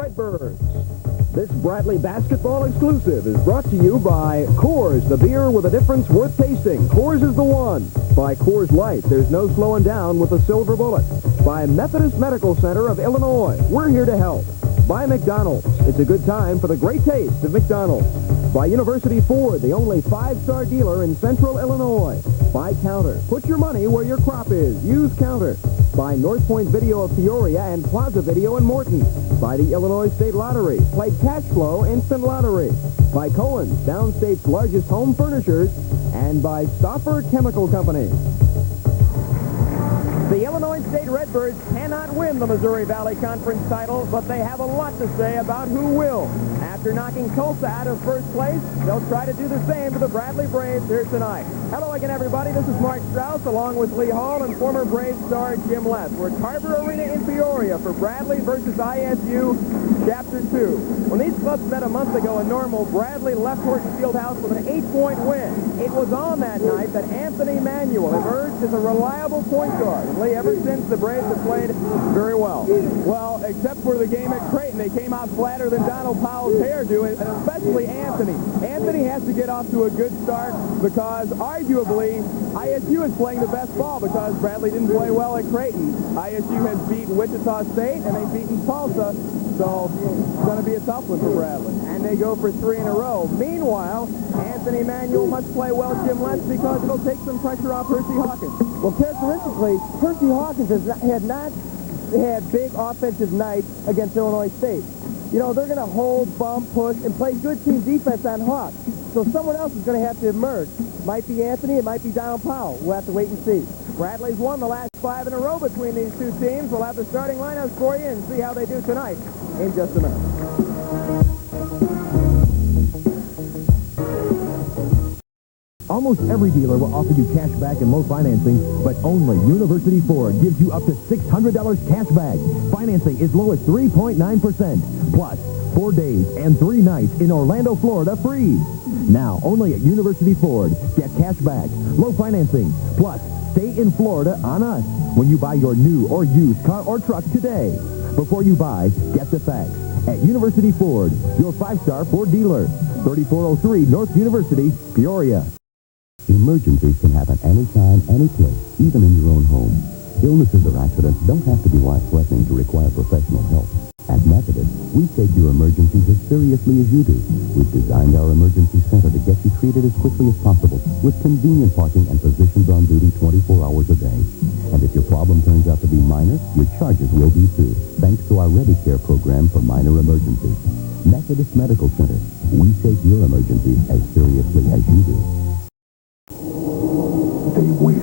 Redbirds. This Bradley basketball exclusive is brought to you by Coors, the beer with a difference worth tasting. Coors is the one. By Coors Light, there's no slowing down with a silver bullet. By Methodist Medical Center of Illinois, we're here to help. By McDonald's, it's a good time for the great taste of McDonald's. By University Ford, the only 5-star dealer in central Illinois. By Counter, put your money where your crop is. Use Counter. By North Point Video of Peoria and Plaza Video in Morton. By the Illinois State Lottery, play Cash Flow Instant Lottery. By Cohen's, downstate's largest home furnishers. And by Stauffer Chemical Company. The Illinois State Redbirds cannot win the Missouri Valley Conference title, but they have a lot to say about who will. After knocking Tulsa out of first place, they'll try to do the same to the Bradley Braves here tonight. Hello again, everybody. This is Mark Strauss, along with Lee Hall and former Braves star Jim Left. We're at Carver Arena in Peoria for Bradley versus ISU Chapter 2. When these clubs met a month ago in Normal, Bradley left Horton Fieldhouse with an 8-point win. It was on that night that Anthony Manuel emerged as a reliable point guard. And Lee, ever since, the Braves have played very well. Well, except for the game at Creighton, they came out flatter than Donald Powell's hairdo, and especially Anthony. Anthony has to get off to a good start because, arguably, ISU is playing the best ball because Bradley didn't play well at Creighton. ISU has beat Wichita State, and they've beaten Tulsa, so it's going to be a tough one for Bradley. And they go for 3 in a row. Meanwhile, Anthony Manuel must play well, Jim Lentz, because it'll take some pressure off Percy Hawkins. Well, characteristically, Percy Hawkins had not had big offensive nights against Illinois State. You know, they're going to hold, bump, push, and play good team defense on Hawks. So someone else is going to have to emerge. It might be Anthony, it might be Donald Powell. We'll have to wait and see. Bradley's won the last 5 in a row between these two teams. We'll have the starting lineups for you and see how they do tonight in just a minute. Almost every dealer will offer you cash back and low financing, but only University Ford gives you up to $600 cash back. Financing is low as 3.9%. Plus, 4 days and 3 nights in Orlando, Florida free. Now, only at University Ford. Get cash back, low financing, plus stay in Florida on us when you buy your new or used car or truck today. Before you buy, get the facts. At University Ford, your 5-star Ford dealer. 3403 North University, Peoria. Emergencies can happen anytime, any place, even in your own home. Illnesses or accidents don't have to be life-threatening to require professional help. At Methodist, we take your emergencies as seriously as you do. We've designed our emergency center to get you treated as quickly as possible with convenient parking and physicians on duty 24 hours a day. And if your problem turns out to be minor, your charges will be too, thanks to our Ready Care program for minor emergencies. Methodist Medical Center. We take your emergencies as seriously as you do. They wait,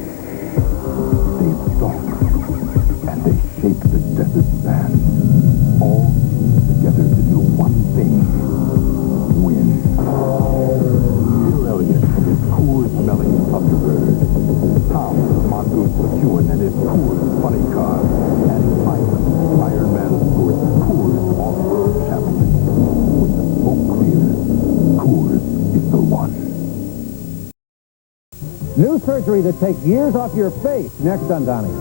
they stalk, and they shake the desert sand, all together to do one thing: win. Bill Elliott and his cool-smelling Thunderbird, Tom Mongoose McEwen and his cool funny car, and Iron Man Sports Coors All-World Champion. With the smoke clear, Coors is the one. New surgery that takes years off your face. Next on Donnie.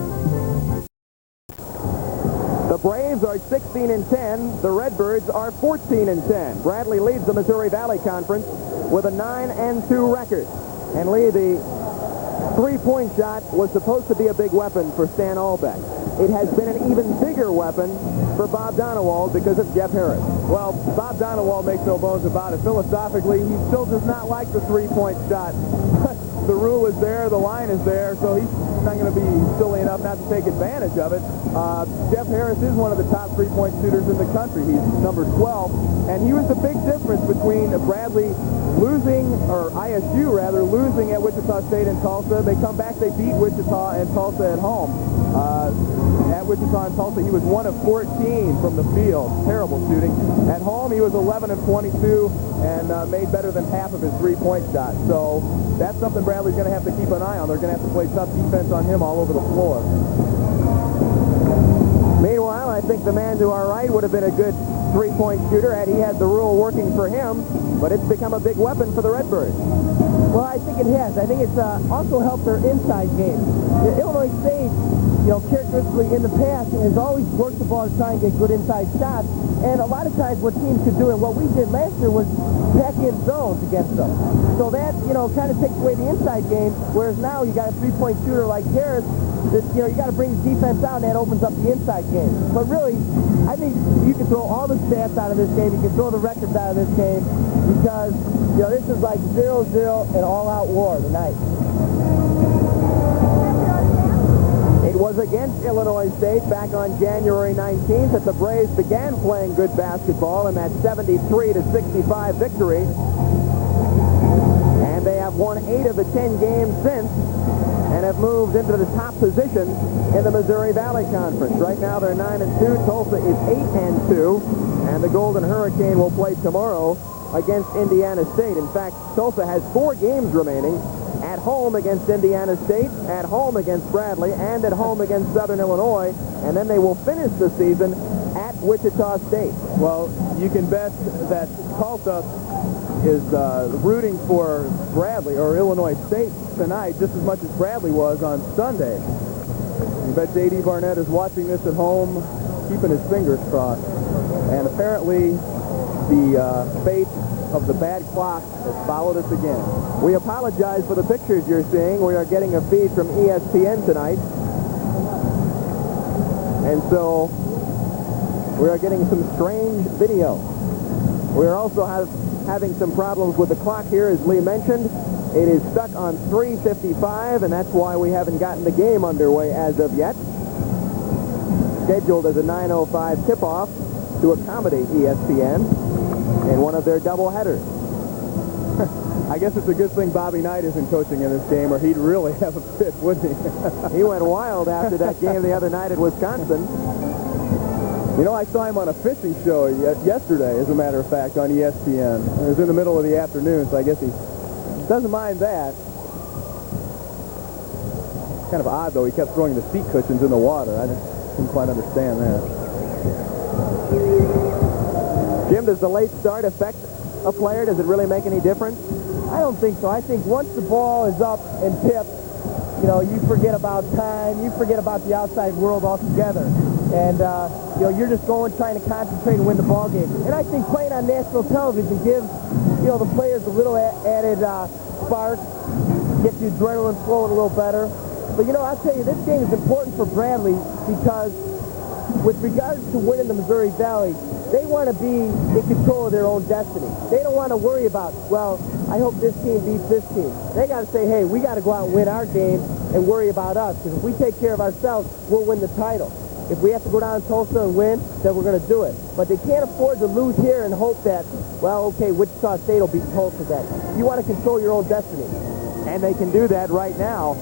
The Braves are 16-10. The Redbirds are 14-10. Bradley leads the Missouri Valley Conference with a 9-2 record. And Lee, the three-point shot was supposed to be a big weapon for Stan Albeck. It has been an even bigger weapon for Bob Donewald because of Jeff Harris. Well, Bob Donewald makes no bones about it. Philosophically, he still does not like the three-point shot. The rule is there, the line is there, so he's not going to be silly enough not to take advantage of it. Jeff Harris is one of the top three-point shooters in the country. He's number 12, and he was the big difference between Bradley losing, or ISU rather, losing at Wichita State and Tulsa. They come back, they beat Wichita and Tulsa at home. At Wichita and Tulsa, he was 1 of 14 from the field. Terrible shooting. At home, he was 11 of 22 and made better than half of his three-point shot. So that's something Bradley's going to have to keep an eye on. They're going to have to play tough defense on him all over the floor. Meanwhile, I think the man to our right would have been a good three-point shooter had he had the rule working for him, but it's become a big weapon for the Redbirds. Well, I think it has. I think it's also helped their inside game. Illinois State characteristically in the past has always worked the ball to try and get good inside shots. And a lot of times what teams could do, and what we did last year, was pack in zones against them. So that, kind of takes away the inside game, whereas now you got a three-point shooter like Harris that, you got to bring the defense out, and that opens up the inside game. But really, I think you can throw all the stats out of this game. You can throw the records out of this game because, this is like 0-0 an all-out war tonight. It was against Illinois State back on January 19th that the Braves began playing good basketball in that 73-65 victory. And they have won 8 of the 10 games since and have moved into the top position in the Missouri Valley Conference. Right now they're 9-2. Tulsa is 8-2. And the Golden Hurricane will play tomorrow against Indiana State. In fact, Tulsa has 4 games remaining. At home against Indiana State, at home against Bradley, and at home against Southern Illinois, and then they will finish the season at Wichita State. Well, you can bet that Tulsa is rooting for Bradley or Illinois State tonight just as much as Bradley was on Sunday. You bet J.D. Barnett is watching this at home, keeping his fingers crossed. And apparently the fate of the bad clock has followed us again. We apologize for the pictures you're seeing. We are getting a feed from ESPN tonight. And so we are getting some strange video. We are also having some problems with the clock here, as Lee mentioned. It is stuck on 3:55, and that's why we haven't gotten the game underway as of yet. Scheduled as a 9:05 tip-off to accommodate ESPN in one of their doubleheaders. I guess it's a good thing Bobby Knight isn't coaching in this game, or he'd really have a fit, wouldn't he? He went wild after that game the other night at Wisconsin. I saw him on a fishing show yesterday, as a matter of fact, on ESPN. It was in the middle of the afternoon, so I guess he doesn't mind that. Kind of odd, though. He kept throwing the seat cushions in the water. I didn't quite understand that. Jim, does the late start affect a player? Does it really make any difference? I don't think so. I think once the ball is up and tipped, you forget about time. You forget about the outside world altogether. And, you're just trying to concentrate and win the ball game. And I think playing on national television gives, the players a little added spark, gets the adrenaline flowing a little better. But, I'll tell you, this game is important for Bradley because with regards to winning the Missouri Valley, they want to be in control of their own destiny. They don't want to worry about, well, I hope this team beats this team. They got to say, hey, we got to go out and win our game and worry about us. Because if we take care of ourselves, we'll win the title. If we have to go down to Tulsa and win, then we're going to do it. But they can't afford to lose here and hope that, well, okay, Wichita State will beat Tulsa then. You want to control your own destiny. And they can do that right now.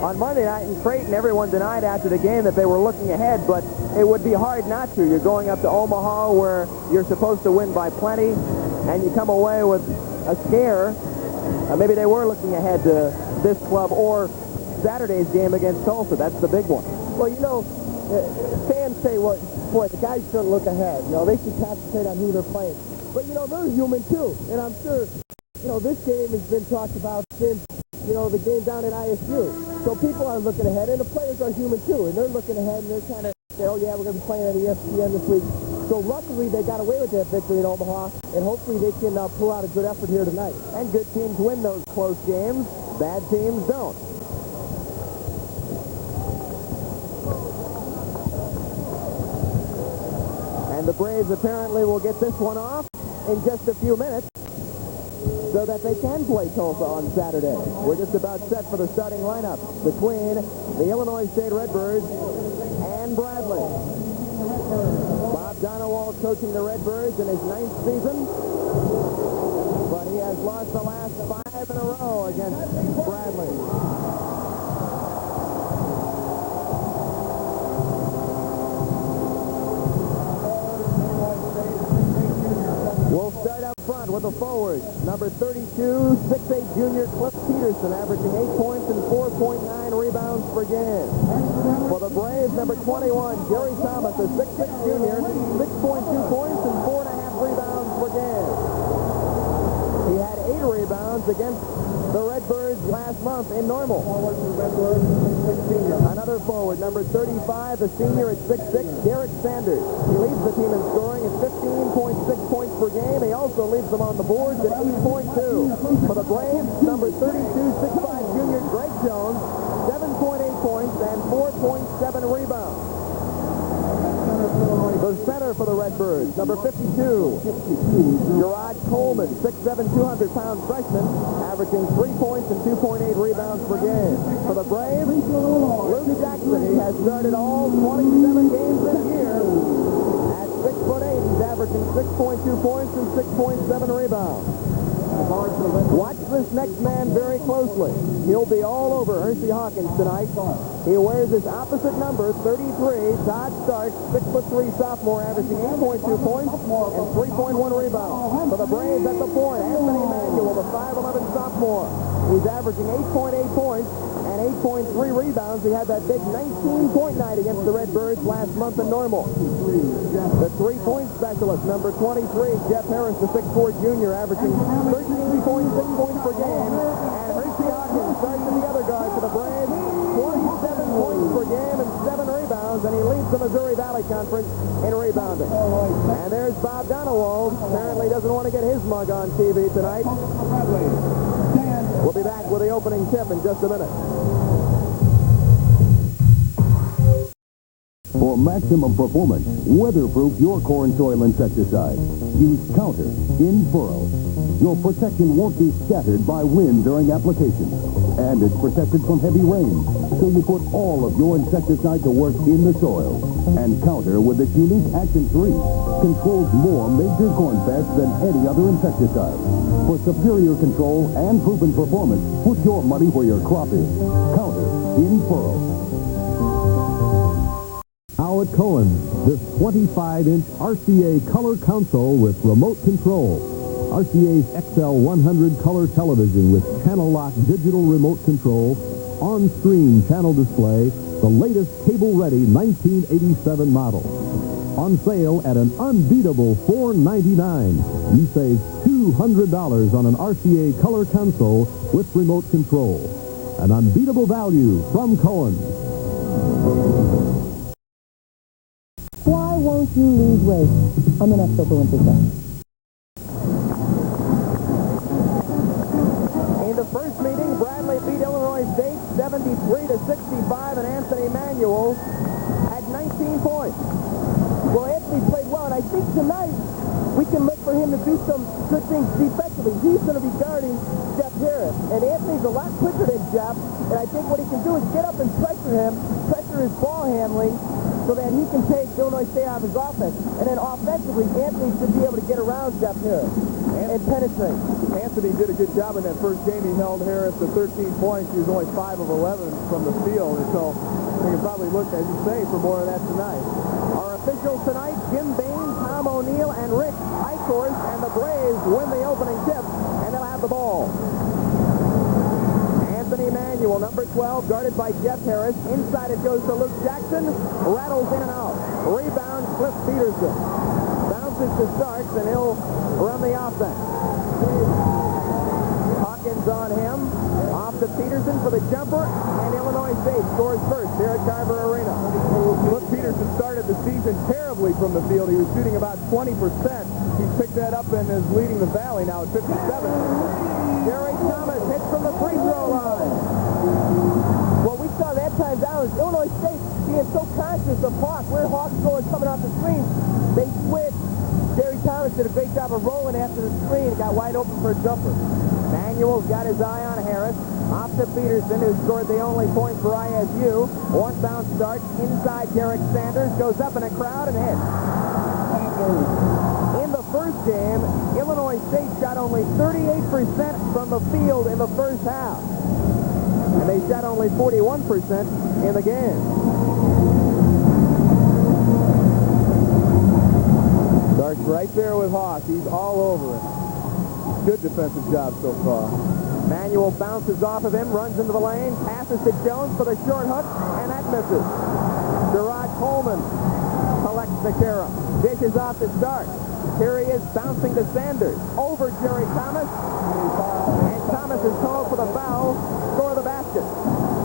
On Monday night in Creighton, everyone denied after the game that they were looking ahead, but it would be hard not to. You're going up to Omaha where you're supposed to win by plenty, and you come away with a scare. Maybe they were looking ahead to this club or Saturday's game against Tulsa. That's the big one. Well, fans say, well, boy, the guys shouldn't look ahead. They should concentrate on who they're playing. But, they're human, too. And I'm sure, this game has been talked about since, the game down at ISU. So people are looking ahead, and the players are human, too. And they're looking ahead, and they're kind of saying, oh, yeah, we're going to be playing at ESPN this week. So luckily, they got away with that victory in Omaha, and hopefully they can pull out a good effort here tonight. And good teams win those close games. Bad teams don't. And the Braves apparently will get this one off in just a few minutes so that they can play Tulsa on Saturday. We're just about set for the starting lineup between the Illinois State Redbirds and Bradley. Bob Donowald coaching the Redbirds in his 9th season, but he has lost the last 5 in a row against Bradley. We'll start up front with the forwards. Number 32, 6'8" junior Cliff Peterson, averaging 8 points and 4.9 rebounds per game. For the Braves, number 21, Jerry Thomas, a 6'6" junior, 6.2 points and 4.5 rebounds per game. He had 8 rebounds against the Redbirds last month in normal. Another forward, number 35, the senior at 6'6", Derek Sanders. He leads the team in scoring at 15.6 points per game. He also leads them on the boards at 8.2. For the Braves, number 32, 6'5", junior Greg Jones, 7.8 points and 4.7 rebounds. The center for the Redbirds, number 52, Gerard Coleman, 6'7", 200-pound freshman, averaging 3 points and 2.8 rebounds per game. For the Braves, Luke Jackson, he has started all 27 games this year. At 6'8", he's averaging 6.2 points and 6.7 rebounds. Watch this next man very closely. He'll be all over Hershey Hawkins tonight. He wears his opposite number, 33, Todd Stark, 6'3" sophomore, averaging 8.2 points and 3.1 rebounds. For the Braves at the point, Anthony Manuel, the 5'11" sophomore. He's averaging 8.8 points and 8.3 rebounds. He had that big 19-point night against the Redbirds last month in Normal. The three-point specialist, number 23, Jeff Harris, the 6'4" junior, averaging 13.6 points per game. And Hershey Hawkins starts in the other guard for the Braves, 27 points per game and 7 rebounds, and he leads the Missouri Valley Conference in rebounding. And there's Bob Donowald. Apparently doesn't want to get his mug on TV tonight. We'll be back with the opening tip in just a minute. For maximum performance, weatherproof your corn soil insecticide. Use Counter in furrow. Your protection won't be scattered by wind during application. And it's protected from heavy rain, so you put all of your insecticide to work in the soil. And Counter, with its unique Action 3, controls more major corn pests than any other insecticide. For superior control and proven performance, put your money where your crop is. Counter in furrow. Now at Cohen, this 25-inch RCA color console with remote control. RCA's XL100 color television with channel lock digital remote control, on-screen channel display, the latest cable-ready 1987 model. On sale at an unbeatable $499. You save $200 on an RCA color console with remote control. An unbeatable value from Cohen. Why won't you lose weight on the next Oprah Winfrey Show? In the first meeting, Bradley beat Illinois State 73-65, and Anthony Manuel had 19 points. Well, Anthony played well, and I think tonight we can look for him to do some good things defensively. He's going to be guarding Jeff Harris, and Anthony's a lot quicker than Jeff, and I think what he can do is get up and pressure him, pressure his ball handling, so that he can take Illinois State out of his offense. And then offensively, Anthony should be able to get around Jeff Harris and penetrate. Anthony did a good job in that first game. He held Harris to 13 points. He was only 5 of 11 from the field, and so we can probably look, as you say, for more of that tonight. Our officials tonight, Jim Bain, Tom O'Neill, and Rick Eichhorst, and the Braves win the opening tip, and they'll have the ball. Anthony Manuel, number 12, guarded by Jeff Harris. Inside it goes to Luke Jackson. Rattles in and out. Rebound, Cliff Peterson. Bounces to Starks, and he'll run the offense. Hawkins on him. Off to Peterson for the jumper, and Illinois State scores first here at Carver Arena. Cliff Peterson started the season terribly from the field. He was shooting about 20%. He's picked that up and is leading the Valley now at 57. Jerry Thomas hits from the free throw line. What we saw that time down is Illinois State being so conscious of Hawk, where Hawk's going coming off the screen. They switched. Jerry Thomas did a great job of rolling after the screen and got wide open for a jumper. Manuel's got his eye on Harris. Off to Peterson, who scored the only point for ISU. One bounce start inside Derek Sanders. Goes up in a crowd and hits. In the first game, Illinois State shot only 38% from the field in the first half. And they shot only 41% in the game. Starks right there with Hawk. He's all over it. Good defensive job so far. Manuel bounces off of him, runs into the lane, passes to Jones for the short hook, and that misses. Gerard Coleman collects the carry. Dishes off to Stark. Here he is bouncing to Sanders. Over Jerry Thomas. And Thomas is called for the foul. Score the basket.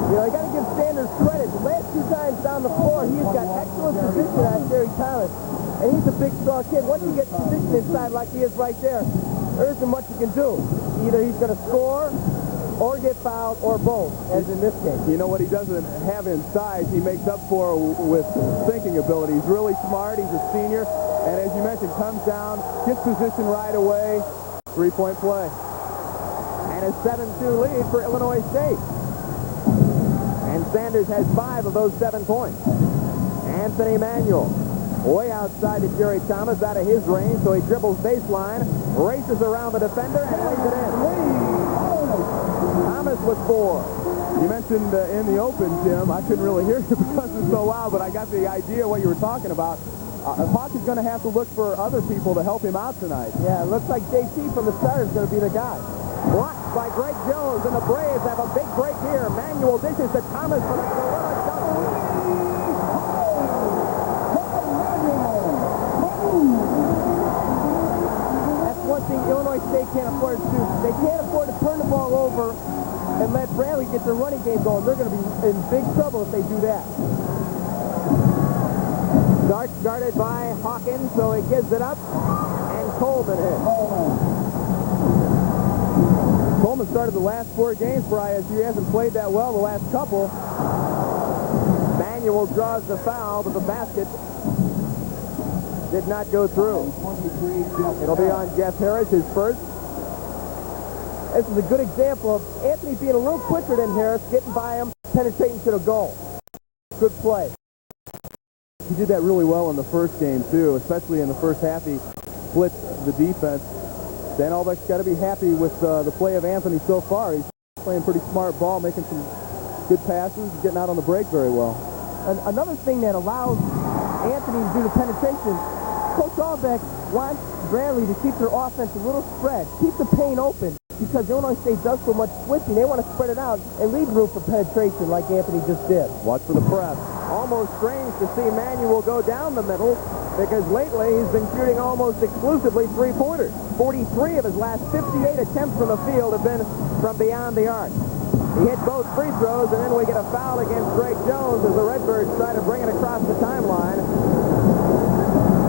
You know, you got to give Sanders credit. 2 times down the floor. He's got excellent position on Jerry Thomas. And he's a big, strong kid. Once he gets positioned inside like he is right there isn't much you can do. Either he's going to score or get fouled or both, as in this case. You know what he doesn't have in size, he makes up for with thinking ability. He's really smart. He's a senior. And as you mentioned, comes down, gets position right away. 3-point play. And a 7-2 lead for Illinois State. And Sanders has 5 of those 7 points. Anthony Manuel, way outside to Jerry Thomas, out of his range, so he dribbles baseline, races around the defender, and lays it in. Thomas with 4. You mentioned in the open, Jim, I couldn't really hear you because it's so loud, but I got the idea of what you were talking about. Hawk is going to have to look for other people to help him out tonight. Yeah, it looks like JT from the start is going to be the guy. Blocked by Greg Jones, and the Braves have a big break here. Manuel dishes to Thomas for the gorilla dunk. That's one thing Illinois State can't afford to do. They can't afford to turn the ball over and let Bradley get their running game going. They're going to be in big trouble if they do that. Dart started by Hawkins, so he gives it up, and Coleman hits. Coleman started the last 4 games for ISU. He hasn't played that well the last couple. Manuel draws the foul, but the basket did not go through. It'll be on Jeff Harris, his first. This is a good example of Anthony being a little quicker than Harris, getting by him, penetrating to the goal. Good play. He did that really well in the first game, too, especially in the first half. He split the defense. Dan Albeck's got to be happy with the play of Anthony so far. He's playing pretty smart ball, making some good passes, getting out on the break very well. And another thing that allows Anthony to do the penetration, Coach Albeck wants Bradley to keep their offense a little spread, keep the paint open, because Illinois State does so much switching. They want to spread it out and leave room for penetration like Anthony just did. Watch for the press. Almost strange to see Manuel go down the middle, because lately he's been shooting almost exclusively 3-pointers. 43 of his last 58 attempts from the field have been from beyond the arc. He hit both free throws, and then we get a foul against Greg Jones as the Redbirds try to bring it across the timeline.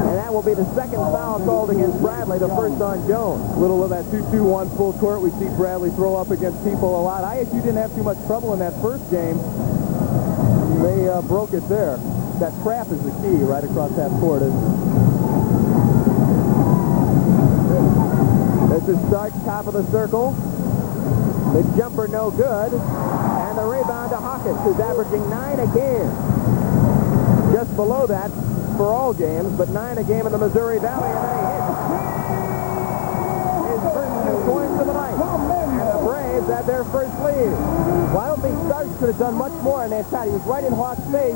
And that will be the second foul called against Bradley, the first on Jones. A little of that 2-2-1 full court. We see Bradley throw up against people a lot. ISU didn't have too much trouble in that first game. They broke it there. That trap is the key right across that court, isn't it? This is Stark, top of the circle. The jumper no good. And the rebound to Hawkins, who's averaging 9 a game. Just below that for all games, but 9 a game in the Missouri Valley, and then he hits his first 2 points of the night. And the Braves had their first lead. Well, I don't think Starks could have done much more on that shot. He was right in Hawk's face.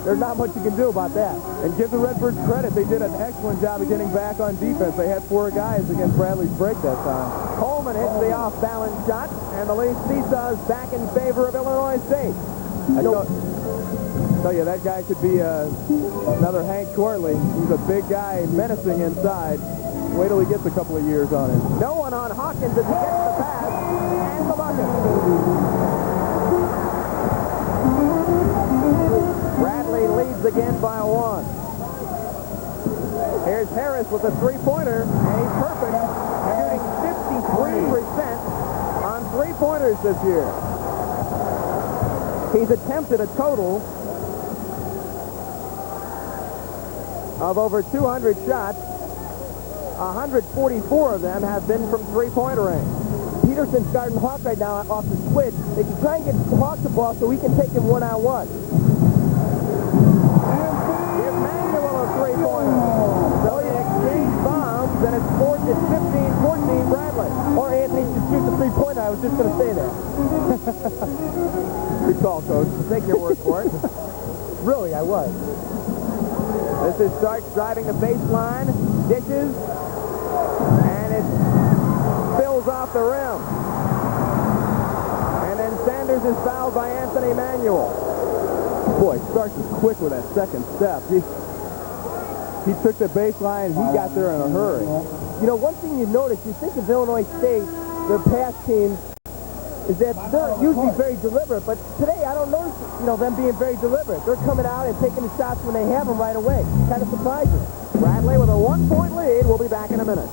There's not much you can do about that. And give the Redbirds credit. They did an excellent job of getting back on defense. They had 4 guys against Bradley's break that time. Coleman hits the off-balance shot, and the lead seesaws back in favor of Illinois State. I tell you, that guy could be another Hank Corley. He's a big guy, menacing inside. Wait till he gets a couple of years on him. No one on Hawkins as he gets the pass, and the bucket. Bradley leads again by 1. Here's Harris with a 3-pointer, and he's perfect, shooting 53% on 3-pointers this year. He's attempted a total of over 200 shots. 144 of them have been from 3-point range. Peterson's guarding Hawk right now off the switch. They can try and get Hawk the ball so we can take him one-on-one. Give Manuel a 3-pointer. So you exchange bombs, and it's 15-14 Bradley. Or Anthony should shoot the 3-pointer. I was just going to say that. Good call, Coach. Take your word for it. Really, I was. This is Starks driving the baseline, dishes, and it spills off the rim. And then Sanders is fouled by Anthony Manuel. Boy, Starks is quick with that second step. He took the baseline, he got there in a hurry. You know, one thing you notice, you think of Illinois State, their pass team is that they're usually very deliberate, but today I don't notice, them being very deliberate. They're coming out and taking the shots when they have them right away. Kind of surprising. Bradley with a 1-point lead. We'll be back in a minute.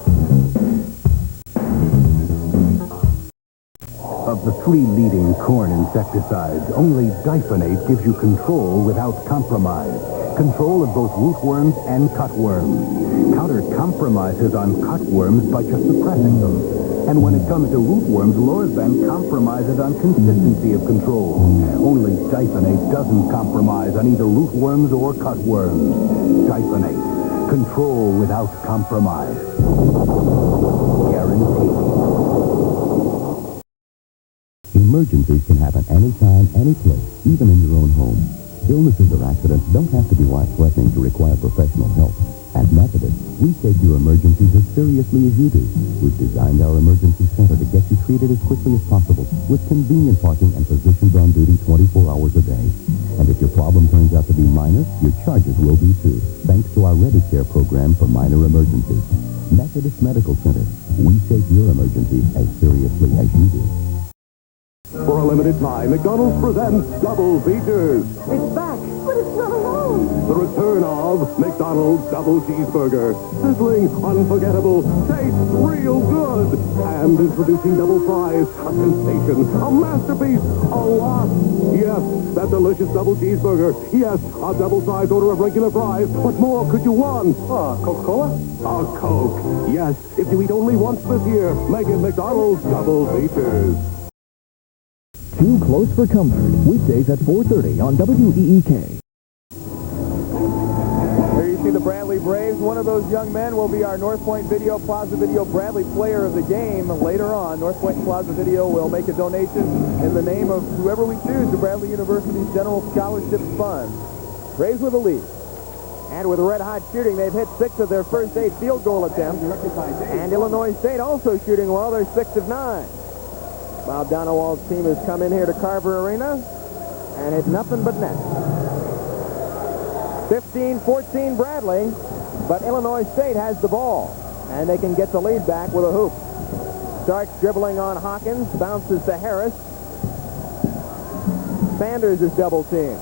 Of the 3 leading corn insecticides, only Diphenate gives you control without compromise. Control of both rootworms and cutworms. Counter compromises on cutworms by just suppressing them. And when it comes to rootworms, Lorazban compromises on consistency of control. Only Diphenate doesn't compromise on either rootworms or cutworms. Diphenate. Control without compromise. Guaranteed. Emergencies can happen anytime, any place, even in your own home. Illnesses or accidents don't have to be life-threatening to require professional help. At Methodist, we take your emergencies as seriously as you do. We've designed our emergency center to get you treated as quickly as possible, with convenient parking and physicians on duty 24 hours a day. And if your problem turns out to be minor, your charges will be too, thanks to our ReadyCare program for minor emergencies. Methodist Medical Center. We take your emergencies as seriously as you do. For a limited time, McDonald's presents Double Features. It's back, but it's not alone. The return of McDonald's Double Cheeseburger. Sizzling, unforgettable, tastes real good. And introducing double fries, a sensation, a masterpiece, a lot. Yes, that delicious double cheeseburger. Yes, a double-sized order of regular fries. What more could you want? Coca-Cola? A Coke. Yes, if you eat only once this year, make it McDonald's Double Features. Too Close for Comfort. Weekdays at 4:30 on WEEK. Here you see the Bradley Braves. One of those young men will be our North Point Video, Plaza Video Bradley Player of the Game later on. North Point Plaza Video will make a donation in the name of whoever we choose to Bradley University's General Scholarship Fund. Braves with a lead. And with red-hot shooting, they've hit 6 of their first 8 field goal attempts. And Illinois State also shooting well. They're 6 of 9. Bob Donowald's team has come in here to Carver Arena and hit nothing but net. 15-14 Bradley, but Illinois State has the ball, and they can get the lead back with a hoop. Starks dribbling on Hawkins, bounces to Harris. Sanders is double-teamed.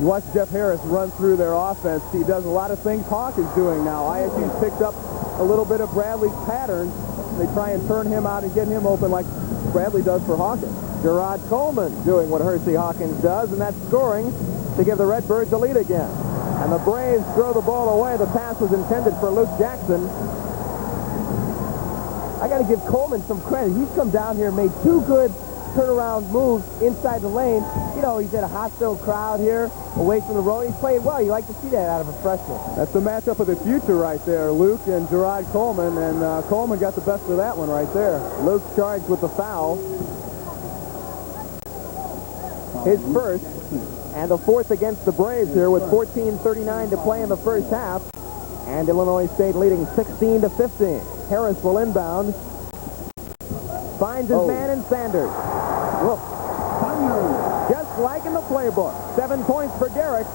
You watch Jeff Harris run through their offense. He does a lot of things Hawk is doing now. ISU's picked up a little bit of Bradley's pattern. They try and turn him out and get him open like Bradley does for Hawkins. Gerard Coleman doing what Hersey Hawkins does, and that's scoring to give the Redbirds a lead again. And the Braves throw the ball away. The pass was intended for Luke Jackson. I got to give Coleman some credit. He's come down here and made 2 good turnaround moves inside the lane. He's at a hostile crowd here, away from the road. He's playing well. You like to see that out of a freshman. That's the matchup of the future right there, Luke and Gerard Coleman, and Coleman got the best of that one right there. Luke charged with the foul. His first, and the 4th against the Braves here with 14:39 to play in the first half. And Illinois State leading 16-15. Harris will inbound. Finds his man in Sanders. Whoop. Just like in the playbook. 7 points for Derrick.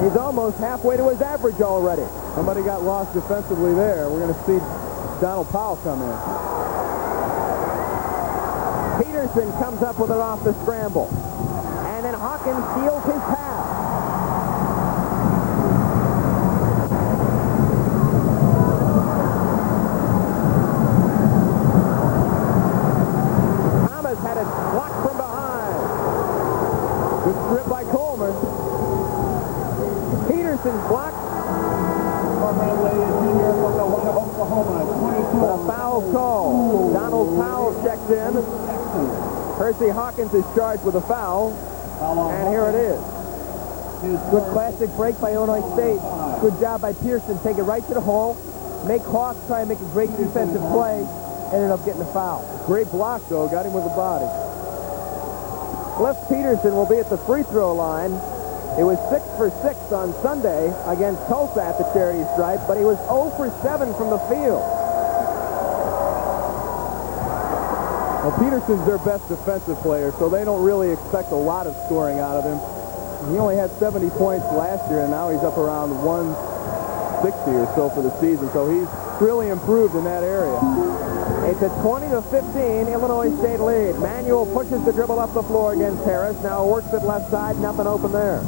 He's almost halfway to his average already. Somebody got lost defensively there. We're going to see Donald Powell come in. Peterson comes up with it off the scramble. And then Hawkins steals his pass. Had it blocked from behind. Good strip by Coleman. Peterson's blocked. But a foul call. Donald Powell checks in. Hersey Hawkins is charged with a foul. And here it is. Good classic break by Illinois State. Good job by Pearson. Take it right to the hole. Make Hawks try and make a great defensive play. Ended up getting a foul. Great block, though. Got him with the body. Les Peterson will be at the free throw line. He was 6 for 6 on Sunday against Tulsa at the charity stripe, but he was 0 for 7 from the field. Well, Peterson's their best defensive player, so they don't really expect a lot of scoring out of him. He only had 70 points last year, and now he's up around 160 or so for the season, so he's really improved in that area. It's a 20-15 Illinois State lead. Manuel pushes the dribble up the floor against Harris. Now works it left side. Nothing open there.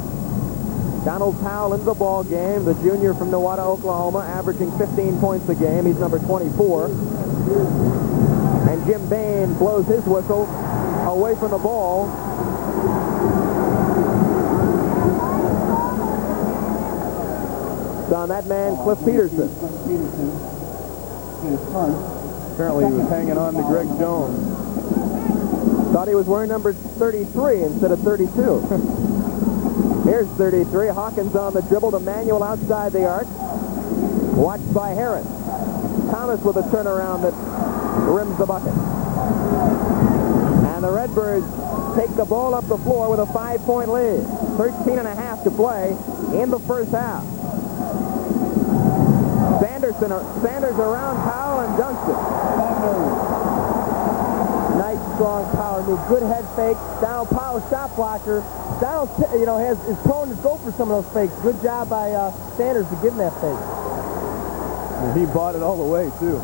Donald Powell into the ball game. The junior from Nowata, Oklahoma, averaging 15 points a game. He's number 24. And Jim Bain blows his whistle away from the ball. It's on that man, Cliff Peterson. Apparently he was hanging on to Greg Jones. Thought he was wearing number 33 instead of 32. Here's 33. Hawkins on the dribble to Manuel outside the arc. Watched by Harris. Thomas with a turnaround that rims the bucket. And the Redbirds take the ball up the floor with a 5-point lead. 13.5 to play in the first half. Sanders around Powell and dunks it. Nice, strong power move. Good head fake. Donald Powell, shot blocker. Donald, is prone to go for some of those fakes. Good job by Sanders to give him that fake. And he bought it all the way, too.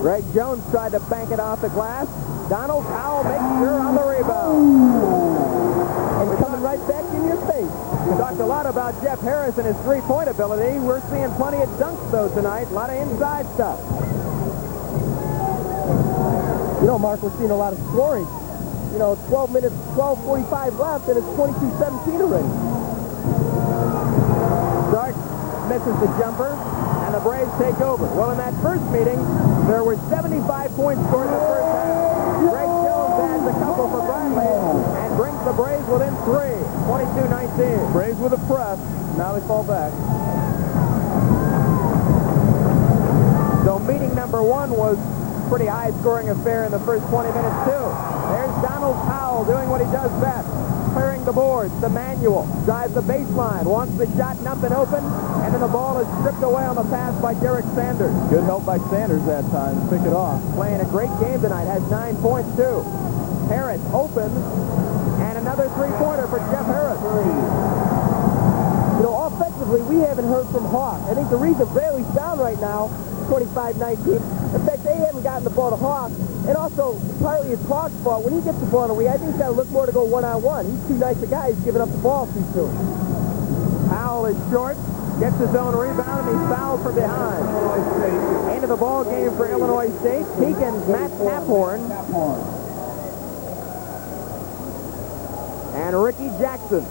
Greg Jones tried to bank it off the glass. Donald Powell makes sure on the rebound. And coming right back in your face. We talked a lot about Jeff Harris and his three-point ability. We're seeing plenty of dunks, though, tonight. A lot of inside stuff. Mark, we're seeing a lot of scoring. 12 minutes, 12:45 left, and it's 22-17 already. Stark misses the jumper, and the Braves take over. Well, in that first meeting, there were 75 points scored in the first half. Greg Jones adds a couple for Bradley and brings the Braves within 3, 22-19. Braves with a press. Now they fall back. So meeting number 1 was a pretty high-scoring affair in the first 20 minutes, too. There's Donald Powell doing what he does best, clearing the boards. To Manuel, drives the baseline, wants the shot, nothing open, and then the ball is stripped away on the pass by Derek Sanders. Good help by Sanders that time to pick it off. Playing a great game tonight, has 9 points, too. Harris open, and another three-pointer for Jeff Harris. Offensively, we haven't heard from Hawk. I think the reason Bailey's down right now, 25-19, in fact, they haven't gotten the ball to Hawk, and also, partly it's Hawk's fault. When he gets the ball in the way, I think he's got to look more to go one-on-one. He's too nice a guy. He's giving up the ball too soon. Powell is short, gets his own rebound, and he's fouled from behind. Into the ball game for Illinois State. Pekin's Matt Taphorn. And Ricky Jackson.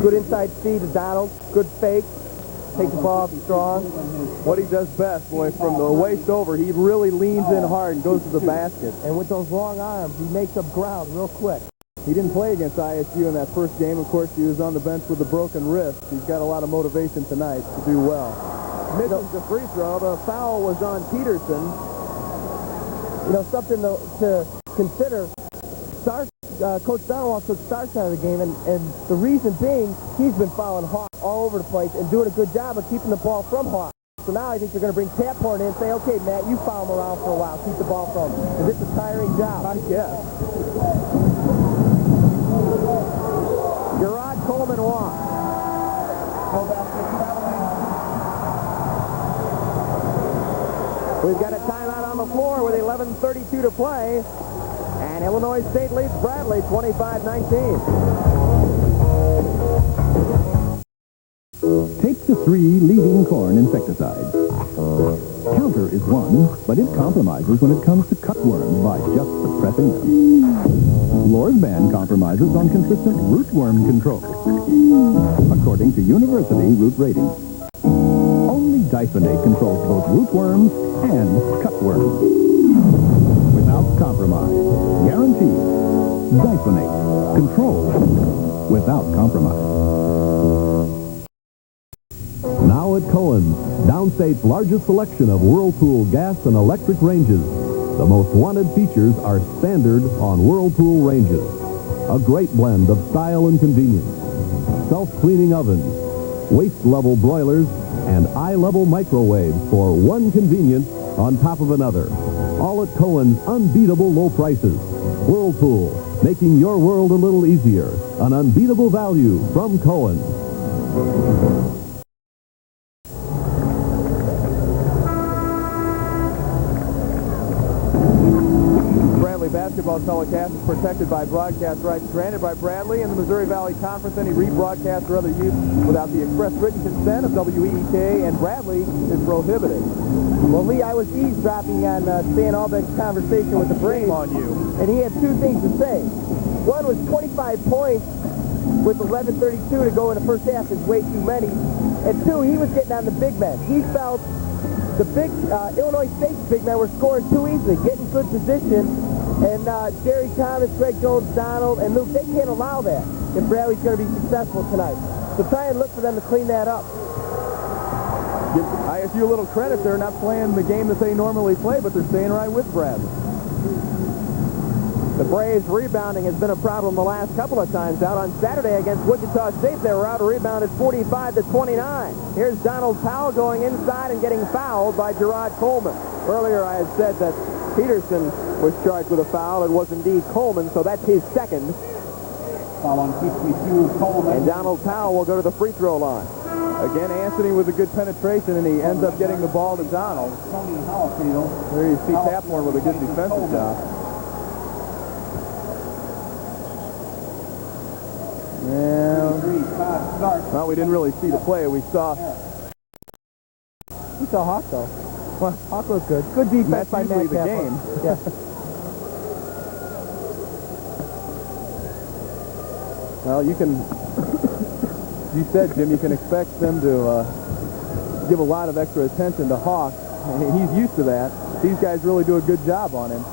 Good inside speed to Donald. Good fake. Takes the ball up strong. What he does best, boy, from the waist over, he really leans in hard and goes to the basket. And with those long arms, he makes up ground real quick. He didn't play against ISU in that first game. Of course, he was on the bench with a broken wrist. He's got a lot of motivation tonight to do well. Misses the free throw. The foul was on Peterson. Something to consider. Coach Donald took Starks out of the game, and the reason being, he's been fouling Hawk all over the place and doing a good job of keeping the ball from Hawk. So now I think they're going to bring Taphorn in and say, okay, Matt, you foul him around for a while. Keep the ball from him. Because it's a tiring job. I guess. Gerard Coleman walks. We've got a timeout on the floor with 11:32 to play. And Illinois State leads Bradley 25-19. Take the 3 leading corn insecticides. Counter is one, but it compromises when it comes to cutworms by just suppressing them. Lorsban compromises on consistent rootworm control, according to University Root Ratings. Only Dysonate controls both rootworms and cutworms. Without compromise. Guaranteed. Dysonate. Control without compromise. Now at Cohen's, Downstate's largest selection of Whirlpool gas and electric ranges. The most wanted features are standard on Whirlpool ranges. A great blend of style and convenience. Self-cleaning ovens, waist-level broilers, and eye-level microwaves for one convenience on top of another. All at Cohen's unbeatable low prices. Whirlpool, making your world a little easier. An unbeatable value from Cohen's. basketball telecast is protected by broadcast rights granted by Bradley and the Missouri Valley Conference. Any rebroadcast or other use without the express written consent of WEEK and Bradley is prohibited. Well, Lee, I was eavesdropping on Stan Albrecht's conversation with the Braves. Shame on you. And he had two things to say. One was 25 points with 11:32 to go in the first half is way too many. And two, he was getting on the big men. He felt the big Illinois State's big men were scoring too easily, getting good position. And Jerry Thomas, Greg Jones, Donald, and Luke, they can't allow that if Bradley's going to be successful tonight. So try and look for them to clean that up. Give ISU a little credit. They're not playing the game that they normally play, but they're staying right with Bradley. The Braves rebounding has been a problem the last couple of times out. On Saturday against Wichita State, they were out rebounded 45-29. Here's Donald Powell going inside and getting fouled by Gerard Coleman. Earlier I had said that Peterson was charged with a foul. It was indeed Coleman, so that's his second. Foul on Coleman. And Donald Powell will go to the free throw line. Again, Anthony with a good penetration, and he ends up getting the ball to Donald. There you see Taphorn with a good defensive job. Yeah. Well, we didn't really see the play. We saw Hawk, though. Well, Hawk looked good. Good defense by Matt the Taphorn. game. Yeah. Well, you can, you said, Jim, you can expect them to give a lot of extra attention to Hawk. He's used to that. These guys really do a good job on him.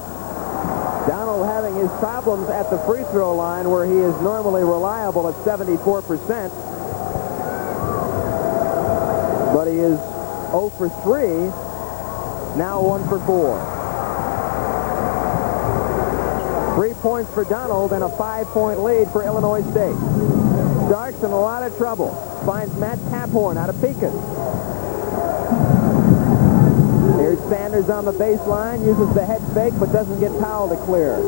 Donald having his problems at the free throw line where he is normally reliable at 74%. But he is 0 for 3, now 1 for 4. 3 points for Donald and a 5-point lead for Illinois State. Starks in a lot of trouble. Finds Matt Taphorn out of Pekin. Here's Sanders on the baseline, uses the head fake, but doesn't get Powell to clear.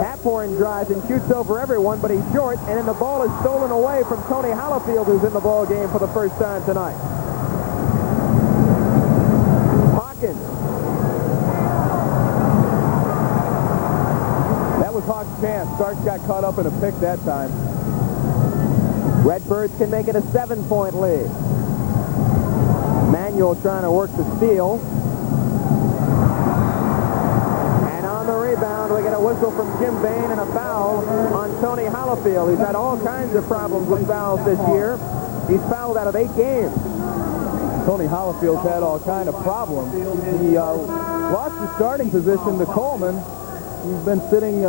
Taphorn drives and shoots over everyone, but he's short, and then the ball is stolen away from Tony Hollifield, who's in the ball game for the first time tonight. Hawkins. That was Hawk's chance. Starks got caught up in a pick that time. Redbirds can make it a 7-point lead. Manuel trying to work the steal. And on the rebound, we get a whistle from Jim Bain and a foul on Tony Hollifield. He's had all kinds of problems with fouls this year. He's fouled out of 8 games. Tony Hollifield's had all kind of problems. He lost his starting position to Coleman. He's been sitting,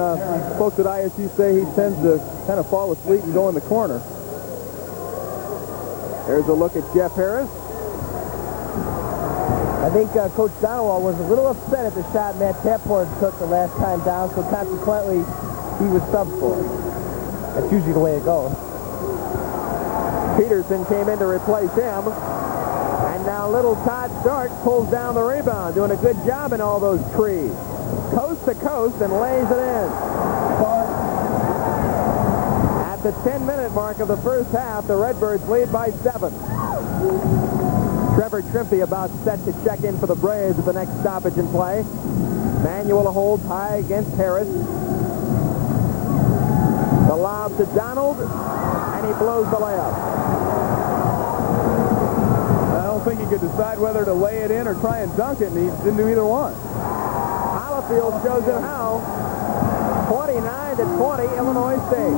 folks at ISU say he tends to kind of fall asleep and go in the corner. There's a look at Jeff Harris. I think Coach Donowall was a little upset at the shot Matt Taphorn took the last time down, so consequently he was subbed for it. That's usually the way it goes. Peterson came in to replace him. And now little Todd Stark pulls down the rebound, doing a good job in all those trees. Coast to coast and lays it in. At the 10-minute mark of the first half, the Redbirds lead by 7. Trevor Trimpe about set to check in for the Braves at the next stoppage in play. Manuel holds high against Harris. The lob to Donald, and he blows the layup. I don't think he could decide whether to lay it in or try and dunk it, and he didn't do either one. Hollifield shows him how. 29-20, Illinois State.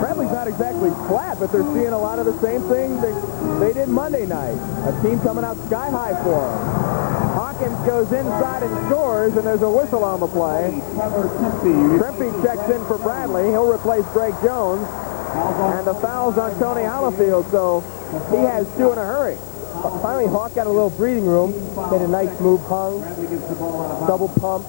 Bradley's not exactly flat, but they're seeing a lot of the same thing they did Monday night. A team coming out sky high for them. Hawkins goes inside and scores, and there's a whistle on the play. Trimpe checks in for Bradley. He'll replace Greg Jones. And the foul's on Tony Hollifield, so he has 2 in a hurry. Finally, Hawk got a little breathing room. Made a nice move, hung, double pump.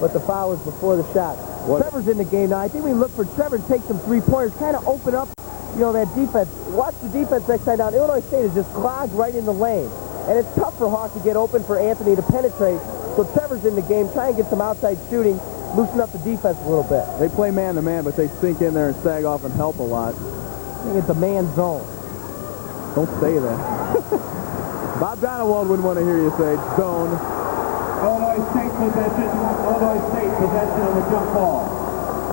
But the foul was before the shot. Trevor's in the game now. I think we look for Trevor to take some three-pointers, kind of open up, that defense. Watch the defense next time down. Illinois State is just clogged right in the lane. And it's tough for Hawk to get open for Anthony to penetrate. So Trevor's in the game. Try and get some outside shooting, loosen up the defense a little bit. They play man-to-man, but they sink in there and sag off and help a lot. I think it's a man zone. Don't say that. Bob Donowald wouldn't want to hear you say zone. Illinois State possession. Illinois State possession of the jump ball.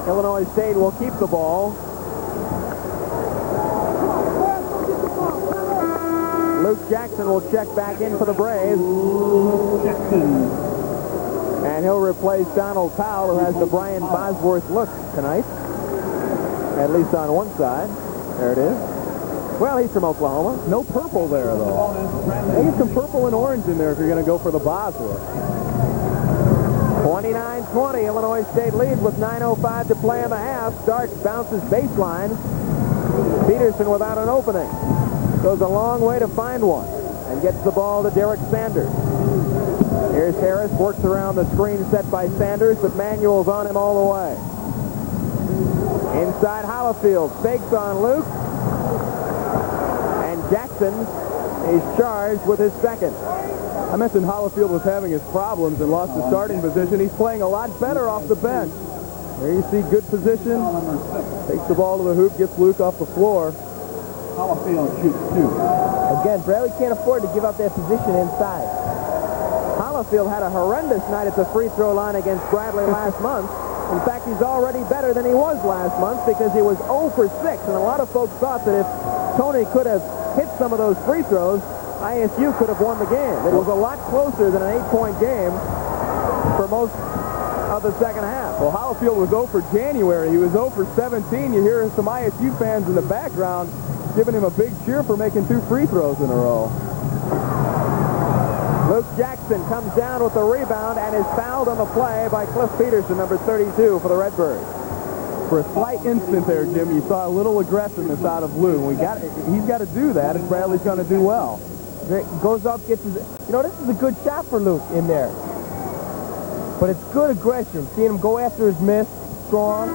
Illinois State will keep the ball. Luke Jackson will check back in for the Braves. Jackson. And he'll replace Donald Powell, who has the Brian Bosworth look tonight. At least on one side. There it is. Well, he's from Oklahoma. No purple there, though. I think some purple and orange in there if you're going to go for the Bosworth. 29-20, Illinois State leads with 9:05 to play in the half. Starks bounces baseline. Peterson without an opening. Goes a long way to find one and gets the ball to Derek Sanders. Here's Harris, works around the screen set by Sanders, but Manuel's on him all the way. Inside Hollifield, fakes on Luke. And Jackson is charged with his second. I mentioned Hollifield was having his problems and lost his starting position. He's playing a lot better off the bench. There you see good position. Takes the ball to the hoop, gets Luke off the floor. Hollifield shoots 2. Again, Bradley can't afford to give up that position inside. Hollifield had a horrendous night at the free throw line against Bradley last month. In fact, he's already better than he was last month because he was 0 for 6. And a lot of folks thought that if Tony could have hit some of those free throws, ISU could have won the game. It was a lot closer than an 8-point game for most of the second half. Well, Hollifield was 0 for January. He was 0 for 17. You hear some ISU fans in the background giving him a big cheer for making 2 free throws in a row. Luke Jackson comes down with the rebound and is fouled on the play by Cliff Peterson, number 32 for the Redbirds. For a slight instant there, Jim, you saw a little aggressiveness out of Lou. He's got to do that if Bradley's going to do well. Goes up, gets his... You know, this is a good shot for Luke in there. But it's good aggression. Seeing him go after his miss, strong.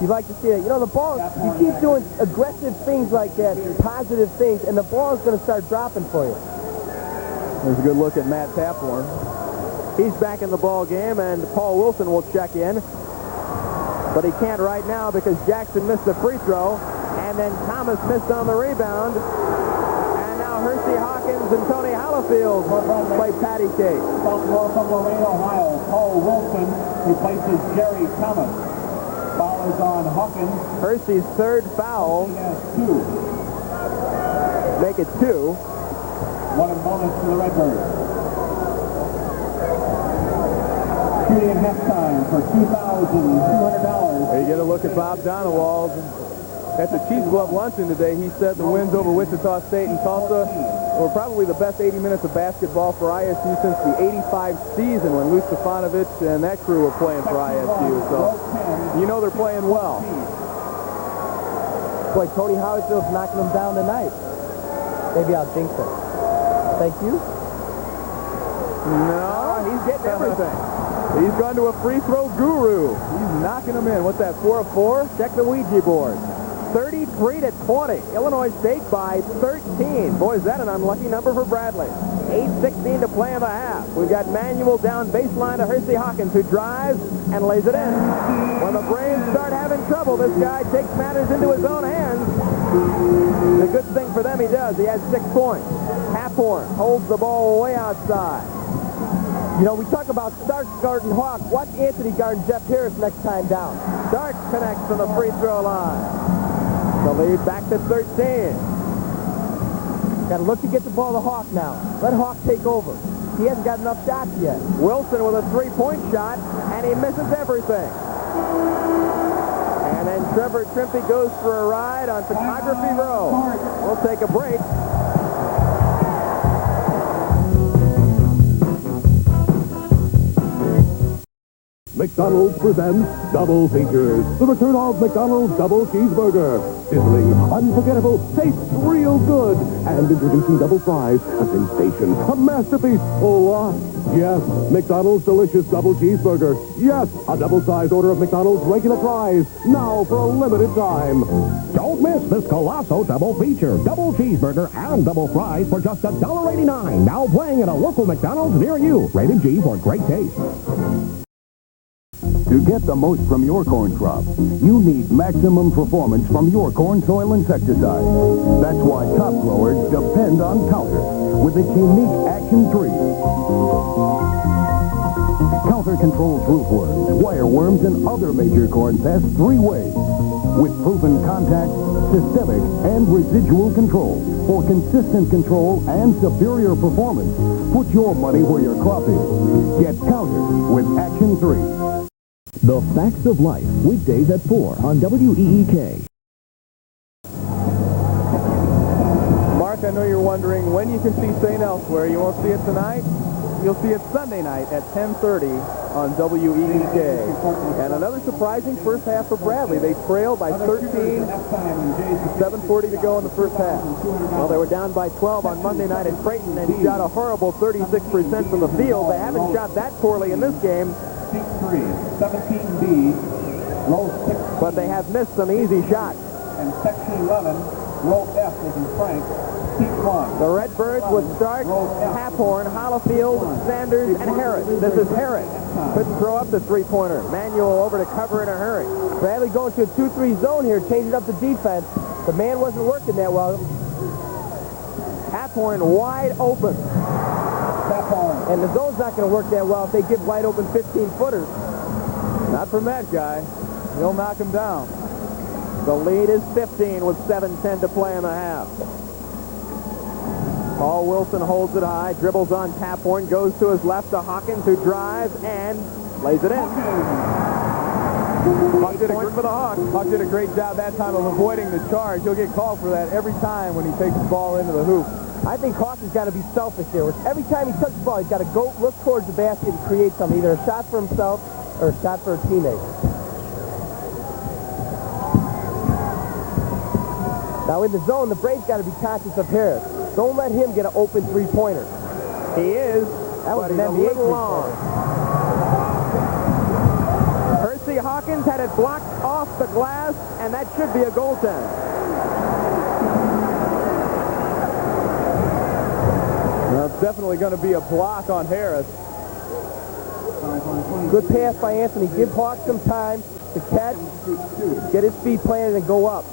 You'd like to see it. You know, the ball, you keep doing aggressive things like that, positive things, and the ball is going to start dropping for you. There's a good look at Matt Taphorn. He's back in the ball game, and Paul Wilson will check in. But he can't right now because Jackson missed the free throw, and then Thomas missed on the rebound. And now Hersey Hawkins and Tony Hollifield play patty cake. Sophomore from Lorain, Ohio, Paul Wilson replaces Jerry Thomas. Foul is on Hawkins. Hersey's third foul. He has 2. Make it 2. 1 in bonus to the Redbirds. Shooting at halftime for $2,200. There you get a look at Bob Donewald. At the Chiefs Club luncheon today, he said the wins over Wichita State and Tulsa were probably the best 80 minutes of basketball for ISU since the '85 season when Lou Stefanovic and that crew were playing for ISU. So, you know they're playing well. Boy, Tony Hollyfield's knocking him down tonight. Maybe I'll jinx it. Thank you. No, he's getting everything. He's gone to a free throw guru. He's knocking them in. What's that, 4 of 4? Check the Ouija board. 33-20. Illinois State by 13. Boy, is that an unlucky number for Bradley. 8:16 to play in the half. We've got Manuel down baseline to Hersey Hawkins, who drives and lays it in. When the Braves start having trouble, this guy takes matters into his own hands. The good thing for them, he does. He has 6 points. Taphorn holds the ball way outside. You know, we talk about Starks guarding Hawk. Watch Anthony guarding Jeff Harris next time down. Starks connects from the free throw line. The lead back to 13. Got to look to get the ball to Hawk now. Let Hawk take over. He hasn't got enough shots yet. Wilson with a 3-point shot, and he misses everything. And then Trevor Trimpe goes for a ride on Photography Row. We'll take a break. McDonald's presents Double Features. The return of McDonald's Double Cheeseburger. Sizzling, unforgettable, tastes real good. And introducing Double Fries, a sensation, a masterpiece. Oh, what? Yes, McDonald's delicious Double Cheeseburger. Yes, a double-sized order of McDonald's regular fries. Now for a limited time. Don't miss this colossal double feature. Double cheeseburger and double fries for just $1.89. Now playing at a local McDonald's near you. Rated G for great taste. To get the most from your corn crop, you need maximum performance from your corn soil insecticide. That's why top growers depend on Counter with its unique Action 3. Counter controls rootworms, wireworms, and other major corn pests 3 ways. With proven contact, systemic, and residual control for consistent control and superior performance. Put your money where your crop is. Get Counter with Action 3. The Facts of Life, weekdays at 4 on WEEK. Mark, I know you're wondering when you can see St. Elsewhere. You won't see it tonight. You'll see it Sunday night at 10:30 on WEEK. And another surprising first half for Bradley. They trailed by 13, 7:40 to go in the first half. Well, they were down by 12 on Monday night at Creighton and shot a horrible 36% from the field. They haven't shot that poorly in this game. 17B, row 6. But they have missed some easy shots. And section 11, row F is in Frank. The Redbirds would start Haphorn, Hollifield, Sanders, and Harris. This is Harris. Couldn't throw up the three-pointer. Manuel over to cover in a hurry. Bradley going to a 2-3 zone here, changing up the defense. The man wasn't working that well. Haphorn wide open. And the zone's not going to work that well if they give wide open 15-footers. Not from that guy. He'll knock him down. The lead is 15 with 7:10 to play in the half. Paul Wilson holds it high, dribbles on Haphorn, goes to his left to Hawkins, who drives and lays it in. Hawk did for the Hawks. Hawk did a great job that time of avoiding the charge. He'll get called for that every time when he takes the ball into the hoop. I think Hawkins got to be selfish here. Every time he touches the ball, he's got to go look towards the basket and create something, either a shot for himself or a shot for a teammate. Now in the zone, the Braves got to be conscious of Harris. Don't let him get an open three-pointer. He is. That was but an he's a NBA little long. Percy Hawkins had it blocked off the glass, and that should be a goaltend. Well, it's definitely going to be a block on Harris. Good pass by Anthony. Give Hawk some time to catch, get his feet planted, and go up.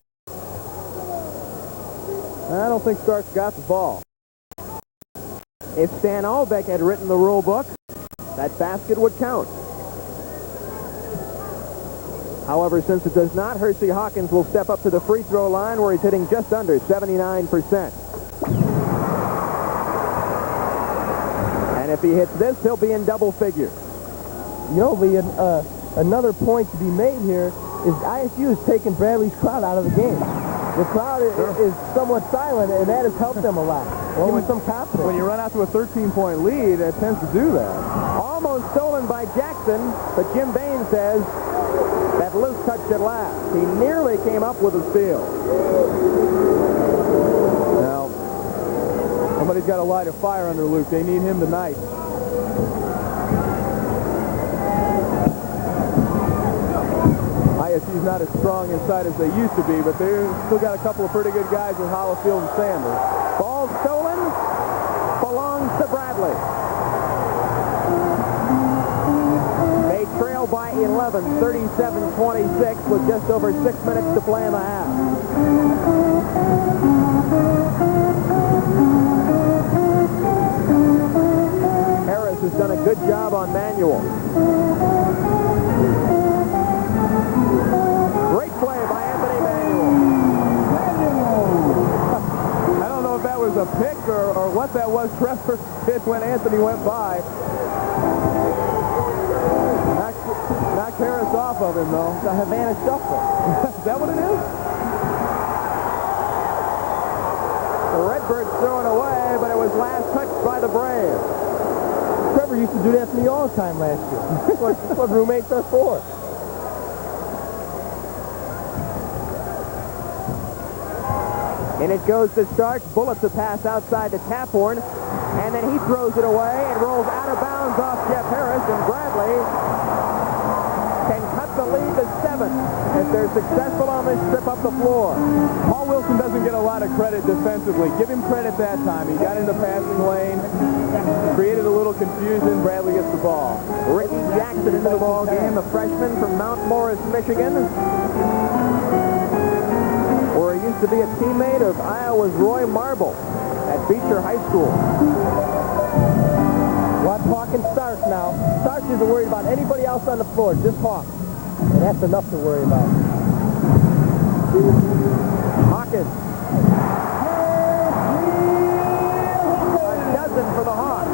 I don't think Starks got the ball. If Stan Albeck had written the rule book, that basket would count. However, since it does not, Hersey Hawkins will step up to the free throw line where he's hitting just under 79%. And if he hits this, he'll be in double figures. You know, Lee, another point to be made here is ISU has taken Bradley's crowd out of the game. The crowd is somewhat silent, and that has helped them a lot. Give them some confidence. When you run out to a 13-point lead, it tends to do that. Almost stolen by Jackson, but Jim Bain says that Luke touched it last. He nearly came up with a steal. Now, somebody's got to light a fire under Luke. They need him tonight. ISU's not as strong inside as they used to be, but they've still got a couple of pretty good guys with Hollifield and Sanders. Ball stolen, belongs to Bradley. They trail by 11, 37-26, with just over 6 minutes to play in the half. Harris has done a good job on Manuel. Great play by Anthony Manuel. I don't know if that was a pick or what that was. Trevor did when Anthony went by. Knocked Harris off of him, though. The Havana Shuffle. Is that what it is? The Redbirds throw it away, but it was last touched by the Braves. Trevor used to do that to me all the time last year. That's what roommates are for. And it goes to Starks. Bullets a pass outside to Haphorn. And then he throws it away and rolls out of bounds off Jeff Harris. And Bradley can cut the lead to 7 if they're successful on this trip up the floor. Paul Wilson doesn't get a lot of credit defensively. Give him credit that time. He got in the passing lane, created a little confusion. confusion. Bradley gets the ball. Ricky Jackson into the ball game, a freshman from Mount Morris, Michigan, where he used to be a teammate of Iowa's Roy Marble at Beecher High School. Watch Hawk and Starks now. Starks isn't worried about anybody else on the floor, just Hawk. And that's enough to worry about. Hawkins. A dozen for the Hawks.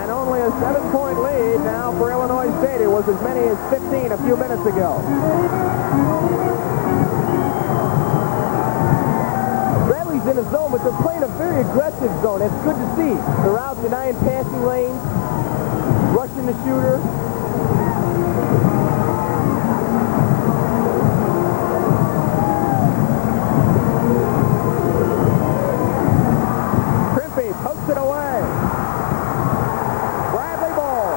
And only a 7-point lead now for Illinois State. It was as many as 15 a few minutes ago. Bradley's in a zone, but they're playing a very aggressive zone. It's good to see. They're out denying passing lanes, rushing the shooter. Crimpy pokes it away. Bradley ball.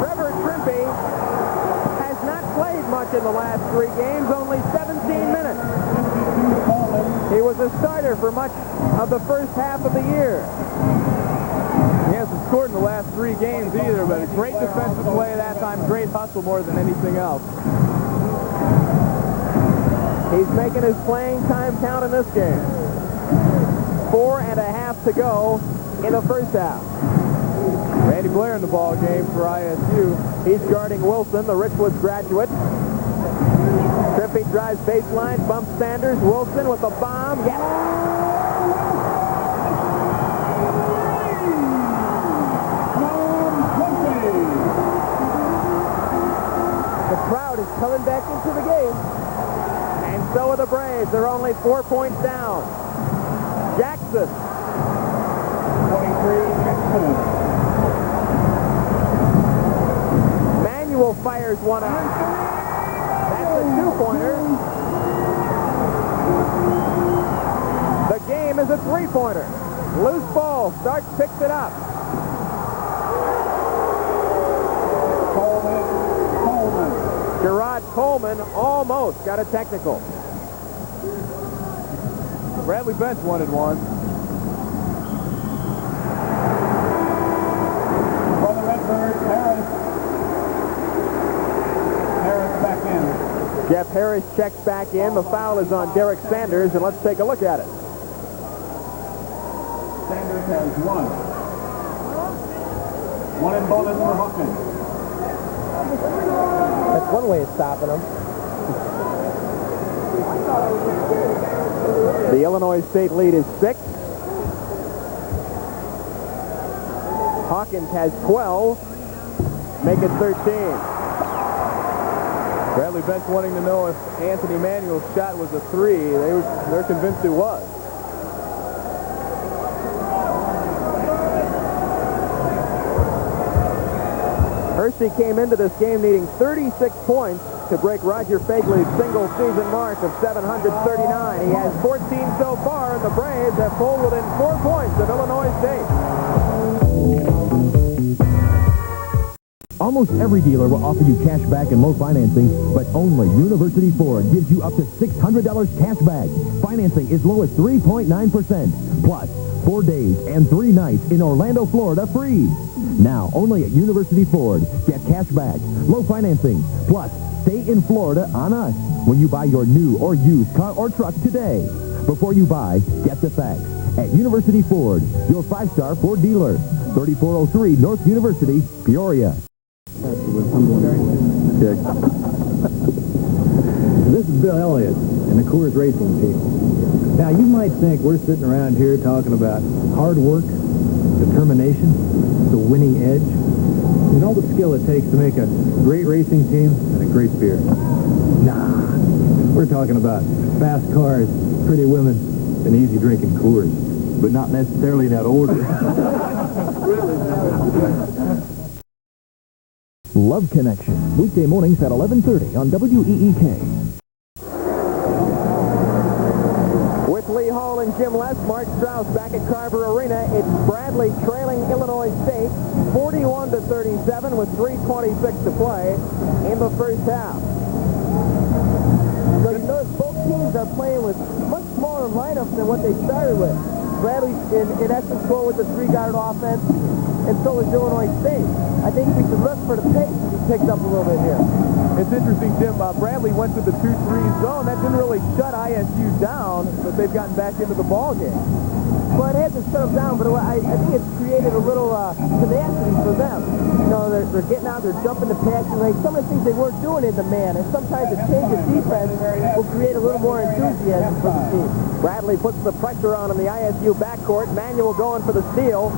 Trevor Crimpy has not played much in the last 3 games, only 17 minutes. He was a starter for much of the first half of the year. He hasn't scored in the last 3 games either, but a great defensive play at that time, great hustle more than anything else. He's making his playing time count in this game. 4.5 to go in the first half. Randy Blair in the ball game for ISU. He's guarding Wilson, the Richwoods graduate. Crimpy drives baseline, bumps Sanders. Wilson with the bomb. Yes. The crowd is coming back into the game. And so are the Braves. They're only 4 points down. Jackson. 23-6. Manuel fires one out. That's a 2-pointer. The game is a 3-pointer. Loose ball. Stark picks it up. Coleman. Gerard Coleman almost got a technical. Bradley Bench wanted one. For the Redbirds, Harris back in. Jeff Harris checks back in. The foul is on Derek Sanders, and let's take a look at it. Sanders has 1. 1 in bonus for Hawkins. That's one way of stopping them. The Illinois State lead is 6. Hawkins has 12. Make it 13. Bradley Bench wanting to know if Anthony Manuel's shot was a 3. They're convinced it was. Hersey came into this game needing 36 points to break Roger Fagley's single-season mark of 739. He has 14 so far, and the Braves have pulled within 4 points of Illinois State. Almost every dealer will offer you cash back and low financing, but only University Ford gives you up to $600 cash back. Financing is low as 3.9%. Plus, 4 days and 3 nights in Orlando, Florida free. Now, only at University Ford. Get cash back, low financing, plus stay in Florida on us when you buy your new or used car or truck today. Before you buy, get the facts. At University Ford, your 5-star Ford dealer. 3403 North University, Peoria. This is Bill Elliott and the Coors Racing Team. Now, you might think we're sitting around here talking about hard work, determination, the winning edge, and all the skill it takes to make a great racing team and a great beer. Nah, we're talking about fast cars, pretty women, and easy drinking Coors. But not necessarily in that order. Love Connection, weekday mornings at 11:30 on WEEK. With Lee Hall and Jim Les, Mark Strauss back at Carver Arena. It's Bradley trailing Illinois State 41-37 with 3:26 to play in the first half. So you notice both teams are playing with much smaller lineups than what they started with. Bradley's, in essence, going with the three-guard offense, and so is Illinois State. I think we should look for the pace to be picked up a little bit here. It's interesting, Jim. Bradley went to the 2-3 zone. That didn't really shut ISU down, but they've gotten back into the ball game. Well, it hasn't shut them down, but I think it's created a little tenacity for them. You know, they're getting out, they're jumping the passing lane. Some of the things they weren't doing in the man, and sometimes a change of defense will create a little more enthusiasm for the team. Bradley puts the pressure on in the ISU backcourt. Manuel going for the steal,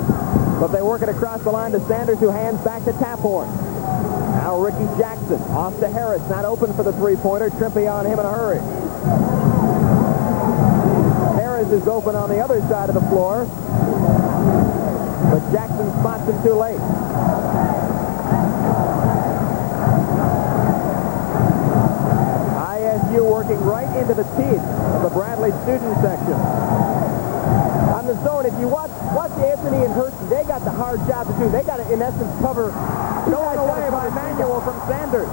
but they work it across the line to Sanders, who hands back to Taphorn. Now Ricky Jackson off to Harris, not open for the three-pointer. Trimpe on him in a hurry. Harris is open on the other side of the floor, but Jackson spots him too late. ISU working right into the teeth of the Bradley student section. On the zone, if you watch Anthony and Hershey, they got the hard job to do. They got to, in essence, cover. Stolen away by Manuel from Sanders.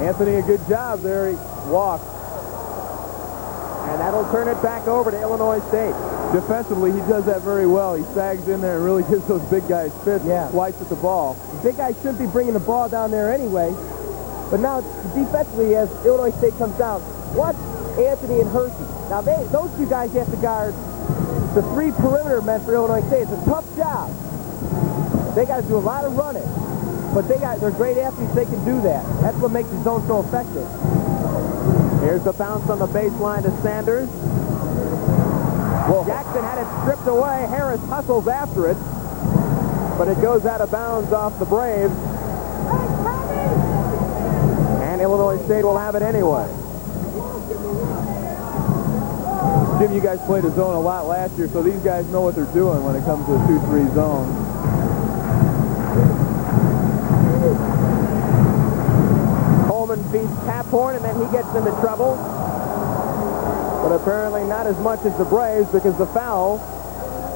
Anthony, a good job there. He walked. And that'll turn it back over to Illinois State. Defensively, he does that very well. He sags in there and really gives those big guys fits. Yeah. Swipes at the ball. The big guys shouldn't be bringing the ball down there anyway. But now, defensively, as Illinois State comes down, watch Anthony and Hershey. Now, those two guys have to guard the three perimeter men for Illinois State. It's a tough job. They got to do a lot of running. But they're great athletes. They can do that. That's what makes the zone so effective. Here's the bounce on the baseline to Sanders. Whoa. Jackson had it stripped away. Harris hustles after it, but it goes out of bounds off the Braves. And Illinois State will have it anyway. Jim, you guys played a zone a lot last year, so these guys know what they're doing when it comes to a 2-3 zone. Coleman beats Taphorn, and then he gets into trouble. But apparently not as much as the Braves, because the foul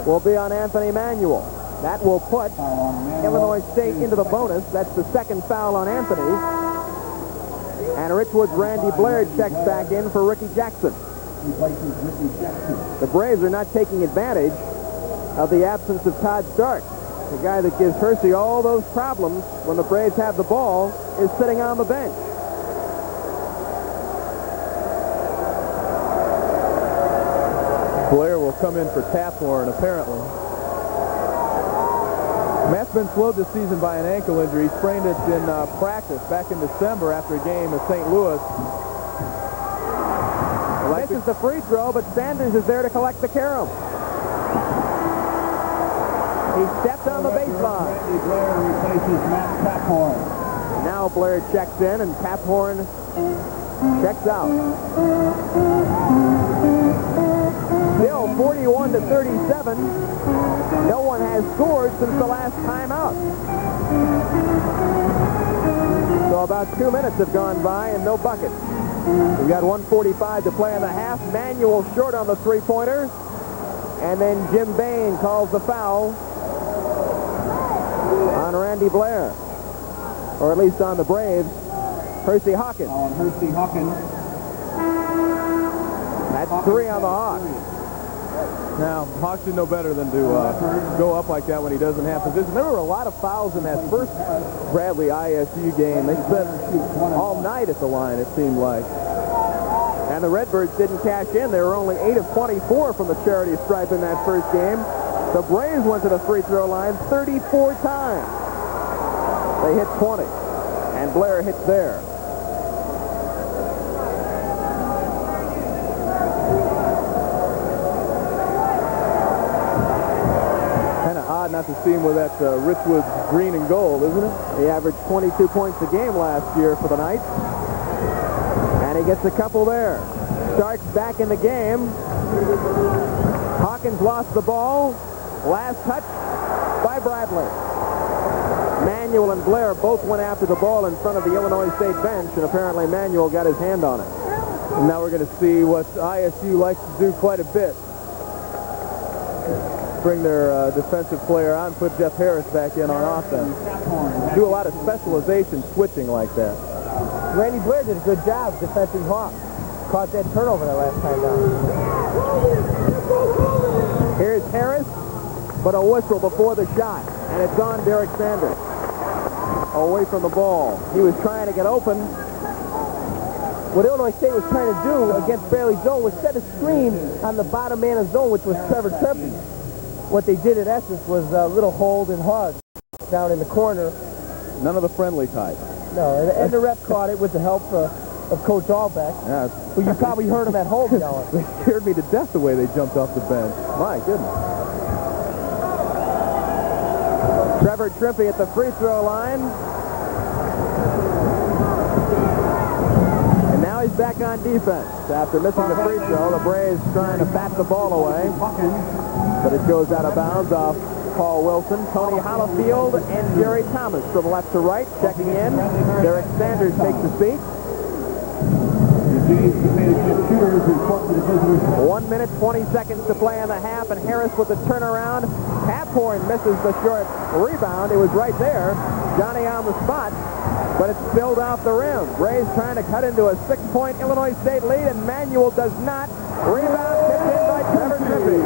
will be on Anthony Manuel. That will put Illinois State into the bonus. That's the second foul on Anthony. And Richwood's Randy Blair checks back in for Ricky Jackson. The Braves are not taking advantage of the absence of Todd Stark. The guy that gives Hersey all those problems when the Braves have the ball is sitting on the bench. Blair will come in for Taphorn, apparently. Matt's been slowed this season by an ankle injury. He sprained it in practice back in December after a game at St. Louis. Misses the free throw, but Sanders is there to collect the carom. He stepped on the baseline. Blair replaces Matt Taphorn. Now Blair checks in, and Taphorn checks out. Still 41-37. No one has scored since the last timeout. So about 2 minutes have gone by and no bucket. We've got 1:45 to play in the half. Manuel short on the three-pointer. And then Jim Bain calls the foul on Randy Blair. Or at least on the Braves, Hersey Hawkins. On Hersey Hawkins. That's 3 on the Hawks. Now, Hawks should know better than to go up like that when he doesn't have position. There were a lot of fouls in that first Bradley ISU game. They spent all night at the line, it seemed like. And the Redbirds didn't cash in. They were only 8 of 24 from the charity stripe in that first game. The Braves went to the free throw line 34 times. They hit 20, and Blair hits there. Not to see him with that Richwood's green and gold, isn't it? He averaged 22 points a game last year for the Knights. And he gets a couple there. Stark's back in the game. Hawkins lost the ball. Last touch by Bradley. Manuel and Blair both went after the ball in front of the Illinois State bench, and apparently Manuel got his hand on it. And now we're going to see what ISU likes to do quite a bit. Bring their defensive player on, put Jeff Harris back in on offense. Do a lot of specialization switching like that. Randy Blair did a good job defending Hawk. Caught that turnover that last time down. Here's Harris, but a whistle before the shot, and it's on Derek Sanders. Away from the ball. He was trying to get open. What Illinois State was trying to do against Bradley's zone was set a screen on the bottom man of zone, which was Trevor Trempe. What they did in essence was a little hold and hug down in the corner. None of the friendly type. No, and the ref caught it with the help of Coach Allbeck, Yeah, who you probably heard him at home yelling. they scared me to death the way they jumped off the bench. My goodness. Trevor Trempe at the free throw line. And now he's back on defense. After missing the free throw, the Braves trying to bat the ball away. But it goes out of bounds off Paul Wilson, Tony Hollifield, and Jerry Thomas from left to right. Checking in. Derek Sanders takes the seat. 1 minute, 20 seconds to play in the half, and Harris with the turnaround. Halfhorn misses the short rebound. It was right there. Johnny on the spot, but it spilled off the rim. Braves trying to cut into a 6-point Illinois State lead, and Manuel does not. Rebound tipped in by Trevor Trempe.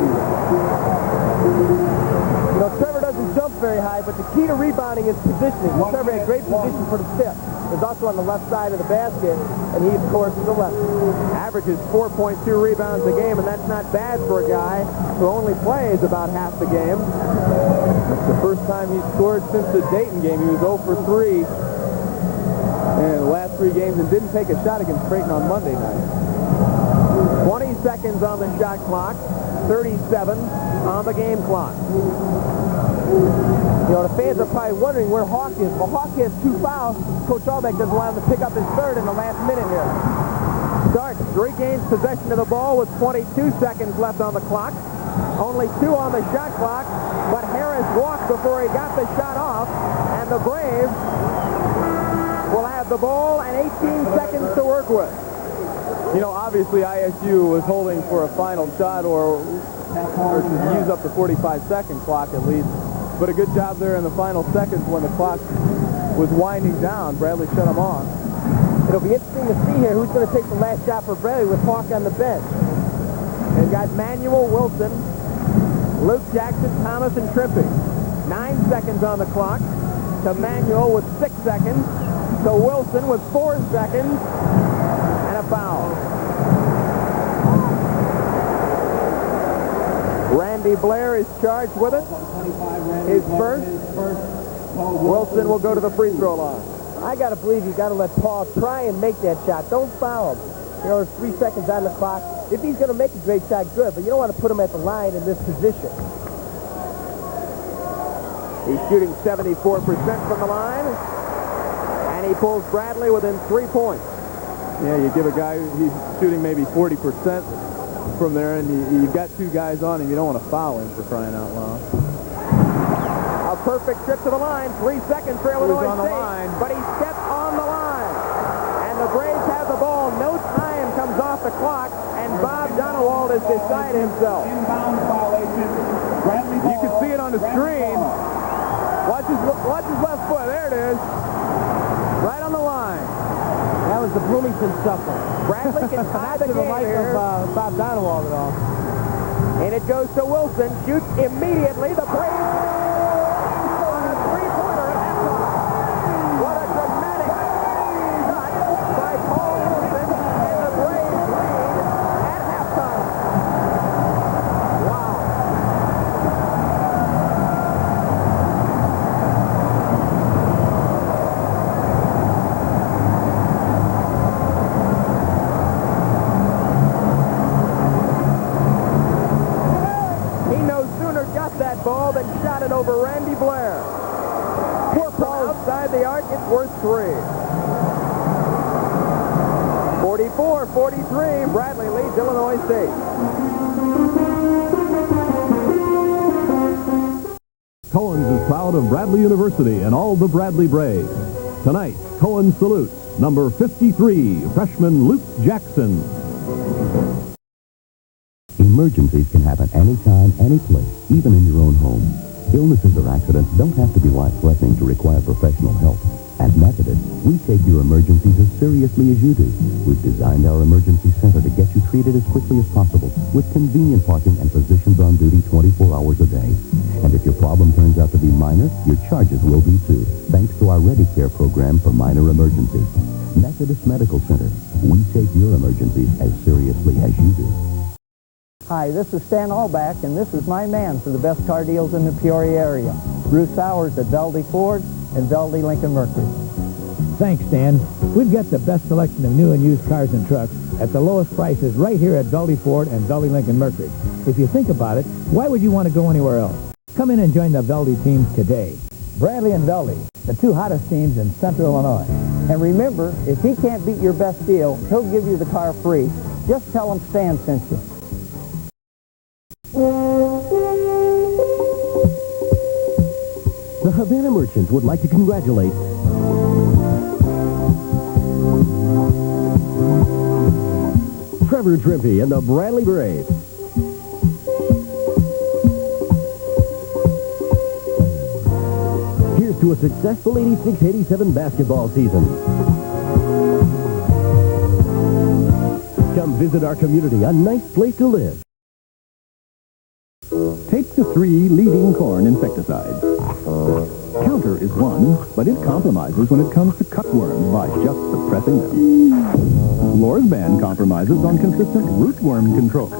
You know, Trevor doesn't jump very high, but the key to rebounding is positioning. Trevor had great position for the tip. He was also on the left side of the basket, and he, of course, is the left. Averages 4.2 rebounds a game, and that's not bad for a guy who only plays about half the game. It's the first time he's scored since the Dayton game. He was 0 for 3 in the last 3 games and didn't take a shot against Creighton on Monday night. 20 seconds on the shot clock, 37 on the game clock. You know, the fans are probably wondering where Hawk is. Well, Hawk has 2 fouls. Coach Allbeck doesn't want him to pick up his third in the last minute here. Starks regains possession of the ball with 22 seconds left on the clock. Only 2 on the shot clock, but Harris walked before he got the shot off, and the Braves will have the ball and 18 seconds to work with. You know, obviously ISU was holding for a final shot or to use up the 45-second clock at least. But a good job there in the final seconds when the clock was winding down. Bradley shut him off. It'll be interesting to see here who's going to take the last shot for Bradley with Hawk on the bench. They've got Manuel, Wilson, Luke Jackson, Thomas, and Trempe. 9 seconds on the clock. To Manuel with 6 seconds. To Wilson with 4 seconds. And a foul. Randy Blair is charged with it. His first. Wilson will go to the free throw line. I got to believe you got to let Paul try and make that shot. Don't foul him. You know, there's 3 seconds on the clock. If he's going to make a great shot, good, but you don't want to put him at the line in this position. He's shooting 74% from the line, and he pulls Bradley within 3 points. Yeah, you give a guy, he's shooting maybe 40% from there, and you've got 2 guys on him. You don't want to foul him, for crying out loud. A perfect trip to the line. 3 seconds for Illinois on the State, line. but he stepped on the line. And the Braves have the ball. No time comes off the clock, and Bob Donewald is beside himself. Inbound violation. Bradley You can see it on the screen. Watch his left foot. There it is. Right on the line. That was the Bloomington shuffle. Bradley can tie the To the game life here. of Bob Donewald at all. And it goes to Wilson. Shoots immediately. The Braves on a three-pointer at halftime. What a dramatic shot by Paul Wilson, and the Braves lead at halftime. Wow. He no sooner got that ball than shot it over Randy Blair. Poor Paul outside the arc. It's worth 3. 44-43. Bradley leads Illinois State. Cohen's is proud of Bradley University and all the Bradley Braves. Tonight, Cohen salutes number 53, freshman Luke Jackson. Emergencies can happen anytime, any place, even in your own home. Illnesses or accidents don't have to be life-threatening to require professional help. At Methodist, we take your emergencies as seriously as you do. We've designed our emergency center to get you treated as quickly as possible with convenient parking and physicians on duty 24 hours a day. And if your problem turns out to be minor, your charges will be too, thanks to our Ready Care program for minor emergencies. Methodist Medical Center. We take your emergencies as seriously as you do. Hi, this is Stan Allback, and this is my man for the best car deals in the Peoria area. Bruce Sowers at Velde Ford and Velde Lincoln Mercury. Thanks, Stan. We've got the best selection of new and used cars and trucks at the lowest prices right here at Velde Ford and Velde Lincoln Mercury. If you think about it, why would you want to go anywhere else? Come in and join the Velde teams today. Bradley and Velde, the two hottest teams in Central Illinois. And remember, if he can't beat your best deal, he'll give you the car free. Just tell him Stan sent you. The Havana Merchants would like to congratulate Trevor Trimpe and the Bradley Braves. Here's to a successful 86-87 basketball season. Come visit our community, a nice place to live. Take the 3 leading corn insecticides. Counter is one, but it compromises when it comes to cutworms by just suppressing them. Lorsban compromises on consistent rootworm control,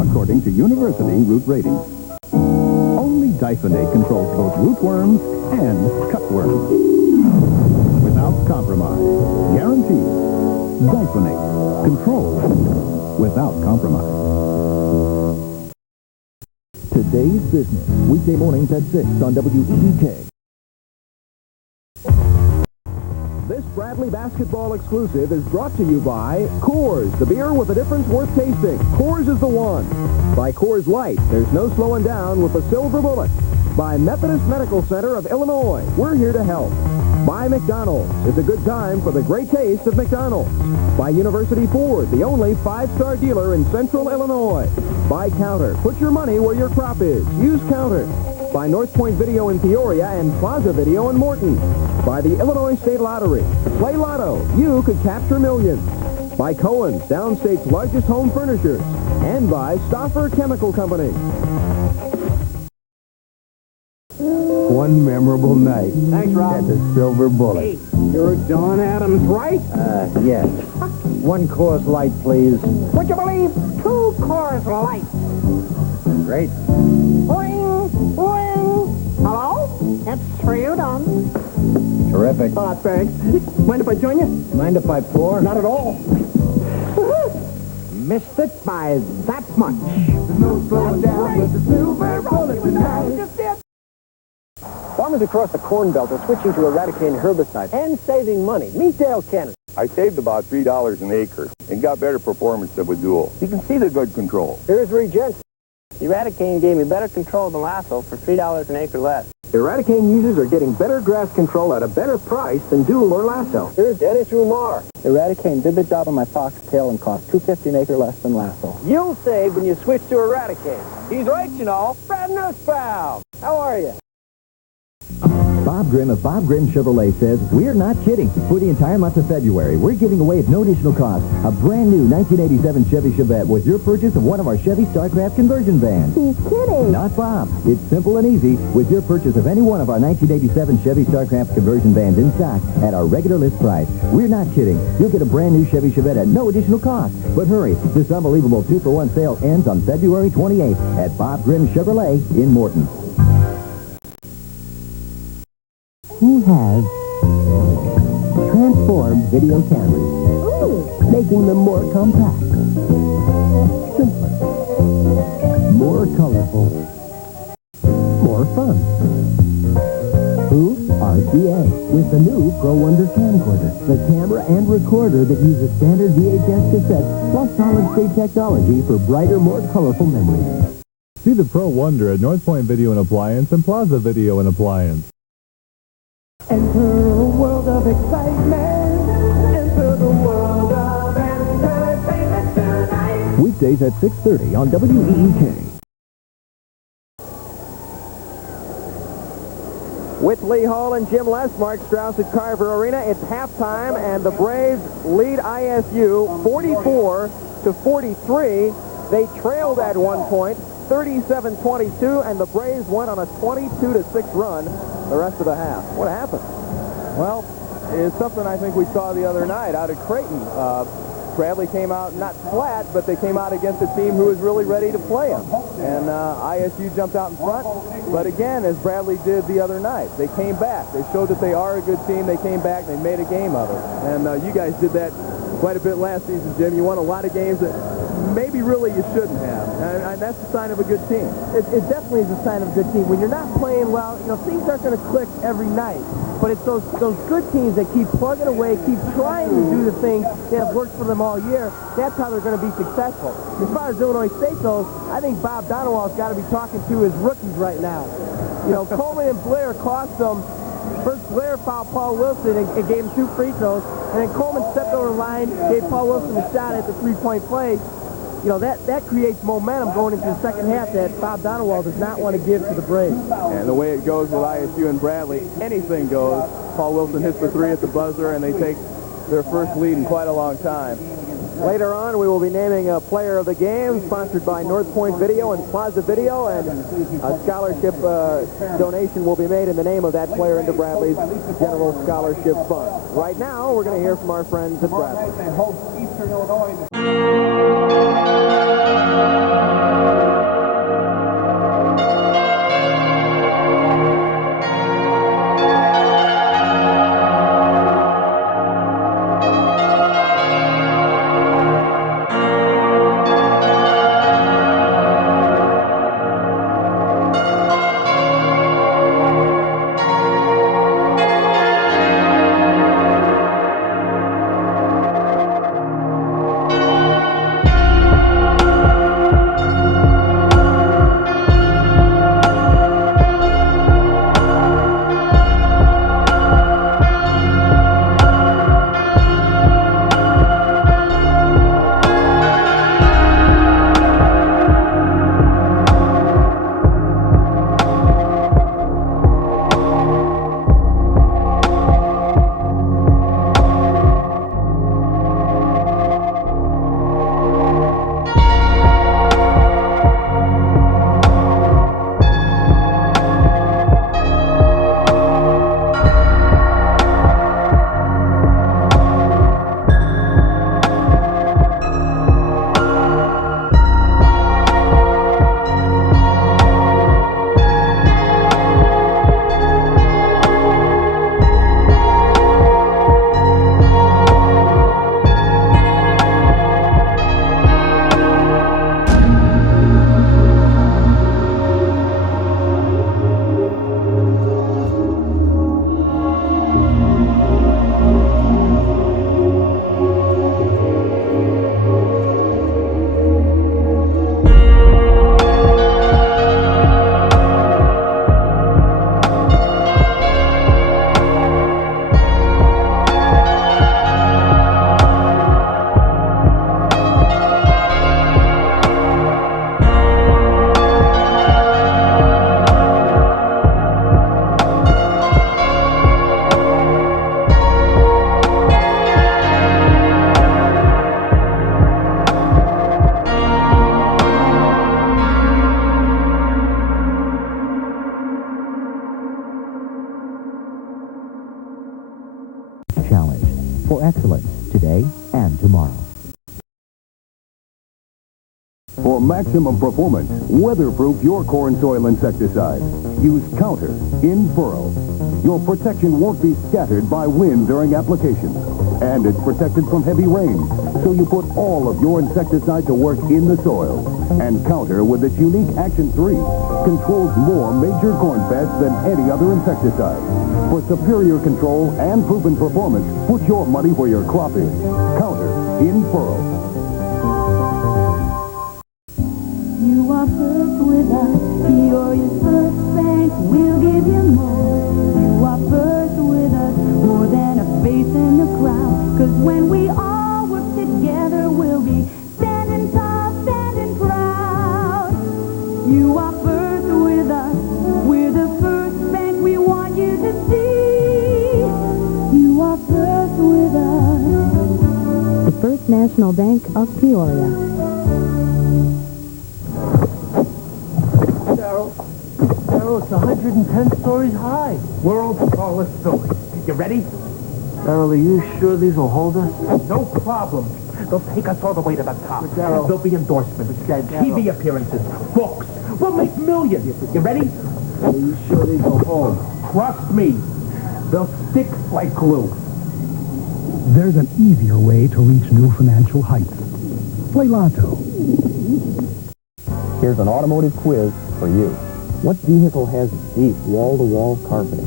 according to University Root Ratings. Only Diphenate controls both rootworms and cutworms. Without compromise. Guaranteed. Diphenate. Control without compromise. Today's Business, weekday mornings at 6 on WEEK. This Bradley basketball exclusive is brought to you by Coors, the beer with a difference worth tasting. Coors is the one. By Coors Light, there's no slowing down with the silver bullet. By Methodist Medical Center of Illinois, we're here to help. By McDonald's, it's a good time for the great taste of McDonald's. By University Ford, the only 5-star dealer in Central Illinois. By Counter, put your money where your crop is. Use Counter. By North Point Video in Peoria and Plaza Video in Morton. By the Illinois State Lottery. Play Lotto. You could capture millions. By Cohen's, Downstate's largest home furnishers. And by Stauffer Chemical Company. One memorable night. Thanks, Rob. At the Silver Bullet. Hey, you're John Adams, right? Yes. One Coors Light, please. Would you believe 2 Coors Light? Great. Ring, ring. Hello? It's for you, Don. Terrific. Thanks. Mind if I join you? Mind if I pour? Not at all. Missed it by that much. No slowing down with the Silver Bullet tonight. Farmers across the Corn Belt are switching to Eradicane herbicide and saving money. Meet Dale Kennedy. I saved about $3 an acre and got better performance than with Dual. You can see the good control. Here's Regency. Eradicane gave me better control than Lasso for $3 an acre less. Eradicane users are getting better grass control at a better price than Dual or Lasso. Here's Dennis Rumar. Eradicane did the job on my foxtail and cost $2.50 an acre less than Lasso. You'll save when you switch to Eradicane. He's right, you know. Brad Nussbaum. How are you? Bob Grimm of Bob Grimm Chevrolet says, we're not kidding. For the entire month of February, we're giving away at no additional cost a brand new 1987 Chevy Chevette with your purchase of one of our Chevy StarCraft conversion vans. He's kidding. Not Bob. It's simple and easy with your purchase of any one of our 1987 Chevy StarCraft conversion vans in stock at our regular list price. We're not kidding. You'll get a brand new Chevy Chevette at no additional cost. But hurry, this unbelievable 2-for-1 sale ends on February 28th at Bob Grimm Chevrolet in Morton. Who has transformed video cameras, making them more compact, simpler, more colorful, more fun? Who? RCA, with the new Pro Wonder camcorder, the camera and recorder that uses standard VHS cassettes plus solid-state technology for brighter, more colorful memories. See the Pro Wonder at North Point Video and Appliance and Plaza Video and Appliance. Enter a world of excitement. Enter the world of entertainment tonight. Weekdays at 6:30 on WEEK. With Lee Hall and Jim Les, Mark Strauss at Carver Arena. It's halftime, and the Braves lead ISU 44-43. They trailed at one point, 37-22, and the Braves went on a 22-6 run the rest of the half. What happened? Well, it's something I think we saw the other night out at Creighton. Bradley came out not flat, but they came out against a team who was really ready to play them. And ISU jumped out in front. But again, as Bradley did the other night, they came back. They showed that they are a good team. They came back. They made a game of it. And you guys did that quite a bit last season, Jim. You won a lot of games that maybe really you shouldn't have. And that's a sign of a good team. It definitely is a sign of a good team. When you're not playing well, you know, things aren't going to click every night. But it's those good teams that keep plugging away, keep trying to do the things that have worked for them all year. That's how they're going to be successful. As far as Illinois State goes, I think Bob Donowall's got to be talking to his rookies right now. You know, Coleman and Blair cost them. First, Blair fouled Paul Wilson and gave him 2 free throws. And then Coleman stepped over the line, gave Paul Wilson a shot at the three-point play. You know, that creates momentum going into the second half that Bob Donowall does not want to give to the Braves. And the way it goes with ISU and Bradley, anything goes. Paul Wilson hits the 3 at the buzzer, and they take their first lead in quite a long time. Later on, we will be naming a player of the game, sponsored by North Point Video and Plaza Video, and a scholarship donation will be made in the name of that player into Bradley's General Scholarship Fund. Right now, we're going to hear from our friends at Bradley. Challenge for excellence today and tomorrow. For maximum performance, weatherproof your corn soil insecticide. Use Counter in furrow. Your protection won't be scattered by wind during application. And it's protected from heavy rain, so you put all of your insecticide to work in the soil. And Counter, with its unique Action 3, controls more major corn pests than any other insecticide. For superior control and proven performance, put your money where your crop is. Counter in furrow. You are first with us, Peoria's first bank, we'll give you more. You are first with us, more than a face in the crowd. 'Cause when we all work together, we'll be standing tall, standing proud. You are first with us, we're the first bank, we want you National Bank of Peoria. Darryl, it's 110 stories high. World's tallest building. You ready? Darryl, are you sure these will hold us? No problem. They'll take us all the way to the top. Darryl. There'll be endorsements, TV appearances, books. We'll make millions. You ready? Are you sure these will hold? Trust me. They'll stick like glue. There's an easier way to reach new financial heights. Play Lotto. Here's an automotive quiz for you. What vehicle has deep wall-to-wall carpeting?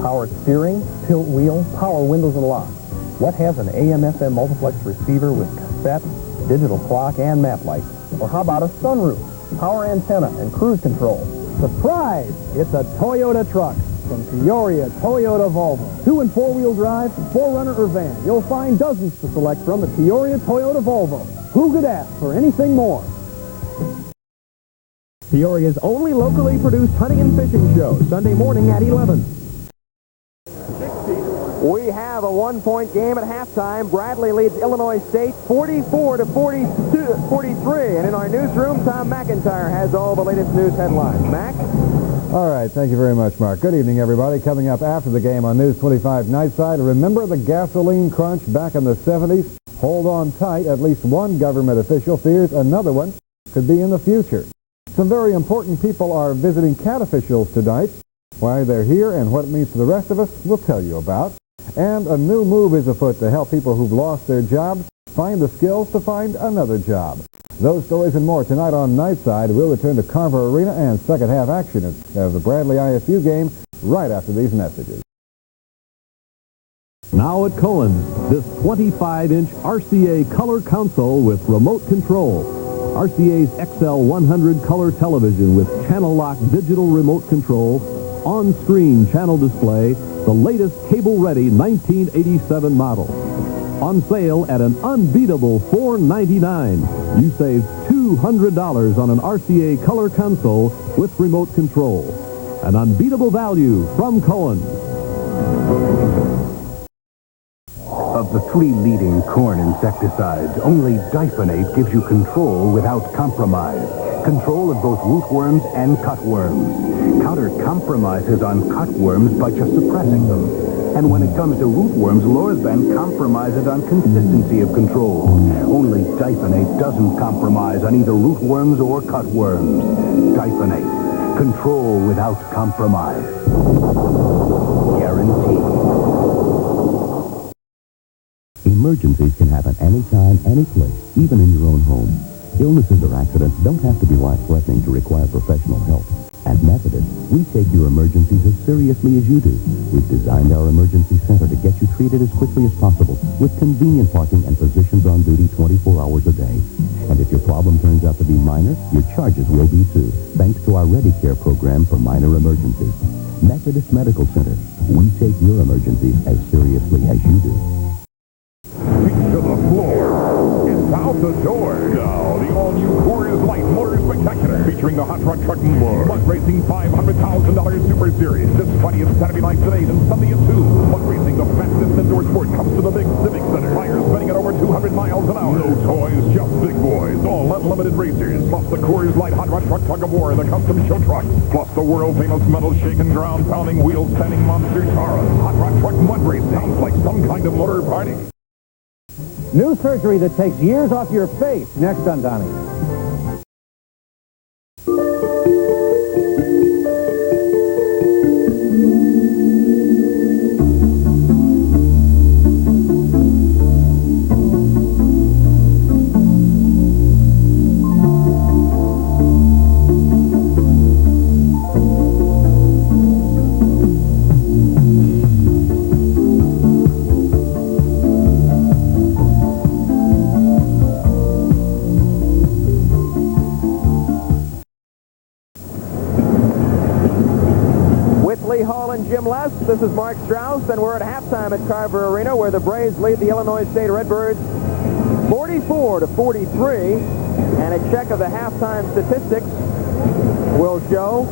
Power steering, tilt wheel, power windows and locks? What has an AM/FM multiplex receiver with cassette, digital clock, and map light? Or how about a sunroof, power antenna, and cruise control? Surprise! It's a Toyota truck. From Peoria, Toyota Volvo. 2- and 4-wheel drive, 4Runner or van. You'll find dozens to select from at Peoria, Toyota Volvo. Who could ask for anything more? Peoria's only locally produced hunting and fishing show, Sunday morning at 11. We have a one-point game at halftime. Bradley leads Illinois State 44-43. And in our newsroom, Tom McIntyre has all the latest news headlines. Mac? All right, thank you very much, Mark. Good evening, everybody. Coming up after the game on News 25 Nightside, remember the gasoline crunch back in the 70s? Hold on tight. At least one government official fears another one could be in the future. Some very important people are visiting cat officials tonight. Why they're here and what it means to the rest of us, we'll tell you about. And a new move is afoot to help people who've lost their jobs find the skills to find another job. Those stories and more tonight on Nightside. We'll return to Carver Arena and second half action of the Bradley ISU game right after these messages. Now at Cohen's, this 25-inch RCA color console with remote control. RCA's XL100 color television with channel-lock digital remote control, on-screen channel display, the latest cable-ready 1987 model. On sale at an unbeatable $499. You save $200 on an RCA color console with remote control. An unbeatable value from Cohen. Of the 3 leading corn insecticides, only Diphenate gives you control without compromise. Control of both rootworms and cutworms. Counter compromises on cutworms by just suppressing them. And when it comes to rootworms, Lorazban compromises on consistency of control. Only Diphenate doesn't compromise on either rootworms or cutworms. Diphenate. Control without compromise. Guaranteed. Emergencies can happen anytime, any place, even in your own home. Illnesses or accidents don't have to be life-threatening to require professional help. At Methodist, we take your emergencies as seriously as you do. We've designed our emergency center to get you treated as quickly as possible with convenient parking and physicians on duty 24 hours a day. And if your problem turns out to be minor, your charges will be too, thanks to our Ready Care program for minor emergencies. Methodist Medical Center. We take your emergencies as seriously as you do. Feet to the floor. It's out the door. Now, the all-new Coors Light Motor Spectacular, featuring the Hot Rod Truck Mud Racing $500,000 Super Series. This 20th Saturday night at 8 and Sunday at 2. Mud Racing, the fastest indoor sport, comes to the big Civic Center. Tires spinning at over 200 miles an hour. No toys, just big boys. All unlimited racers. Plus the Coors Light Hot Rod Truck Tug of War and the custom show truck. Plus the world-famous metal shaking, ground-pounding, wheel-standing monster Tara. Hot Rod Truck Mud Racing. Sounds like some kind of motor party. New surgery that takes years off your face. Next on Donnie. This is Mark Strauss, and we're at halftime at Carver Arena, where the Braves lead the Illinois State Redbirds 44-43. And a check of the halftime statistics will show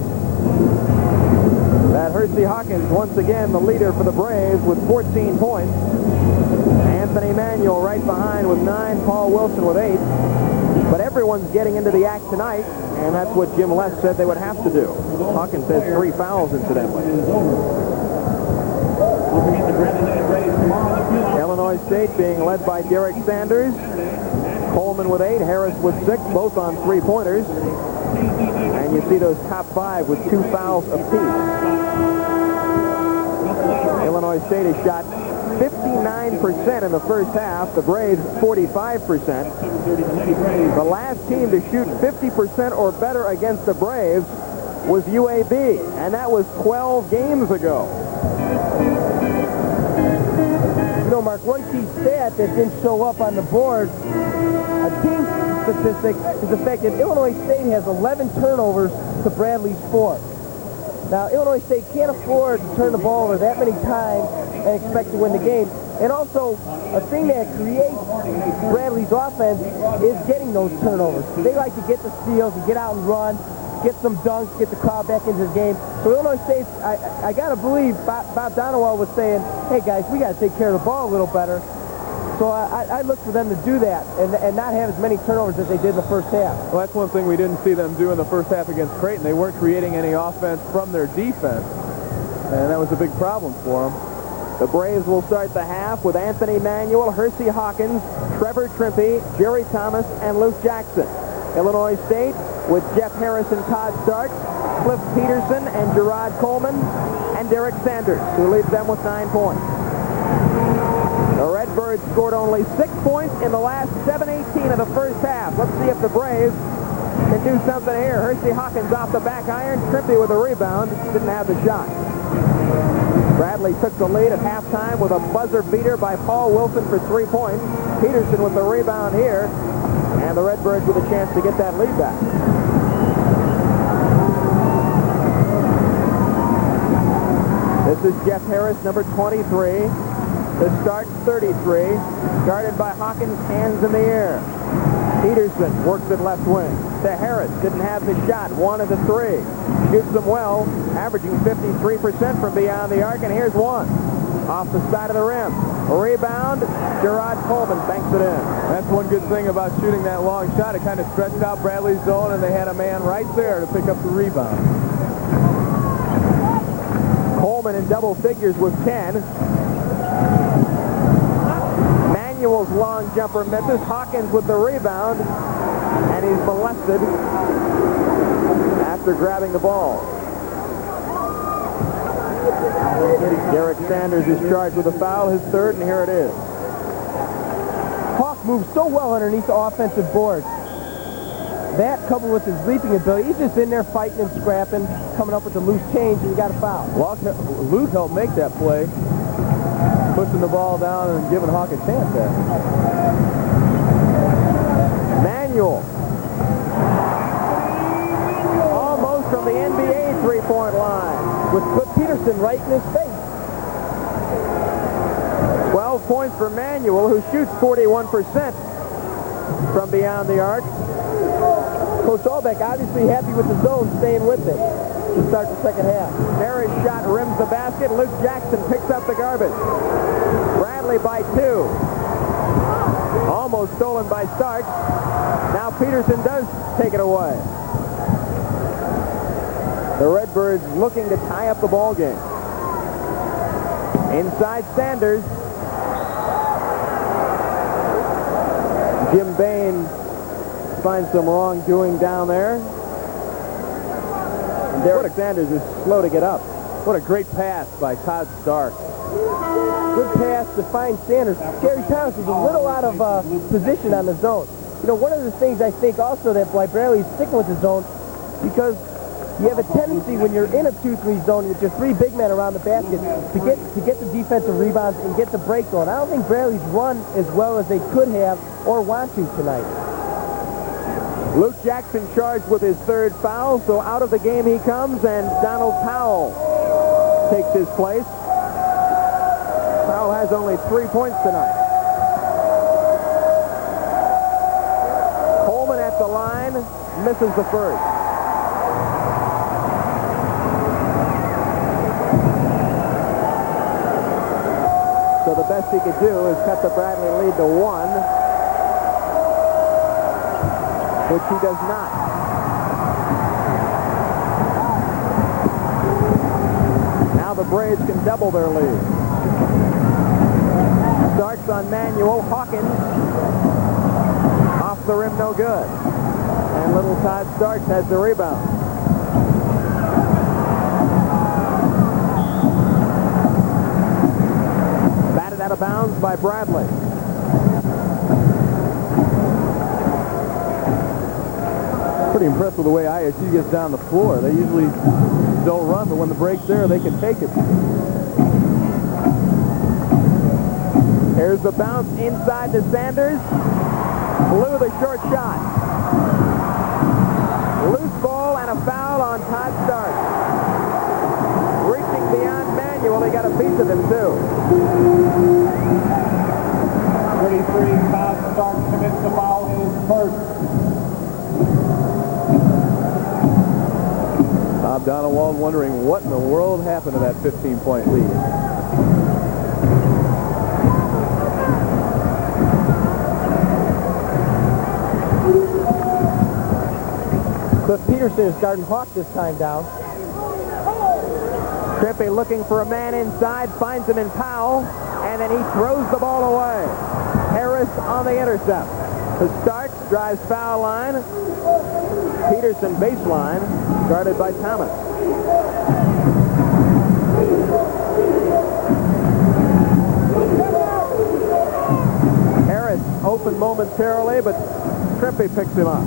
that Hersey Hawkins, once again the leader for the Braves with 14 points. And Anthony Manuel right behind with 9, Paul Wilson with 8. But everyone's getting into the act tonight, and that's what Jim Les said they would have to do. Hawkins has 3 fouls, incidentally. Illinois State being led by Derek Sanders. Coleman with 8, Harris with 6, both on 3-pointers. And you see those top 5 with 2 fouls apiece. Illinois State has shot 59% in the first half. The Braves 45%. The last team to shoot 50% or better against the Braves was UAB, and that was 12 games ago. You know, Mark, one key stat that didn't show up on the board, a team statistic, is the fact that Illinois State has 11 turnovers to Bradley's 4. Now, Illinois State can't afford to turn the ball over that many times and expect to win the game. And also, a thing that creates Bradley's offense is getting those turnovers. They like to get the steals and get out and run, get some dunks, get the crowd back into the game. So Illinois State, I got to believe Bob Donowell was saying, hey, guys, we got to take care of the ball a little better. So I look for them to do that and not have as many turnovers as they did in the first half. Well, that's one thing we didn't see them do in the first half against Creighton. They weren't creating any offense from their defense, and that was a big problem for them. The Braves will start the half with Anthony Manuel, Hersey Hawkins, Trevor Trimpe, Jerry Thomas, and Luke Jackson. Illinois State with Jeff Harris and Todd Starks, Cliff Peterson and Gerard Coleman, and Derek Sanders, who leads them with 9 points. The Redbirds scored only 6 points in the last 7:18 of the first half. Let's see if the Braves can do something here. Hersey Hawkins off the back iron, Trimpe with a rebound, didn't have the shot. Bradley took the lead at halftime with a buzzer beater by Paul Wilson for 3 points. Peterson with the rebound here, and the Redbirds with a chance to get that lead back. This is Jeff Harris, number 23. The start 33, guarded by Hawkins, hands in the air. Peterson works at left wing. To Harris, didn't have the shot, 1 of the 3. Shoots them well, averaging 53% from beyond the arc, and here's one. Off the side of the rim. A rebound, Gerard Coleman banks it in. That's one good thing about shooting that long shot. It kind of stretched out Bradley's zone, and they had a man right there to pick up the rebound. Coleman in double figures with 10. Manuel's long jumper misses. Hawkins with the rebound, and he's molested after grabbing the ball. Derek Sanders is charged with a foul, his 3rd, and here it is. Hawk moves so well underneath the offensive board. That, coupled with his leaping ability, he's just in there fighting and scrapping, coming up with the loose change, and he got a foul. Luke helped make that play, pushing the ball down and giving Hawk a chance there. Manuel. Almost from the NBA 3-point line. With Peterson right in his face. 12 points for Manuel, who shoots 41% from beyond the arc. Coach Albeck obviously happy with the zone, staying with it to start the second half. Harris' shot rims the basket. Luke Jackson picks up the garbage. Bradley by 2. Almost stolen by Starks. Now Peterson does take it away. The Redbirds looking to tie up the ball game. Inside Sanders. Jim Bain finds some wrongdoing down there. And Derek Sanders is slow to get up. What a great pass by Todd Stark. Good pass to find Sanders. Gary Thomas was a little out of position on the zone. You know, one of the things I think also that why Bradley is sticking with the zone, because you have a tendency when you're in a 2-3 zone with your 3 big men around the basket to get the defensive rebounds and get the break going. I don't think Bradley's run as well as they could have or want to tonight. Luke Jackson charged with his 3rd foul, so out of the game he comes, and Donald Powell takes his place. Powell has only 3 points tonight. Coleman at the line, misses the first. So the best he could do is cut the Bradley lead to 1, which he does not. Now the Braves can double their lead. Starks on Manuel. Hawkins off the rim, no good. And little Todd Starks has the rebound. Batted out of bounds by Bradley. Pretty impressed with the way ISU gets down the floor. They usually don't run, but when the break's there, they can take it. Here's the bounce inside to Sanders. Blew the short shot. Loose ball and a foul on Todd Starks. Reaching beyond Manuel, he got a piece of him too. 33, Todd Starks commits the foul, his first. Bob Donewald wondering what in the world happened to that 15-point lead. Cliff Peterson is guarding Hawk this time down. Trippy looking for a man inside, finds him in Powell, and then he throws the ball away. Harris on the intercept. The Starks drives foul line. Peterson baseline, guarded by Thomas. Harris open momentarily, but Trippy picks him up.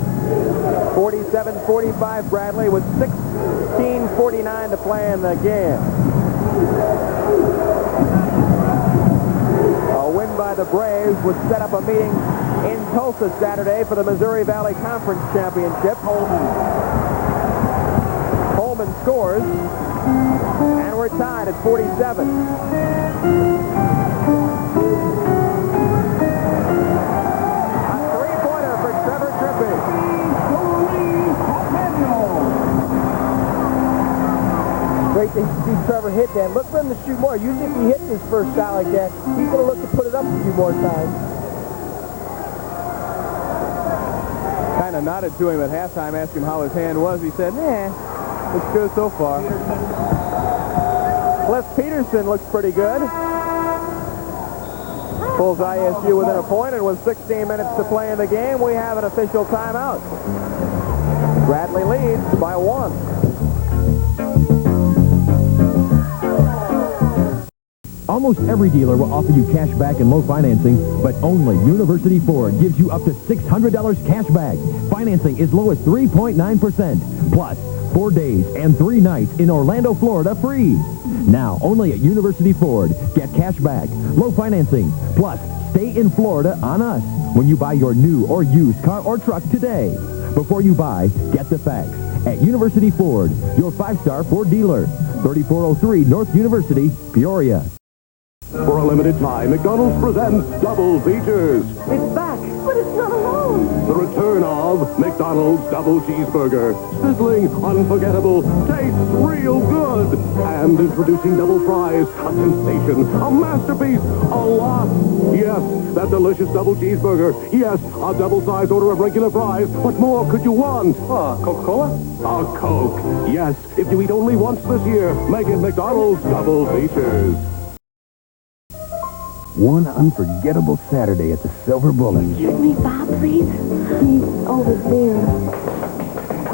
47-45 Bradley with 16:49 to play in the game. A win by the Braves would set up a meeting in Tulsa Saturday for the Missouri Valley Conference Championship. Holman scores, and we're tied at 47. Great to see Trevor hit that. Look for him to shoot more. Usually if he hits his first shot like that, he's going to look to put it up a few more times. Kind of nodded to him at halftime, asked him how his hand was. He said, "Nah, looks good so far." Cliff Peterson looks pretty good. Pulls ISU within a point, and with 16 minutes to play in the game, we have an official timeout. Bradley leads by 1. Almost every dealer will offer you cash back and low financing, but only University Ford gives you up to $600 cash back. Financing is low as 3.9%. Plus, 4 days and 3 nights in Orlando, Florida free. Now, only at University Ford. Get cash back, low financing, plus stay in Florida on us when you buy your new or used car or truck today. Before you buy, get the facts. At University Ford, your 5-star Ford dealer. 3403 North University, Peoria. For a limited time, McDonald's presents Double Features. It's back, but it's not alone. The return of McDonald's Double Cheeseburger. Sizzling, unforgettable, tastes real good. And introducing double fries, a sensation, a masterpiece, a lot. Yes, that delicious double cheeseburger. Yes, a double-sized order of regular fries. What more could you want? Coca-Cola? A Coke. Yes, if you eat only once this year, make it McDonald's Double Features. One unforgettable Saturday at the Silver Bullet. Excuse me, Bob, please. He's over there.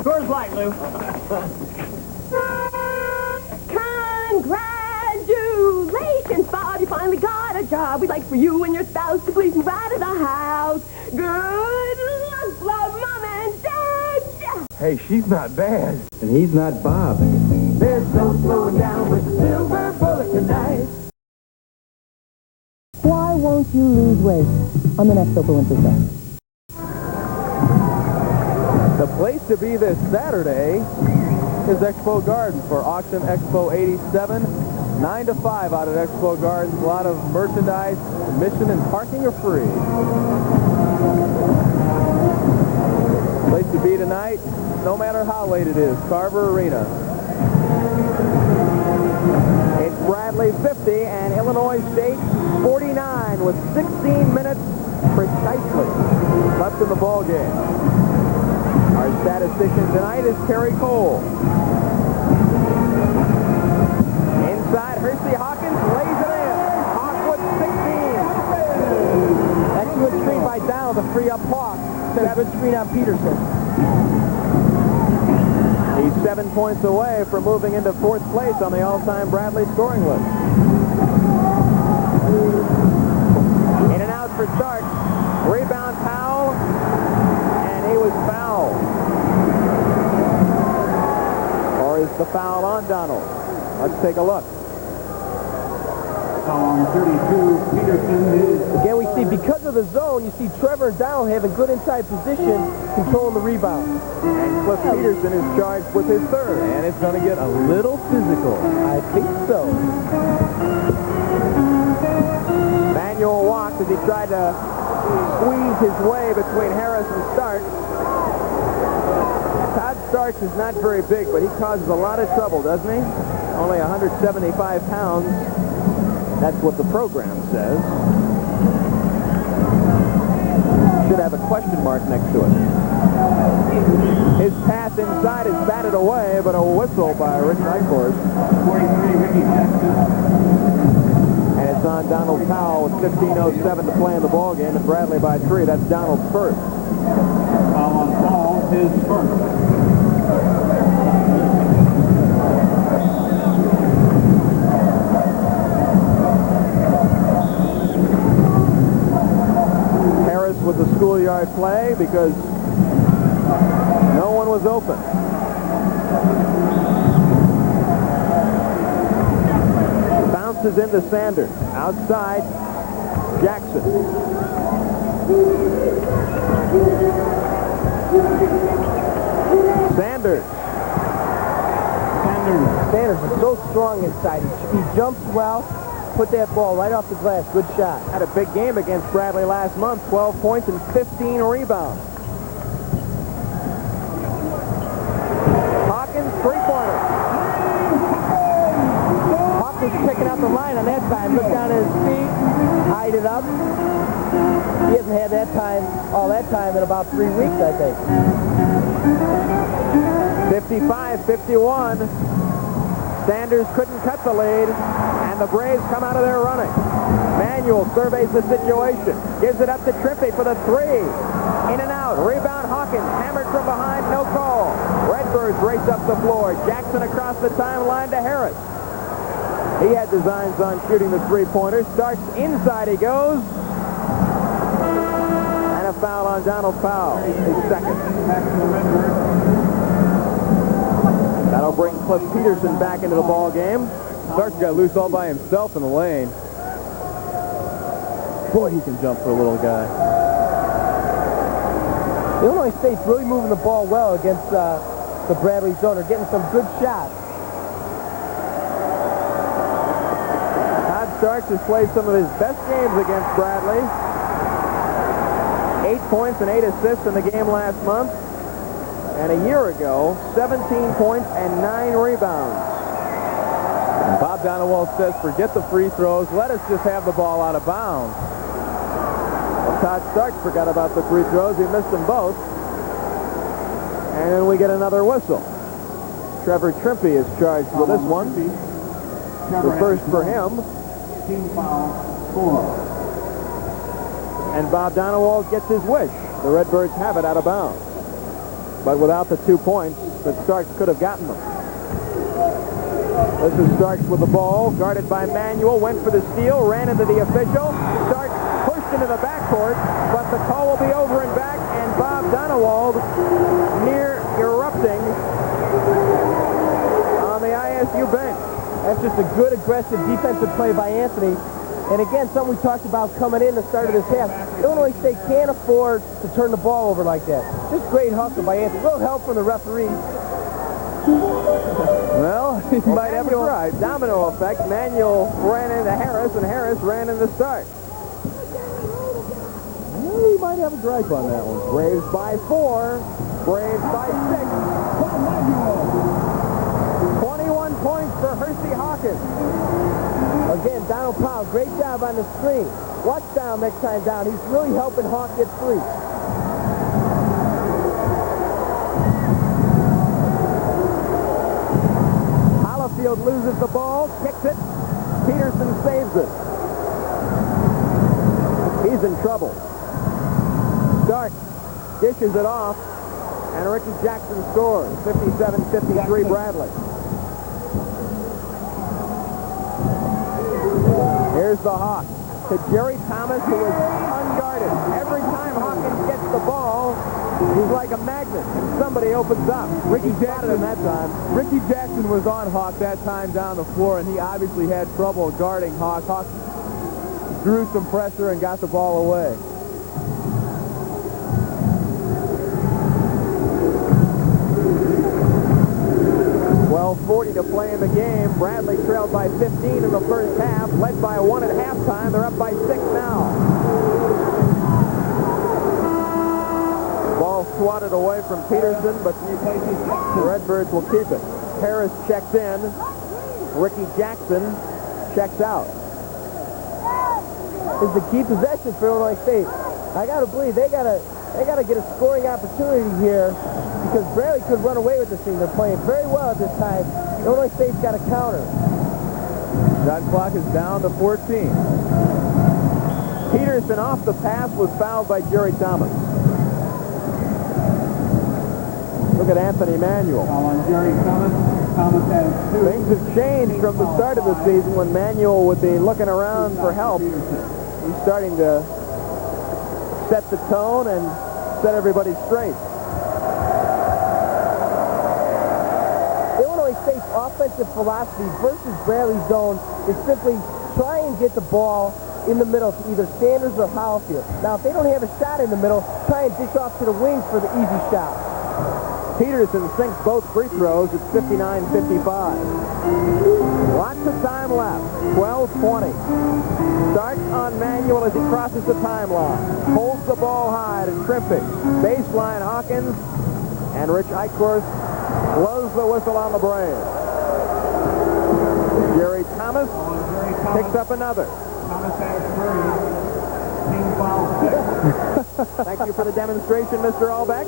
Door's light, Lou. Congratulations, Bob. You finally got a job. We'd like for you and your spouse to please move out of the house. Good luck, love, Mom and Dad. Hey, she's not bad. And he's not Bob. There's no slowing down with the Silver Bullet tonight. Why won't you lose weight on the next Oprah Winfrey Show? The place to be this Saturday is Expo Gardens for Auction Expo 87. 9 to 5 out at Expo Gardens. A lot of merchandise, admission and parking are free. Place to be tonight, no matter how late it is, Carver Arena. It's Bradley 50, and Illinois State 49 with 16 minutes precisely left in the ball game. Our statistician tonight is Terry Cole. Inside, Hersey Hawkins lays it in. Hawk with 16. Excellent screen by Down to free up Hawk. A good screen on Peterson. He's 7 points away from moving into 4th place on the all-time Bradley scoring list. In and out for Stark. Rebound Powell, and he was fouled. Or is the foul on Donald? Let's take a look. On 32, Peterson is... Again, we see because of the zone, you see Trevor and Donald having good inside position, controlling the rebound. And Cliff Peterson is charged with his 3rd. And it's going to get a little physical. I think so. Manuel walked as he tried to squeeze his way between Harris and Stark. Todd Starks is not very big, but he causes a lot of trouble, doesn't he? Only 175 pounds. That's what the program says. Should have a question mark next to it. His pass inside is batted away, but a whistle by Rich Eichhorst. 43, Ricky Jackson. And it's on Donald Powell with 15:07 to play in the ball game, and Bradley by 3. That's Donald's first. Foul on Powell, his first. With the schoolyard play because no one was open. Bounces into Sanders. Outside, Jackson. Sanders. Sanders is so strong inside. He jumps well. Put that ball right off the glass. Good shot. Had a big game against Bradley last month. 12 points and 15 rebounds. Hawkins, three-pointer. Hawkins picking out the line on that time. Look down at his feet. Eyed it up. He hasn't had that time, all that time in about 3 weeks, I think. 55-51. Sanders couldn't cut the lead. And the Braves come out of there running. Manuel surveys the situation. Gives it up to Trippy for the 3. In and out. Rebound Hawkins. Hammered from behind. No call. Redbirds race up the floor. Jackson across the timeline to Harris. He had designs on shooting the 3-pointer. Starts inside he goes. And a foul on Donald Powell. His second. That'll bring Cliff Peterson back into the ball game. Starks got loose all by himself in the lane. Boy, he can jump for a little guy. Illinois State's really moving the ball well against the Bradley zone. They're getting some good shots. Todd Starks has played some of his best games against Bradley. 8 points and 8 assists in the game last month. And a year ago, 17 points and 9 rebounds. And Bob Donowald says, forget the free throws. Let us just have the ball out of bounds. Well, Todd Starks forgot about the free throws. He missed them both. And then we get another whistle. Trevor Trimpey is charged with this one. The first for him. Team foul, 4. And Bob Donowald gets his wish. The Redbirds have it out of bounds. But without the 2 points that Starks could have gotten them. This is Starks with the ball, guarded by Manuel, went for the steal, ran into the official. Starks pushed into the backcourt, but the call will be over and back, and Bob Donowald near erupting on the ISU bench. That's just a good, aggressive defensive play by Anthony. And again, something we talked about coming in the start of this half. Illinois State can't afford to turn the ball over like that. Just great hustle by Anthony. A little help from the referee. Well, he might have a drive. Domino effect. Manuel ran into Harris, and Harris ran into Stark. Well, he might have a gripe on that one. Braves by 4. Braves by 6. 21 points for Hersey Hawkins. Again, Donald Powell, great job on the screen. Watch Donald next time down. He's really helping Hawk get free. Hollifield loses the ball, kicks it. Peterson saves it. He's in trouble. Stark dishes it off, and Ricky Jackson scores. 57-53 Bradley. Here's the Hawk to Jerry Thomas, who is unguarded. Every time Hawkins gets the ball, he's like a magnet, and somebody opens up. Ricky Jackson that time. Ricky Jackson was on Hawk that time down the floor, and he obviously had trouble guarding Hawk. Hawk drew some pressure and got the ball away. .40 to play in the game. Bradley trailed by 15 in the first half, led by 1 at halftime. They're up by 6 now. Ball swatted away from Peterson, but the Redbirds will keep it. Harris checks in. Ricky Jackson checks out. It's the key possession for Illinois State. I got to believe they got to get a scoring opportunity here, because Bradley could run away with this thing. They're playing very well at this time. Illinois State's got a counter. Shot clock is down to 14. Peterson off the pass was fouled by Jerry Thomas. Look at Anthony Manuel. On Jerry Thomas. Thomas has 2. Things have changed from the start of the season when Manuel would be looking around for help. He's starting to set the tone and set everybody straight. Illinois State's offensive philosophy versus Bradley's zone is simply try and get the ball in the middle to either Sanders or Hollifield. Now, if they don't have a shot in the middle, try and dish off to the wings for the easy shot. Peterson sinks both free throws. It's 59-55. Lots of time left. 12-20. Starts on Manuel as he crosses the timeline. Holds the ball high to Trimpick. Baseline Hawkins. And Rich Eichhorst blows the whistle on the Braves. Jerry Thomas picks up another. Thomas has 3. Team foul 6. Thank you for the demonstration, Mr. Albeck.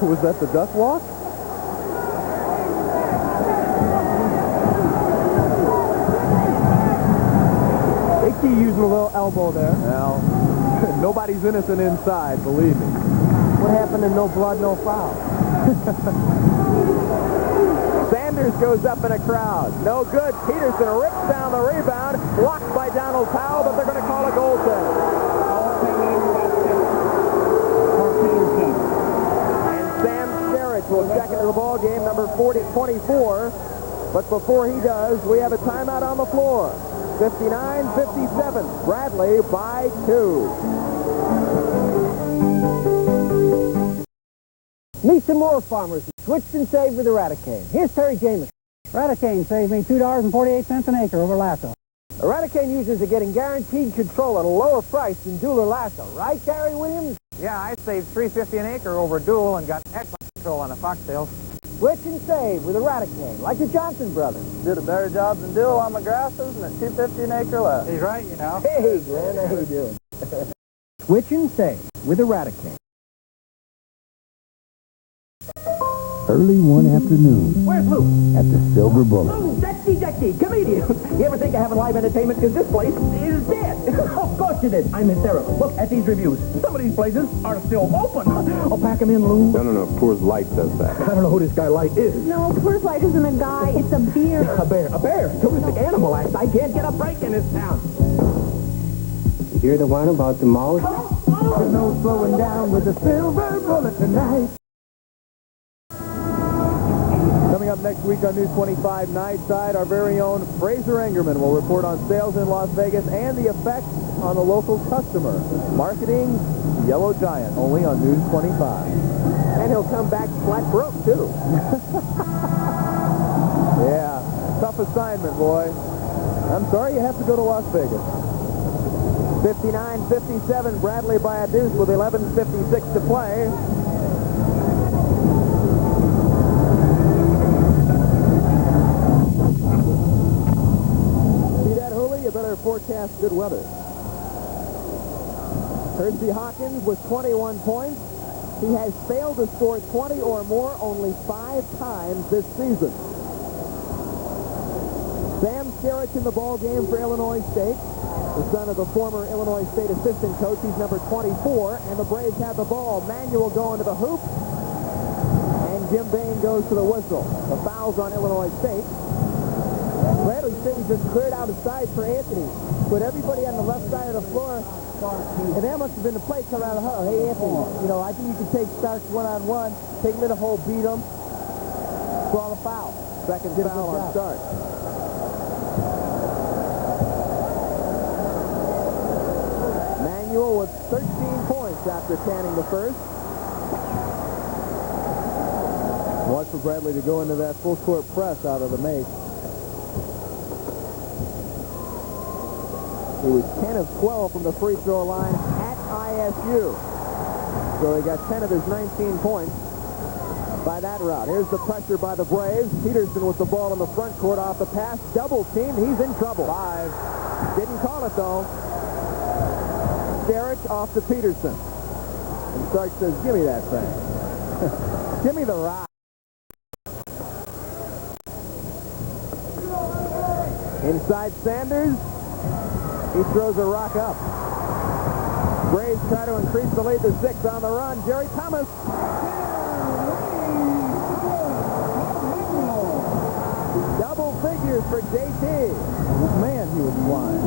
Was that the duck walk? They keep using a little elbow there. Well, nobody's innocent inside, believe me. What happened to no blood, no foul? Sanders goes up in a crowd. No good. Peterson rips down the rebound. Blocked by Donald Powell, but they're going to call a goaltender. Will check into the ball game, number 24. But before he does, we have a timeout on the floor. 59-57. Bradley by 2. Meet some more farmers who switched and saved with Eradicane. Here's Terry Jameson. Eradicane saved me $2.48 an acre over Lasso. Eradicane users are getting guaranteed control at a lower price than Dual or Lasso. Right, Terry Williams? Yeah, I saved $3.50 an acre over Dual and got excellent control on the foxtails. Switch and save with Eradicane, like the Johnson brothers. Did a better job than Dual on my grasses and at $2.50 an acre less. He's right, you know. Hey, Glenn, how you doing? Switch and save with Eradicane. Early one afternoon Where's Lou? at the Silver Bullet. Lou, Dexy, comedian. You ever think of having live entertainment? Because this place is dead. Of course you did. I'm hysterical. Look at these reviews. Some of these places are still open. Oh, pack them in, Lou. No. Coors Light does that. I don't know who this guy Light is. No, Coors Light isn't a guy. It's a beer. A bear. Terrific animal act. I can't get a break in this town. You're the one about the mouse? There's no slowing down with the Silver Bullet tonight. Coming up next week on News 25 Nightside, our very own Fraser Engerman will report on sales in Las Vegas and the effect on the local customer. Marketing Yellow Giant, only on News 25. And he'll come back flat broke, too. Yeah, tough assignment, boy. I'm sorry you have to go to Las Vegas. 59-57, Bradley by a deuce with 11:56 to play. forecast good weather. Hersey Hawkins with 21 points. He has failed to score 20 or more only 5 times this season. Sam Skerritt's in the ball game for Illinois State, the son of the former Illinois State assistant coach. He's number 24, and the Braves have the ball. Manuel going to the hoop, and Jim Bain goes to the whistle. The foul's on Illinois State. Bradley City just cleared out a side for Anthony. Put everybody on the left side of the floor, and that must have been the play coming out of the huddle. Hey, Anthony, you know, I think you can take Starks one-on-one, take him in a hole, beat him, draw the foul. Second foul on Starks. Manuel with 13 points after canning the first. Watch for Bradley to go into that full-court press out of the make. He was 10 of 12 from the free throw line at ISU. So he got 10 of his 19 points by that route. Here's the pressure by the Braves. Peterson with the ball in the front court off the pass. Double teamed. He's in trouble. 5. Didn't call it, though. Skerritt off to Peterson. And Stark says, give me that thing. Give me the rock. Inside Sanders. He throws a rock up. Braves try to increase the lead to 6 on the run. Jerry Thomas. Double figures for JT. Man, he was flying.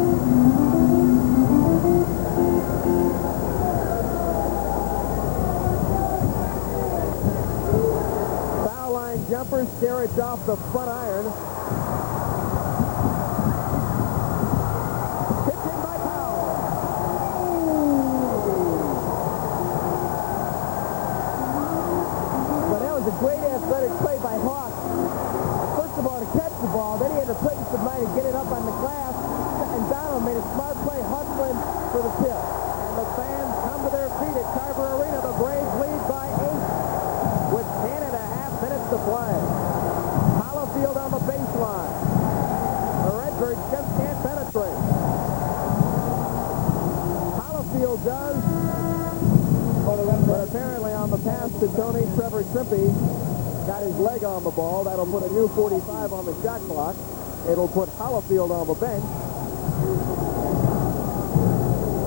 Foul line jumper. Skerritt off the front iron. For the tip. And the fans come to their feet at Carver Arena. The Braves lead by 8 with 10.5 minutes to play. Hollifield on the baseline. The Redbirds just can't penetrate. Hollifield does. But apparently on the pass to Tony, Trevor Trimpey got his leg on the ball. That'll put a new 45 on the shot clock. It'll put Hollifield on the bench.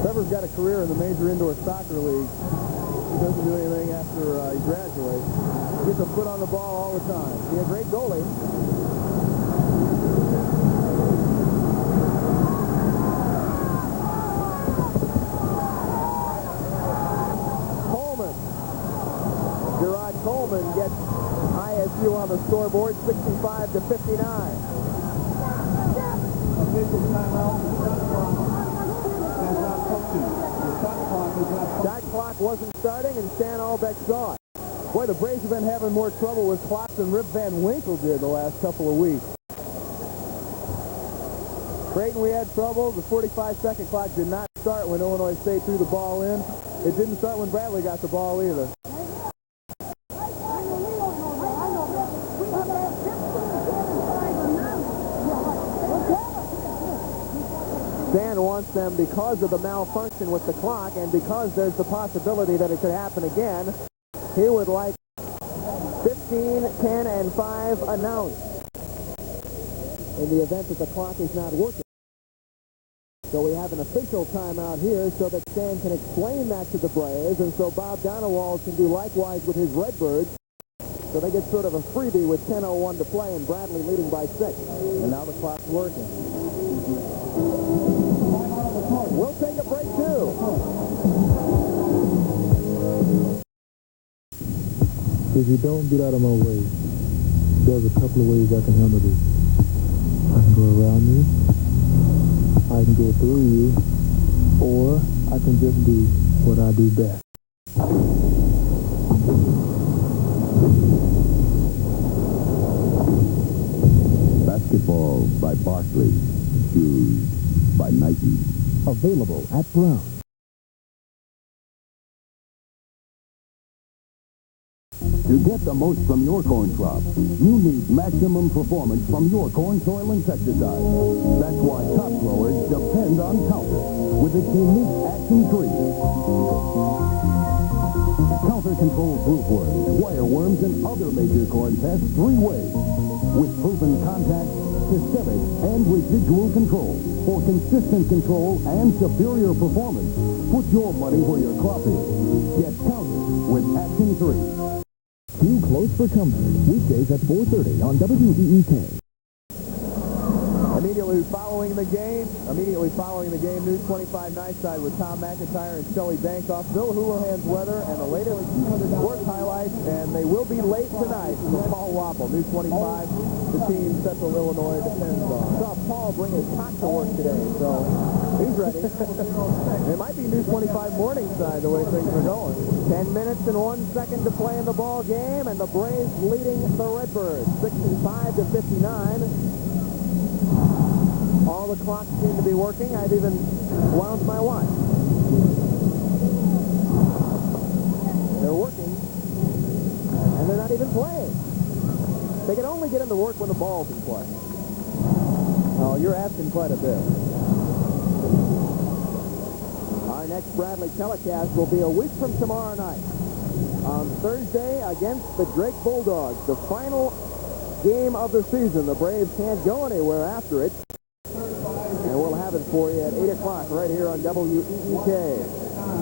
Trevor's got a career in the Major Indoor Soccer League. He doesn't do anything after he graduates. He gets a foot on the ball all the time. He's a great goalie. Coleman. Gerard Coleman gets ISU on the scoreboard, 65-59. Official timeout. Shot clock wasn't starting, and Stan Albeck saw it. Boy, the Braves have been having more trouble with clocks than Rip Van Winkle did the last couple of weeks. Creighton, we had trouble. The 45-second clock did not start when Illinois State threw the ball in. It didn't start when Bradley got the ball either. Stan wants them, because of the malfunction with the clock and because there's the possibility that it could happen again, he would like 15, 10, and 5 announced in the event that the clock is not working. So we have an official timeout here so that Stan can explain that to the Braves, and so Bob Donowald can do likewise with his Redbirds. So they get sort of a freebie with 10:01 to play and Bradley leading by 6. And now the clock's working. We'll take a break, too. If you don't get out of my way, there's a couple of ways I can handle this. I can go around you, I can go through you, or I can just do what I do best. Basketball by Barkley. Shoes by Nike. Available at Brown. To get the most from your corn crop, you need maximum performance from your corn soil insecticide. That's why top growers depend on counter with its unique Action 3. Counter controls roof worms, wire worms, and other major corn pests 3 ways. With proven contact, systemic, and residual control for consistent control and superior performance. Put your money where your crop is. Get Counter with Action 3. Too close for comfort. Weekdays at 4:30 on WEEK. Immediately following the game, News 25 Nightside with Tom McIntyre and Shelley Bankoff, Bill Houlihan's weather, and the latest sports highlights, and they will be late tonight for Paul Wappel. News 25, the team Central Illinois depends on. I saw Paul bring his pot to work today, so he's ready. It might be News 25 Morningside the way things are going. 10 minutes and 1 second to play in the ball game, and the Braves leading the Redbirds 65-59. All the clocks seem to be working. I've even wound my watch. They're working, and they're not even playing. They can only get into work when the ball's in play. Oh, you're asking quite a bit. Our next Bradley telecast will be a week from tomorrow night. On Thursday against the Drake Bulldogs, the final game of the season. The Braves can't go anywhere after it. And we'll have it for you at 8 o'clock right here on WEEK.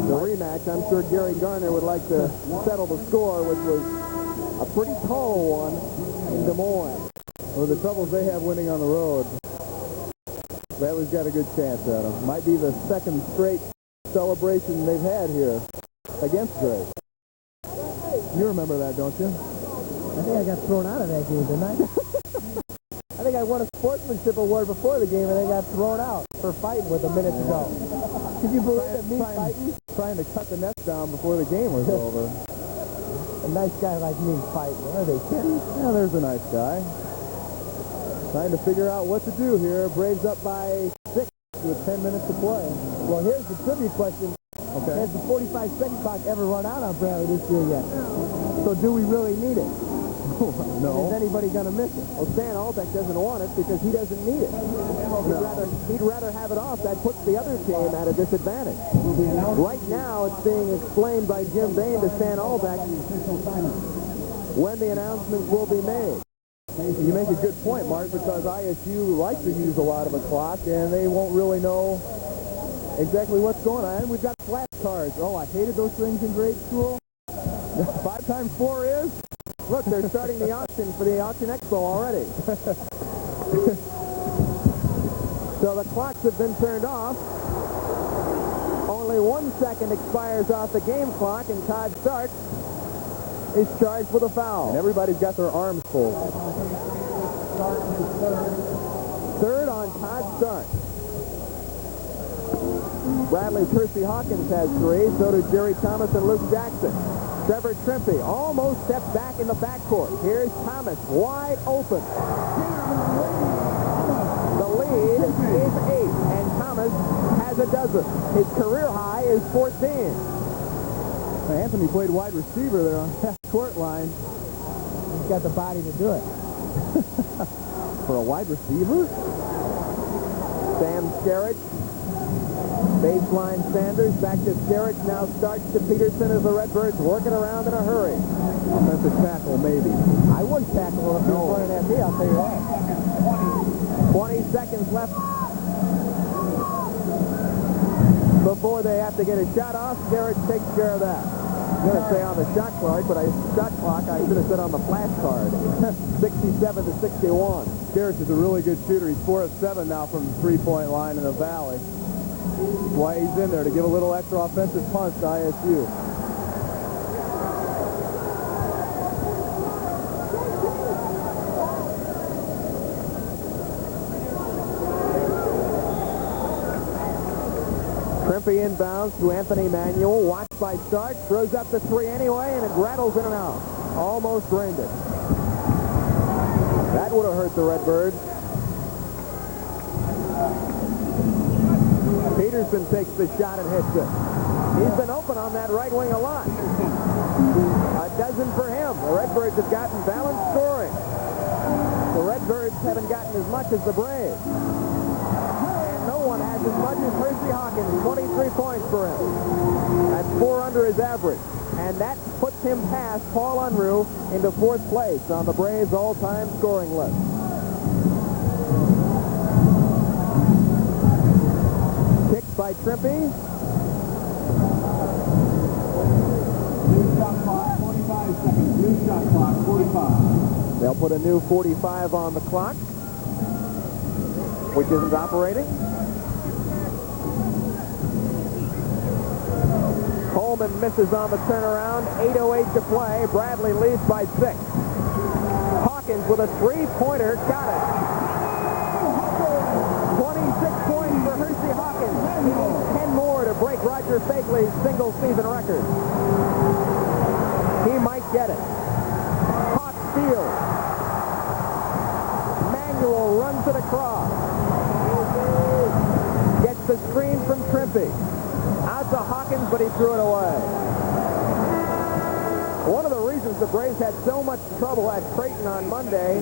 The rematch, I'm sure Gary Garner would like to settle the score, which was a pretty tall one in Des Moines. Well, the troubles they have winning on the road, Bradley's got a good chance at them. Might be the second straight celebration they've had here against Drake. You remember that, don't you? I think I got thrown out of that game, didn't I? I think I won a sportsmanship award before the game, and then got thrown out for fighting with a minute to go. Could you believe that? Me fighting? Trying to cut the nets down before the game was over. A nice guy like me fighting. Are they kidding? Yeah, there's a nice guy. Trying to figure out what to do here. Braves up by 6 with 10 minutes to play. Well, here's the trivia question. Okay. Has the 45-second clock ever run out on Bradley this year yet? So do we really need it? No. Is anybody going to miss it? Well, Stan Albeck doesn't want it because he doesn't need it. He'd rather have it off. That puts the other team at a disadvantage. Right now, it's being explained by Jim Bain to Stan Albeck when the announcements will be made. You make a good point, Mark, because ISU likes to use a lot of a clock, and they won't really know exactly what's going on. And we've got flashcards. Oh, I hated those things in grade school. 5 times 4 is? Look, they're starting the auction for the Auction Expo already. So the clocks have been turned off. Only 1 second expires off the game clock, and Todd Stark is charged with a foul. And everybody's got their arms folded. Third on Todd Stark. Bradley Percy Hawkins has 3. So do Jerry Thomas and Luke Jackson. Trevor Trimpe almost stepped back in the backcourt. Here's Thomas, wide open. The lead is 8, and Thomas has a dozen. His career high is 14. Anthony played wide receiver there on that court line. He's got the body to do it. For a wide receiver? Sam Skerrich. Baseline Sanders, back to Skerrich, now starts to Peterson as the Redbirds working around in a hurry. Offensive tackle, maybe. I wouldn't tackle him if he was running at me, I'll tell you that. 20 seconds left before they have to get a shot off. Skerrich takes care of that. I'm going to say on the shot clock, but I should have said on the flash card. 67-61. Skerrich is a really good shooter. He's 4 of 7 now from the three-point line in the Valley. That's why he's in there, to give a little extra offensive punch to ISU. Trimpe inbounds to Anthony Manuel, watched by Stark, throws up the 3 anyway, and it rattles in and out. Almost drained it. That would have hurt the Redbirds. Peterson takes the shot and hits it. He's been open on that right wing a lot. A dozen for him. The Redbirds have gotten balanced scoring. The Redbirds haven't gotten as much as the Braves. And no one has as much as Hersey Hawkins, 23 points for him. That's 4 under his average. And that puts him past Paul Unruh into 4th place on the Braves' all-time scoring list. Kicked by Trimpe. New shot clock, 45 seconds. New shot clock, 45. They'll put a new 45 on the clock, which isn't operating. Coleman misses on the turnaround. 8:08 to play. Bradley leads by 6. Hawkins with a three-pointer. Got it. 26 points for Hersey Hawkins. He needs 10 more to break Roger Fagley's single-season record. He might get it. Hawk steals. Manuel runs it across. Gets the screen from Trimpe. Out to Hawkins, but he threw it away. One of the reasons the Braves had so much trouble at Creighton on Monday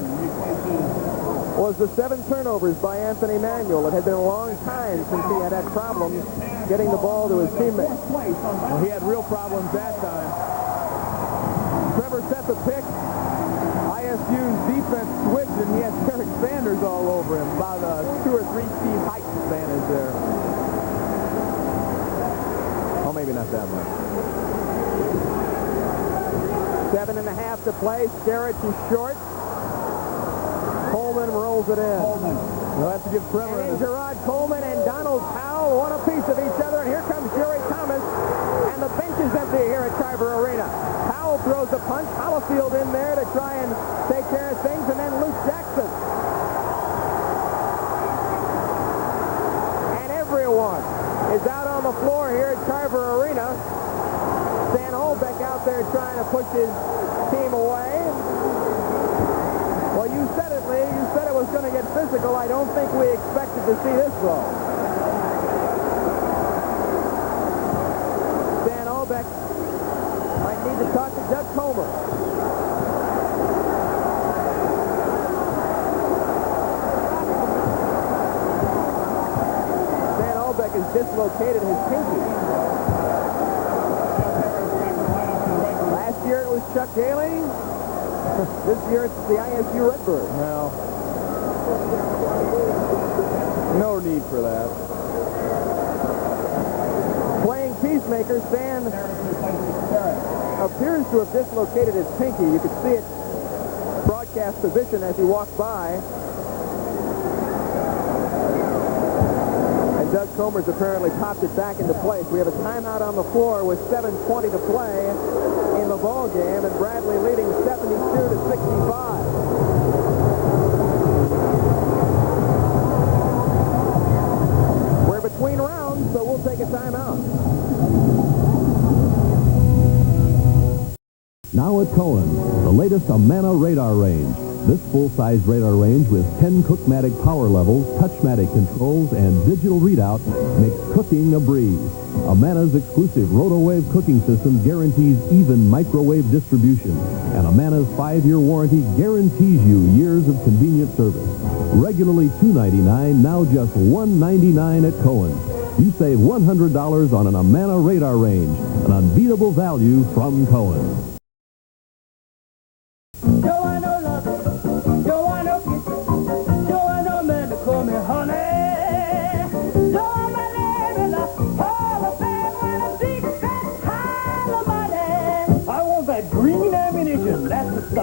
was the 7 turnovers by Anthony Manuel. It had been a long time since he had problems getting the ball to his teammates. Well, he had real problems that time. Trevor set the pick. ISU's defense switched, and he had Derek Sanders all over him. About 2 or 3 Steve Height advantage there. Oh, maybe not that much. 7.5 to play. Sterrett is short. Coleman rolls it in. You'll have to give Trevor and Gerard Coleman and Donald Powell want a piece of each other, and here comes Jerry Thomas, and the bench is empty here at Carver Arena. Powell throws a punch. Hollifield in there to try and take care of things, and then Luke Jackson. And everyone is out on the floor here at Carver Arena. Stan Holbeck out there trying to push his team away. Well, you said it, Lee. You said it was going to get physical. I don't think we expected to see this, though. Stan Holbeck might need to talk to Doug Comer. Stan Holbeck has dislocated his pinky. Last year it was Chuck Daly. This year it's the ISU Redbirds. No need for that. Playing peacemaker, Stan appears to have dislocated his pinky. You could see it broadcast position as he walked by. And Doug Comer's apparently popped it back into place. We have a timeout on the floor with 7:20 to play in the ball game, and Bradley leading 72 to 65. We're between rounds, so we'll take a timeout. Now at Cohen, the latest Amana radar range. This full-size radar range with 10 Cookmatic power levels, Touchmatic controls, and digital readout makes cooking a breeze. Amana's exclusive RotoWave cooking system guarantees even microwave distribution, and Amana's 5-year warranty guarantees you years of convenient service. Regularly $2.99, now just $1.99 at Cohen. You save $100 on an Amana radar range, an unbeatable value from Cohen.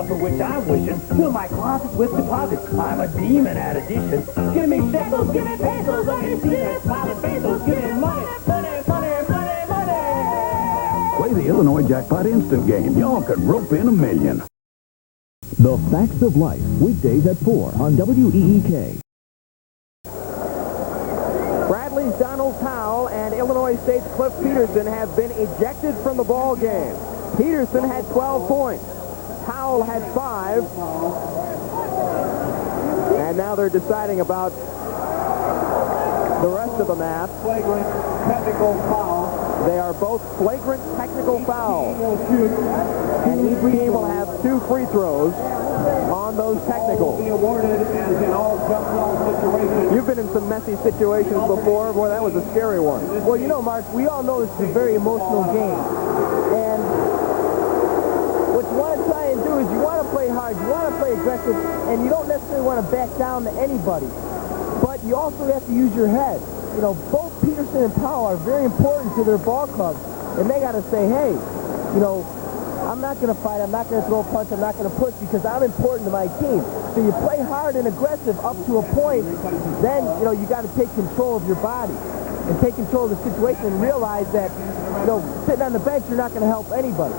For which I'm wishing, fill my closet with deposits. I'm a demon at addition. Give me shekels, give me pesos, let me see that smile of pesos. Give me money, money, money, money, money. Play the Illinois Jackpot Instant Game. Y'all could rope in $1 million. The Facts of Life, weekdays at 4 on WEEK. Bradley's Donald Powell and Illinois State's Cliff Peterson have been ejected from the ball game. Peterson had 12 points. Powell had 5. And now they're deciding about the rest of the match. Flagrant technical foul. They are both flagrant technical fouls. And each team will have 2 free throws. on those technicals. Be awarded as in all jump ball situations. You've been in some messy situations before. Boy, that was a scary one. Well, you know, Mark, we all know this is a very emotional game. And what you want to try and do is you want to play hard, you want to play aggressive, and you don't necessarily want to back down to anybody. But you also have to use your head. You know, both Peterson and Powell are very important to their ball clubs. And they got to say, hey, you know, I'm not going to fight, I'm not going to throw a punch, I'm not going to push because I'm important to my team. So you play hard and aggressive up to a point, then, you know, you got to take control of your body and take control of the situation and realize that, you know, sitting on the bench, you're not going to help anybody.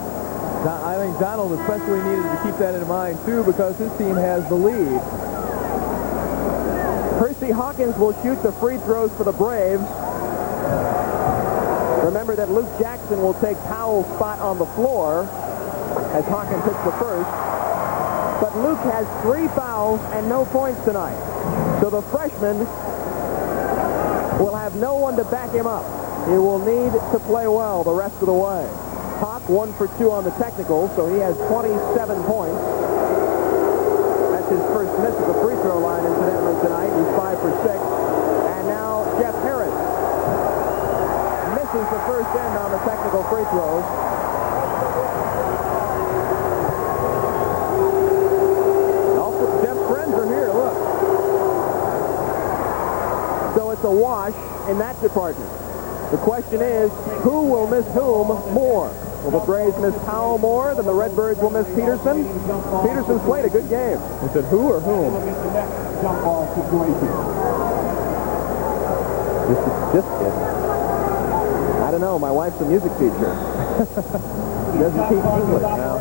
I think Donald especially needed to keep that in mind, too, because his team has the lead. Percy Hawkins will shoot the free throws for the Braves. Remember that Luke Jackson will take Powell's spot on the floor as Hawkins hits the first. But Luke has 3 fouls and no points tonight. So the freshman will have no one to back him up. He will need to play well the rest of the way. Hawk 1 for 2 on the technical, so he has 27 points. That's his first miss at the free throw line, incidentally, tonight. He's 5 for 6. And now Jeff Harris misses the first end on the technical free throws. Also, Jeff's friends are here, look. So it's a wash in that department. The question is, who will miss whom more? Will the Braves miss Powell more than the Redbirds will miss Peterson? Peterson's played a good game. I said, who or whom? Jump ball situation. Just kidding. I don't know. My wife's a music teacher. She doesn't teach English now.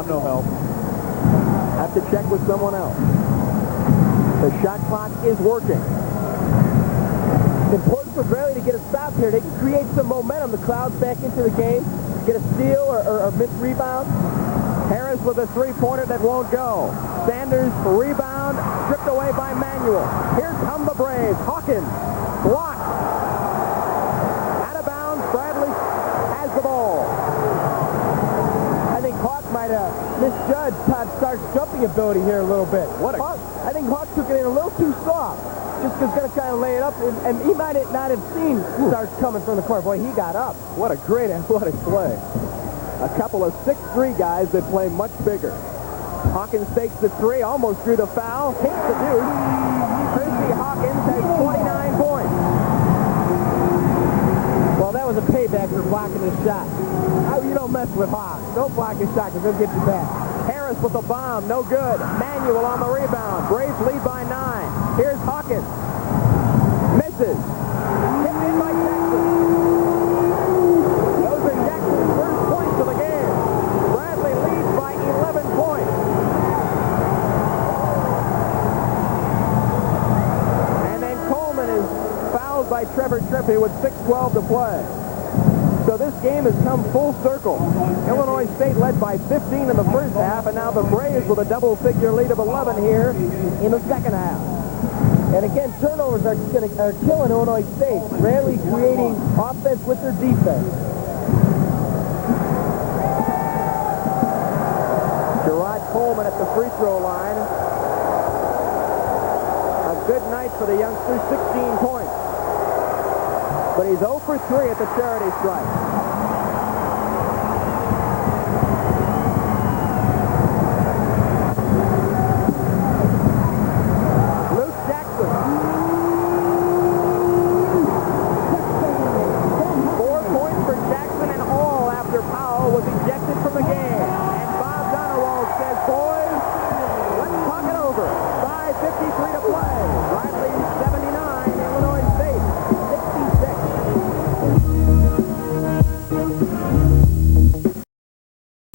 I'm no help. Have to check with someone else. The shot clock is working. It's important for Bradley to get a stop here. They can create some momentum. The crowd's back into the game. Get a steal or missed rebound. Harris with a three-pointer that won't go. Sanders for rebound, stripped away by Manuel. Here come the Braves. Hawkins blocked. Out of bounds. Bradley has the ball. I think Hawk might have misjudged Todd Stark's jumping ability here a little bit. I think Hawk took it in a little too soft. Just was going to kind of lay it up, and he might not have seen Starks coming from the court. Boy, he got up. What a great athletic play. A couple of 6'3" guys that play much bigger. Hawkins takes the three, almost drew the foul, hits the deuce. Percy Hawkins has 29 points. Well, that was a payback for blocking his shot. You don't mess with Hawk. Don't block his shot because he'll get you back. Harris with the bomb, no good. Manuel on the rebound. Braves lead by 9. Here's Hawkins. Misses. Hit in by Jackson. Those are Jackson's first points of the game. Bradley leads by 11 points. And then Coleman is fouled by Trevor Trippey with 6:12 to play. So this game has come full circle. Illinois State led by 15 in the first half, and now the Braves with a double-figure lead of 11 here in the second half. And again, turnovers are killing Illinois State, rarely creating offense with their defense. Gerard Coleman at the free throw line. A good night for the youngster, 16 points. But he's 0 for 3 at the charity stripe. Luke Jackson. 4 points for Jackson and all after Powell was ejected from the game. And Bob Donowald says, boys, let's talk it over. 5:53 to play. Bradley 79, Illinois State 66.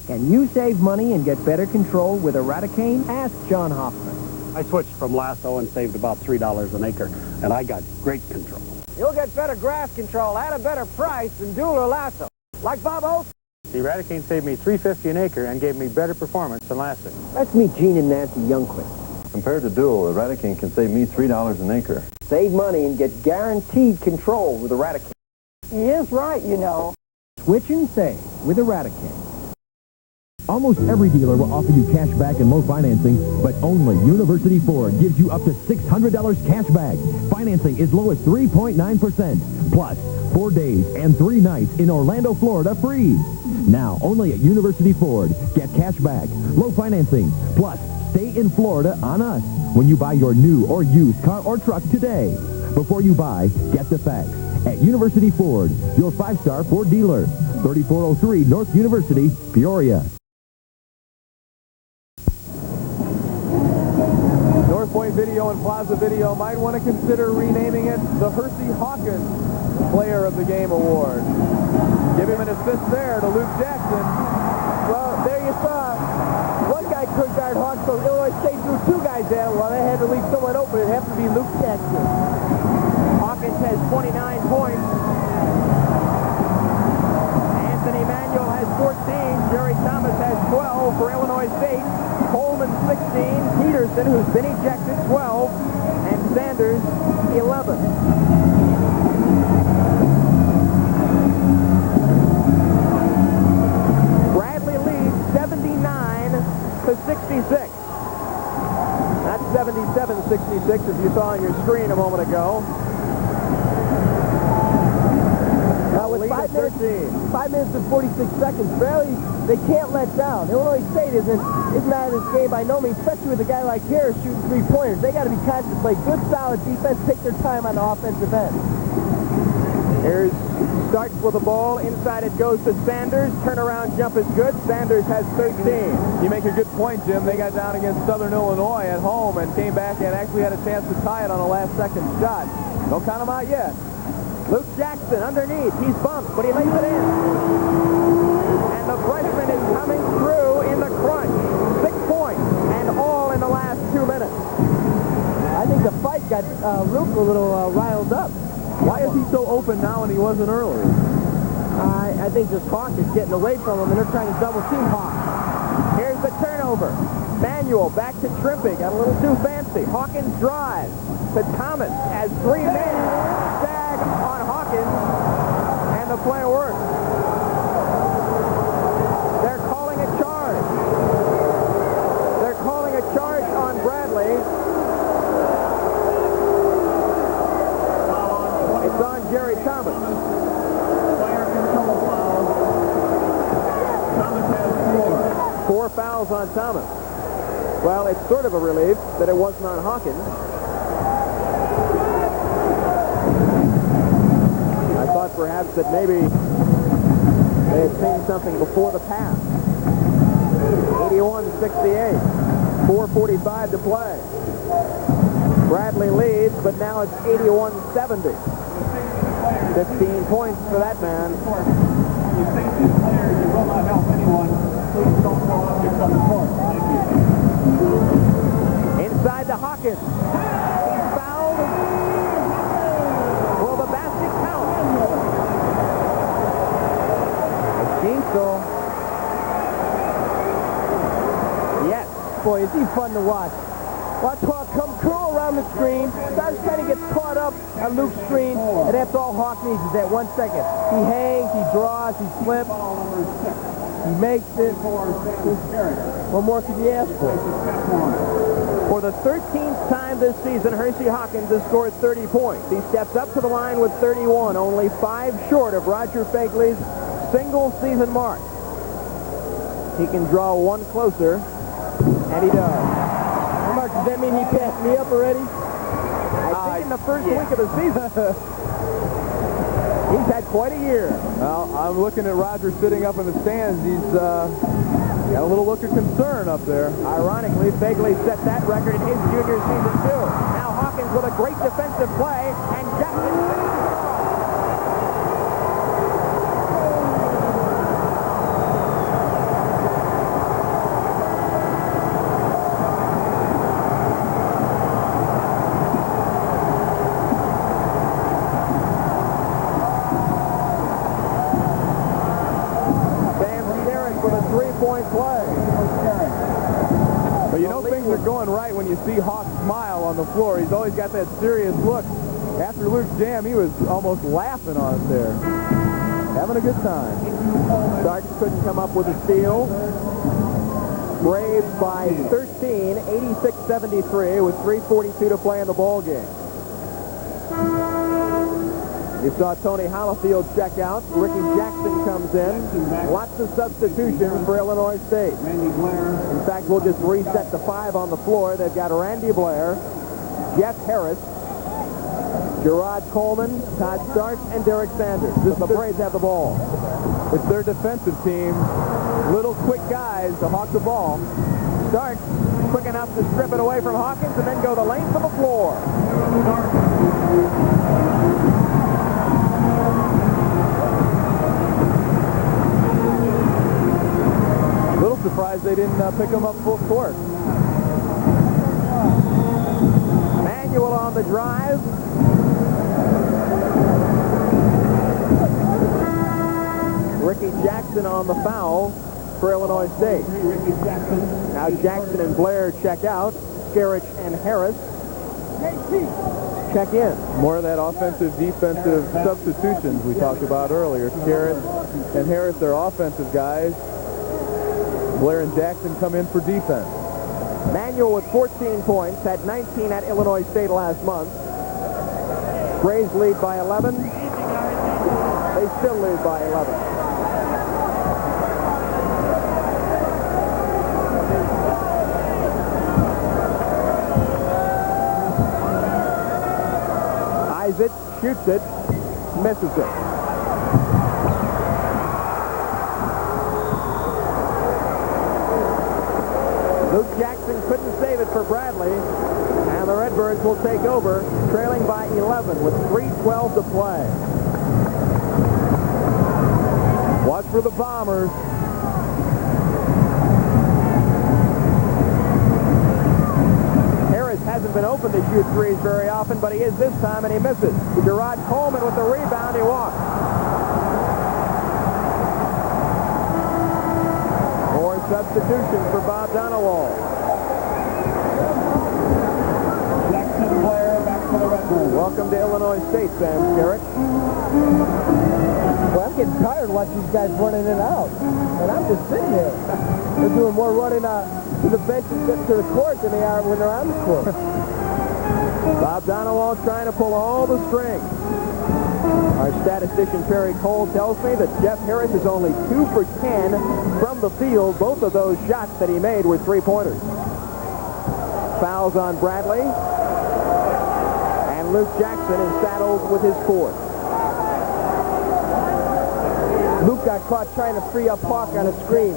Can you save money and get better control with Eradicane? Ask John Hoffman. I switched from lasso and saved about $3 an acre, and I got great control. You'll get better grass control at a better price than Dual or Lasso. Like Bob Olson. The Eradicane saved me $3.50 an acre and gave me better performance than lasso. Let's meet Gene and Nancy Youngquist. Compared to Dual, Eradicane can save me $3 an acre. Save money and get guaranteed control with Eradicane. He is right, you know. Switch and save with Eradicane. Almost every dealer will offer you cash back and low financing, but only University Ford gives you up to $600 cash back. Financing as low as 3.9%. Plus, 4 days and 3 nights in Orlando, Florida free. Now, only at University Ford. Get cash back, low financing, plus stay in Florida on us when you buy your new or used car or truck today. Before you buy, get the facts. At University Ford, your 5-star Ford dealer. 3403 North University, Peoria. North Point Video and Plaza Video might want to consider renaming it the Hersey Hawkins Player of the Game Award. Give him an assist there to Luke Jackson. Well, there you saw. One guy could guard Hawks, so Illinois State threw 2 guys at him. Well, they had to leave someone open. It happened to be Luke Jackson. Hawkins has 29 points. Anthony Manuel has 14. Jerry Thomas has 12 for Illinois State. Coleman 16. Peterson, who's been ejected, 12. And Sanders, 11. Bradley leads 79 to 66. That's 77-66 as you saw on your screen a moment ago. Now with 5 minutes and 46 seconds, barely, they can't let down. Illinois State isn't out of this game by no means, especially with a guy like Harris shooting 3-pointers. They got to be conscious, play good, solid defense, take their time on the offensive end. Here's starts with the ball. Inside it goes to Sanders. Turnaround jump is good. Sanders has 13. You make a good point, Jim. They got down against Southern Illinois at home and came back and actually had a chance to tie it on a last-second shot. Don't count them out yet. Luke Jackson underneath. He's bumped, but he lays it in. And the freshman is coming through in the crunch. 6 points, and all in the last 2 minutes. I think the fight got Luke a little riled up. Why is he so open now and he wasn't earlier? I think this Hawk is getting away from him, and they're trying to double-team Hawk. Here's the turnover. Manuel back to Trimpe. Got a little too fancy. Hawkins drives to Thomas as 3 men sag on Hawkins, and the play works. They're calling a charge. They're calling a charge on Bradley. It's on Jerry Thomas. Player control foul. Thomas has 4. 4 fouls on Thomas. Well, it's sort of a relief that it wasn't on Hawkins. I thought perhaps that maybe they had seen something before the pass. 81-68. 4:45 to play. Bradley leads, but now it's 81-70. 15 points for that man. When you say 2 players, you will not help anyone. Please don't throw objects on the court. Thank you. Inside to Hawkins. He's fouled. Will the basket count? I think so. Yes. Boy, is he fun to watch. Watch Hawk come curl around the screen, starts trying to get caught up on Luke's screen, and that's all Hawk needs is that 1 second. He hangs, he draws, he slips, he makes it. What more could you ask for? For the 13th time this season, Hersey Hawkins has scored 30 points. He steps up to the line with 31, only 5 short of Roger Fakeley's single-season mark. He can draw 1 closer, and he does. Mark, does that mean he passed me up already? I think in the first week of the season. He's had quite a year. Well, I'm looking at Roger sitting up in the stands. He's got a little look of concern up there. Ironically, Fakeley set that record in his junior season, too. Now Hawkins with a great defensive play, and Jackson. But you know things are going right when you see Hawk smile on the floor. He's always got that serious look. After Luke's jam, he was almost laughing on it there. having a good time. Starks couldn't come up with a steal. Braves by 13, 86-73 with 3:42 to play in the ball game. You saw Tony Hollifield check out. Ricky Jackson comes in. Lots of substitutions for Illinois State. In fact, we'll just reset the 5 on the floor. They've got Randy Blair, Jeff Harris, Gerard Coleman, Todd Starks, and Derek Sanders. The Braves have the ball. It's their defensive team. Little quick guys to hawk the ball. Starks quick enough to strip it away from Hawkins and then go the length of the floor. A little surprised they didn't pick him up full court. Manuel on the drive. Ricky Jackson on the foul for Illinois State. Now Jackson and Blair check out. Skerich and Harris check in. More of that offensive-defensive substitutions we talked about earlier. Skerich and Harris are offensive guys. Blair and Jackson come in for defense. Manuel with 14 points, had 19 at Illinois State last month. Braves lead by 11. They still lead by 11. Isaac shoots it, misses it. Luke Jackson couldn't save it for Bradley, and the Redbirds will take over, trailing by 11 with 3:12 to play. Watch for the Bombers. Harris hasn't been open to shoot threes very often, but he is this time, and he misses. Gerard Coleman with the rebound, he walks. More substitutions for Bob Donowald. Jackson Blair back for the Redbirds. Welcome to Illinois State, Sam Skerich. Well, I'm getting tired of watching these guys running in and out. And I'm just sitting there. They're doing more running to the bench and to the court than they are when they're on the court. Bob Donowald trying to pull all the strings. Our statistician Perry Cole tells me that Jeff Harris is only 2 for 10 from the field. Both of those shots that he made were three-pointers. Fouls on Bradley. And Luke Jackson is saddled with his fourth. Luke got caught trying to free up Hawk on a screen.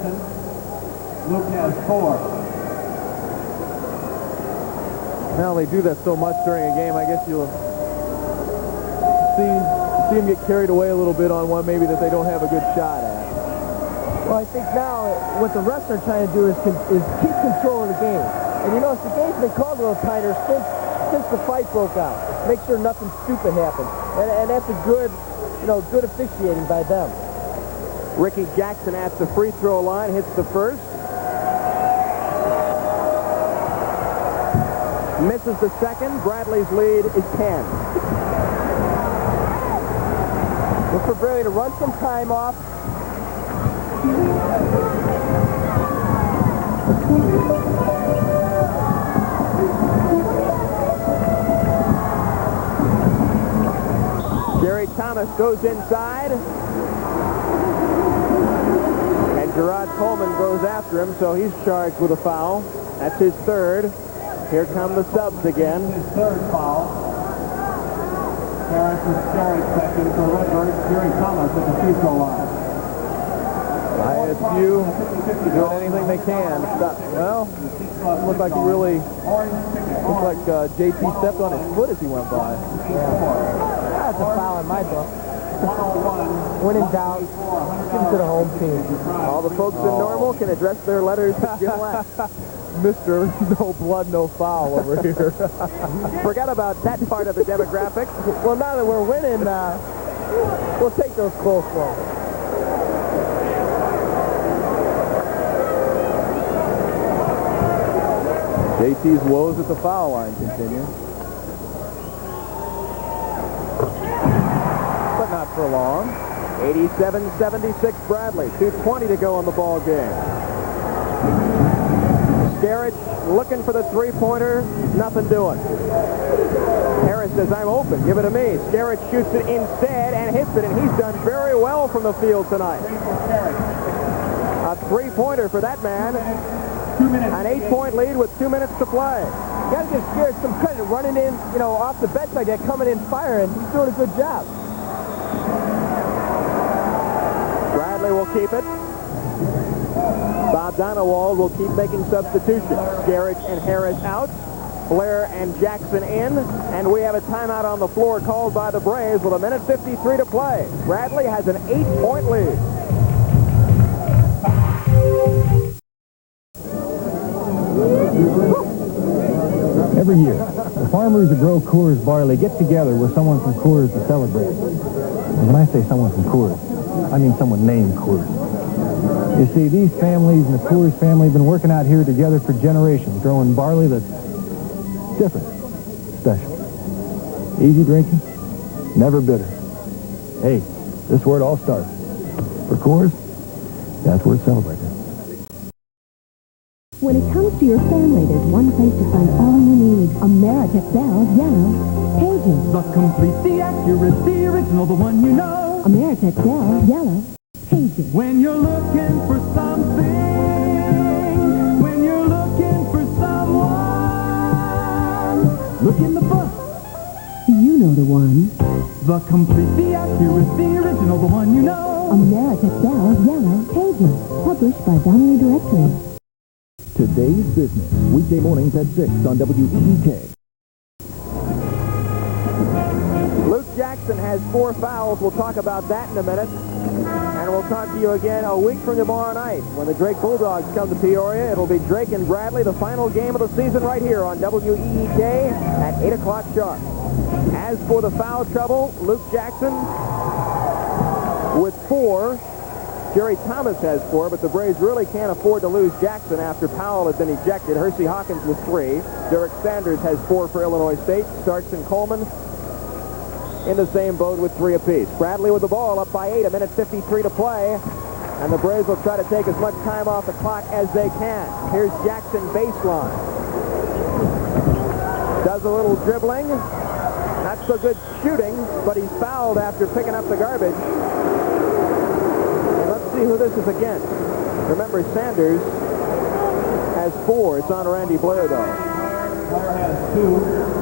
Luke has 4. Now they do that so much during a game, I guess you'll see him get carried away a little bit on one maybe that they don't have a good shot at. Well, I think now what the refs are trying to do is keep control of the game. And you notice the game's been called a little tighter since the fight broke out. Make sure nothing stupid happens. And that's a good officiating by them. Ricky Jackson at the free throw line, hits the first. Misses the second. Bradley's lead is 10. Look for Bradley to run some time off. Jerry Thomas goes inside. And Gerard Coleman goes after him, so he's charged with a foul. That's his third. Here come the subs again. His third foul. Harris and Skerich second for Redbirds. Jerry Thomas at the free throw line. ISU doing anything they can. Well, looked like he really looked like JT stepped on his foot as he went by. That's a foul in my book. When in doubt, give it to the home team. All the folks in Normal can address their letters to Jim Lack. Mr. No Blood, No Foul over here. Forget about that part of the demographic. Well, now that we're winning, we'll take those close ones. JT's woes at the foul line continue. But not for long. 87-76 Bradley. 2:20 to go in the ball game. Skerrich looking for the three-pointer. Nothing doing. Harris says, I'm open. Give it to me. Skerrich shoots it instead and hits it, and he's done very well from the field tonight. A three-pointer for that man. An 8-point lead with 2 minutes to play. You got to give Skerrich some credit running in, off the bench like that, coming in firing. He's doing a good job. Bradley will keep it. Bob Donowald will keep making substitutions. Skerrich and Harris out. Blair and Jackson in. And we have a timeout on the floor called by the Braves with 1:53 to play. Bradley has an 8-point lead. Every year, the farmers who grow Coors barley get together with someone from Coors to celebrate. And when I say someone from Coors, I mean someone named Coors. You see, these families and the Coors family have been working out here together for generations, growing barley that's different, special. Easy drinking, never bitter. Hey, this is where it all starts. For Coors, that's where it's celebrated. When it comes to your family, there's one place to find all you need. Ameritech Bell Yellow Pages. The complete, the accurate, the original, the one you know. Ameritech Bell Yellow Pages. When you're looking for something, when you're looking for someone, look in the book. You know the one. The complete, the accurate, the original, the one you know. Ameritech Bell Yellow Pages. Published by Donnelly Directory. Today's Business, weekday mornings at 6 on WEEK. Luke Jackson has 4 fouls. We'll talk about that in a minute. And we'll talk to you again a week from tomorrow night. When the Drake Bulldogs come to Peoria, it'll be Drake and Bradley, the final game of the season right here on WEEK at 8 o'clock sharp. As for the foul trouble, Luke Jackson with 4. Jerry Thomas has 4, but the Braves really can't afford to lose Jackson after Powell had been ejected. Hersey Hawkins with 3. Derek Sanders has 4 for Illinois State. Starks and Coleman in the same boat with 3 apiece. Bradley with the ball up by 8, 1:53 to play. And the Braves will try to take as much time off the clock as they can. Here's Jackson baseline. Does a little dribbling. Not so good shooting, but he's fouled after picking up the garbage. See who this is against. Remember, Sanders has 4. It's on Randy Blair, though. Blair has 2.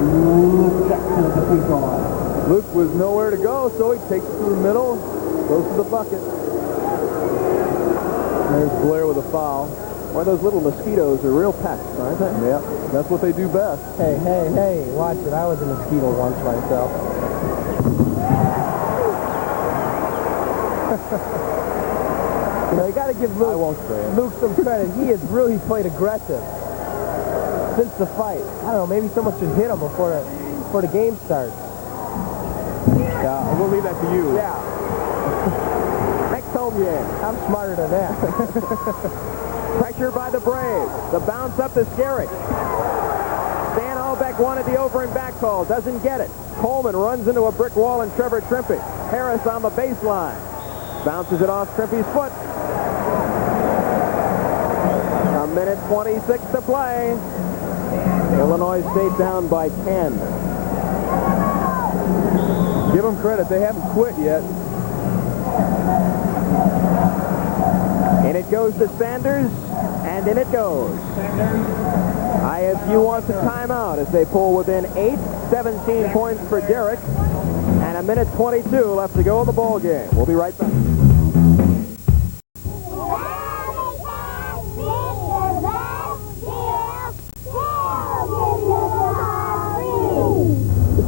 Luke Jackson at the free throw line. Luke was nowhere to go, so he takes it to the middle, goes to the bucket. There's Blair with a foul. Boy, those little mosquitoes are real pests, aren't they? Yeah, that's what they do best. Hey, watch it. I was a mosquito once myself. You got to give Luke some credit. He has really played aggressive since the fight. I don't know, maybe someone should hit him before the game starts. Yeah, we'll leave that to you. Yeah. Next home game. I'm smarter than that. Pressure by the Braves. The bounce up to Skerrich. Stan Albeck wanted the over and back call. Doesn't get it. Coleman runs into a brick wall and Trevor Trimpe. Harris on the baseline. Bounces it off Trimpe's foot. 1:26 to play. Illinois State down by 10. Give them credit. They haven't quit yet. And it goes to Sanders, and in it goes. ISU wants a timeout as they pull within 8. 17 points for Derek, and 1:22 left to go in the ball game. We'll be right back.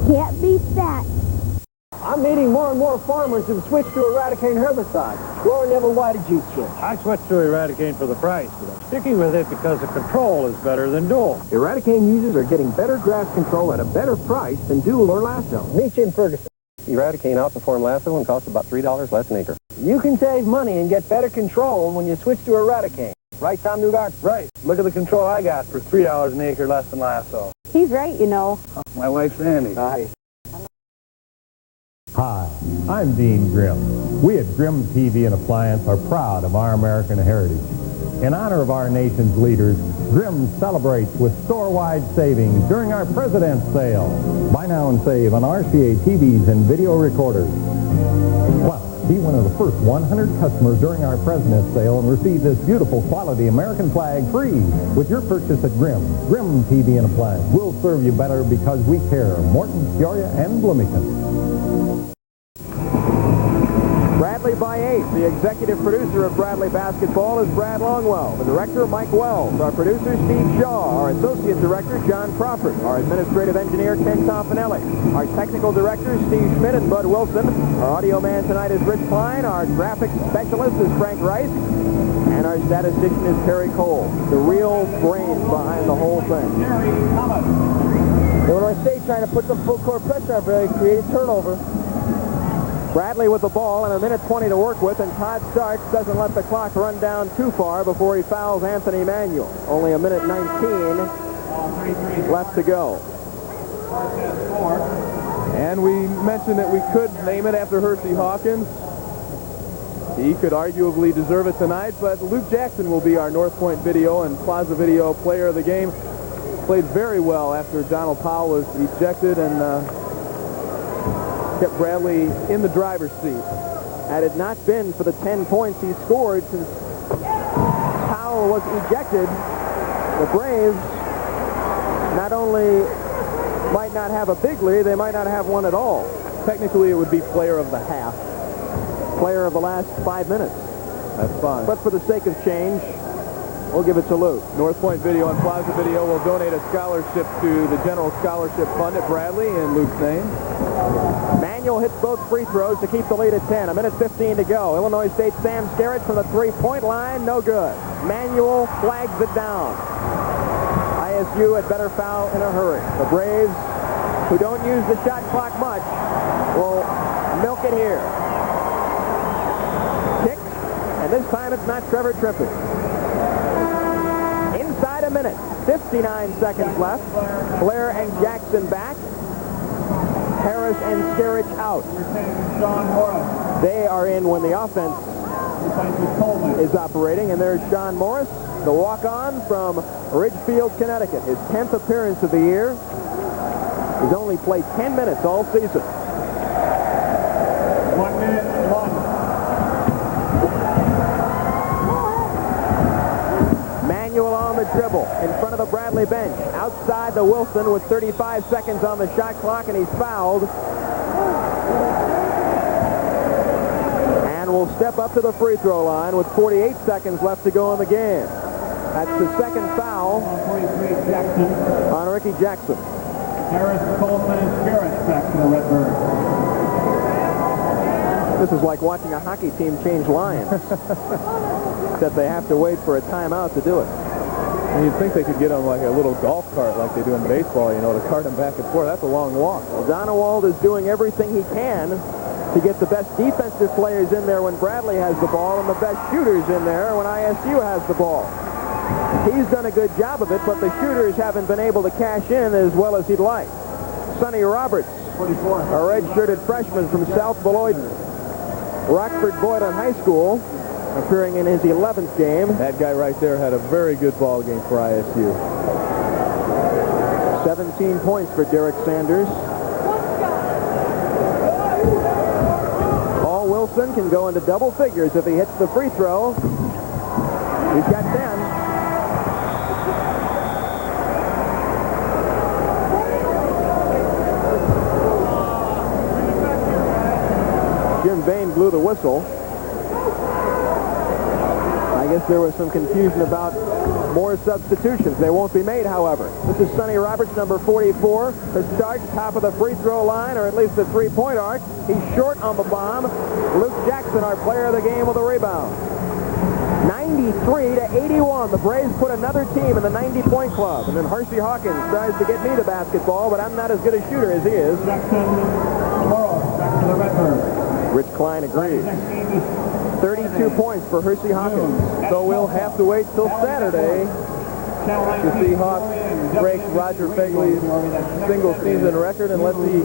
Can't beat that. I'm meeting more and more farmers who've switched to Eradicane herbicide. Laura Neville, why did you switch? I switched to Eradicane for the price, but I'm sticking with it because the control is better than Dual. Eradicane users are getting better grass control at a better price than Dual or Lasso. Meet Jim Ferguson. Eradicane outperformed Lasso and costs about $3 less an acre. You can save money and get better control when you switch to Eradicane. Right, Tom Newgard? Right. Look at the control I got for $3 an acre less than Lasso. He's right, you know. My wife's Sandy. Nice. Hi, I'm Dean Grimm. We at Grimm TV and Appliance are proud of our American heritage. In honor of our nation's leaders, Grimm celebrates with store-wide savings during our President's Sale. Buy now and save on RCA TVs and video recorders. Plus, be one of the first 100 customers during our President's Sale and receive this beautiful quality American flag free with your purchase at Grimm. Grimm TV and Appliance. We'll serve you better because we care. Morton, Peoria, and Bloomington. Bradley by 8. The executive producer of Bradley Basketball is Brad Longwell. The director, Mike Wells. Our producer, Steve Shaw. Our associate director, John Crawford. Our administrative engineer, Ken Tompanelli. Our technical director, Steve Schmidt and Bud Wilson. Our audio man tonight is Rich Klein. Our graphics specialist is Frank Rice. And our statistician is Terry Cole. The real brains behind the whole thing. Illinois State trying to put some full court pressure on Bradley, create a turnover. Bradley with the ball and a minute 20 to work with, and Todd Starks doesn't let the clock run down too far before he fouls Anthony Manuel. Only a minute 19 left to go. And we mentioned that we could name it after Hersey Hawkins. He could arguably deserve it tonight, but Luke Jackson will be our North Point Video and Plaza Video player of the game. Played very well after Donald Powell was ejected and kept Bradley in the driver's seat. Had it not been for the 10 points he scored since Powell was ejected, the Braves not only might not have a big lead, they might not have one at all. Technically, it would be player of the half. Player of the last 5 minutes. That's fine. But for the sake of change, we'll give it to Luke. North Point Video and Plaza Video will donate a scholarship to the General Scholarship Fund at Bradley in Luke's name. Manuel hits both free throws to keep the lead at 10. A minute 15 to go. Illinois State Sam Skerrett from the three-point line. No good. Manuel flags it down. ISU had better foul in a hurry. The Braves, who don't use the shot clock much, will milk it here. Kick, and this time it's not Trevor Trippett. Inside a minute. 59 seconds left. Blair and Jackson back. Harris and Skerrett out. They are in when the offense is operating, and there's Sean Morris, the walk-on from Ridgefield, Connecticut. His 10th appearance of the year. He's only played 10 minutes all season. 1 minute, 1. Manuel on the dribble in front of the Bradley bench. Outside the Wilson with 35 seconds on the shot clock, and he's fouled. And will step up to the free throw line with 48 seconds left to go in the game. That's the second foul on Ricky Jackson. Harris, Coleman, and Skerrett back to the Redbirds. This is like watching a hockey team change lines. Except they have to wait for a timeout to do it. And you'd think they could get on like a little golf cart like they do in baseball, you know, to cart them back and forth. That's a long walk. Well, Donewald is doing everything he can to get the best defensive players in there when Bradley has the ball and the best shooters in there when ISU has the ball. He's done a good job of it, but the shooters haven't been able to cash in as well as he'd like. Sonny Roberts, a red-shirted freshman from South Beloit, Rockford Boylan High School, appearing in his 11th game. That guy right there had a very good ball game for ISU. 17 points for Derek Sanders. Paul Wilson can go into double figures if he hits the free throw. He's got 10. Jim Bain blew the whistle. I guess there was some confusion about more substitutions. They won't be made, however. This is Sonny Roberts, number 44, to start top of the free throw line, or at least the three-point arc. He's short on the bomb. Luke Jackson, our player of the game, with a rebound. 93-81. The Braves put another team in the 90-point club. And then Hersey Hawkins tries to get me the basketball, but I'm not as good a shooter as he is. Jackson, Morrow, back to the Redbirds. Rich Klein agrees. 32 points for Hersey Hawkins. So we'll have to wait till Saturday to see Hawks break Roger Fegley's single-season record, and let's see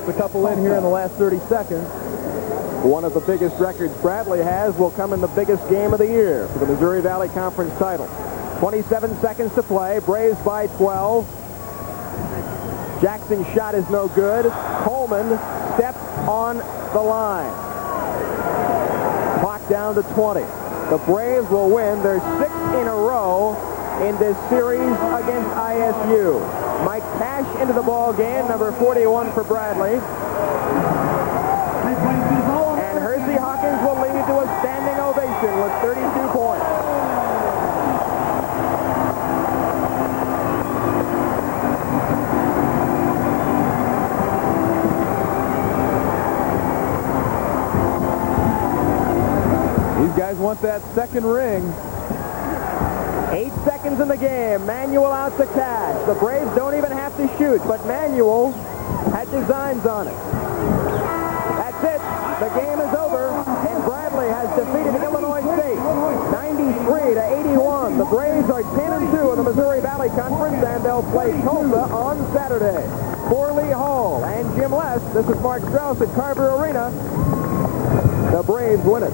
puts a couple in here in the last 30 seconds. One of the biggest records Bradley has will come in the biggest game of the year for the Missouri Valley Conference title. 27 seconds to play. Braves by 12. Jackson's shot is no good. Coleman steps on the line. Clock down to 20. The Braves will win their 6th in a row in this series against ISU. Mike Cash into the ball game, number 41 for Bradley. And Hersey Hawkins will lead to a standing ovation with 32 points. These guys want that second ring. 8 seconds in the game. Manuel out to Cash. The Braves don't even have to shoot, but Manuel had designs on it. That's it. The game is over, and Bradley has defeated Illinois State 93-81. The Braves are 10-2 in the Missouri Valley Conference, and they'll play Tulsa on Saturday. For Lee Hall and Jim Les, this is Mark Strauss at Carver Arena. The Braves win it.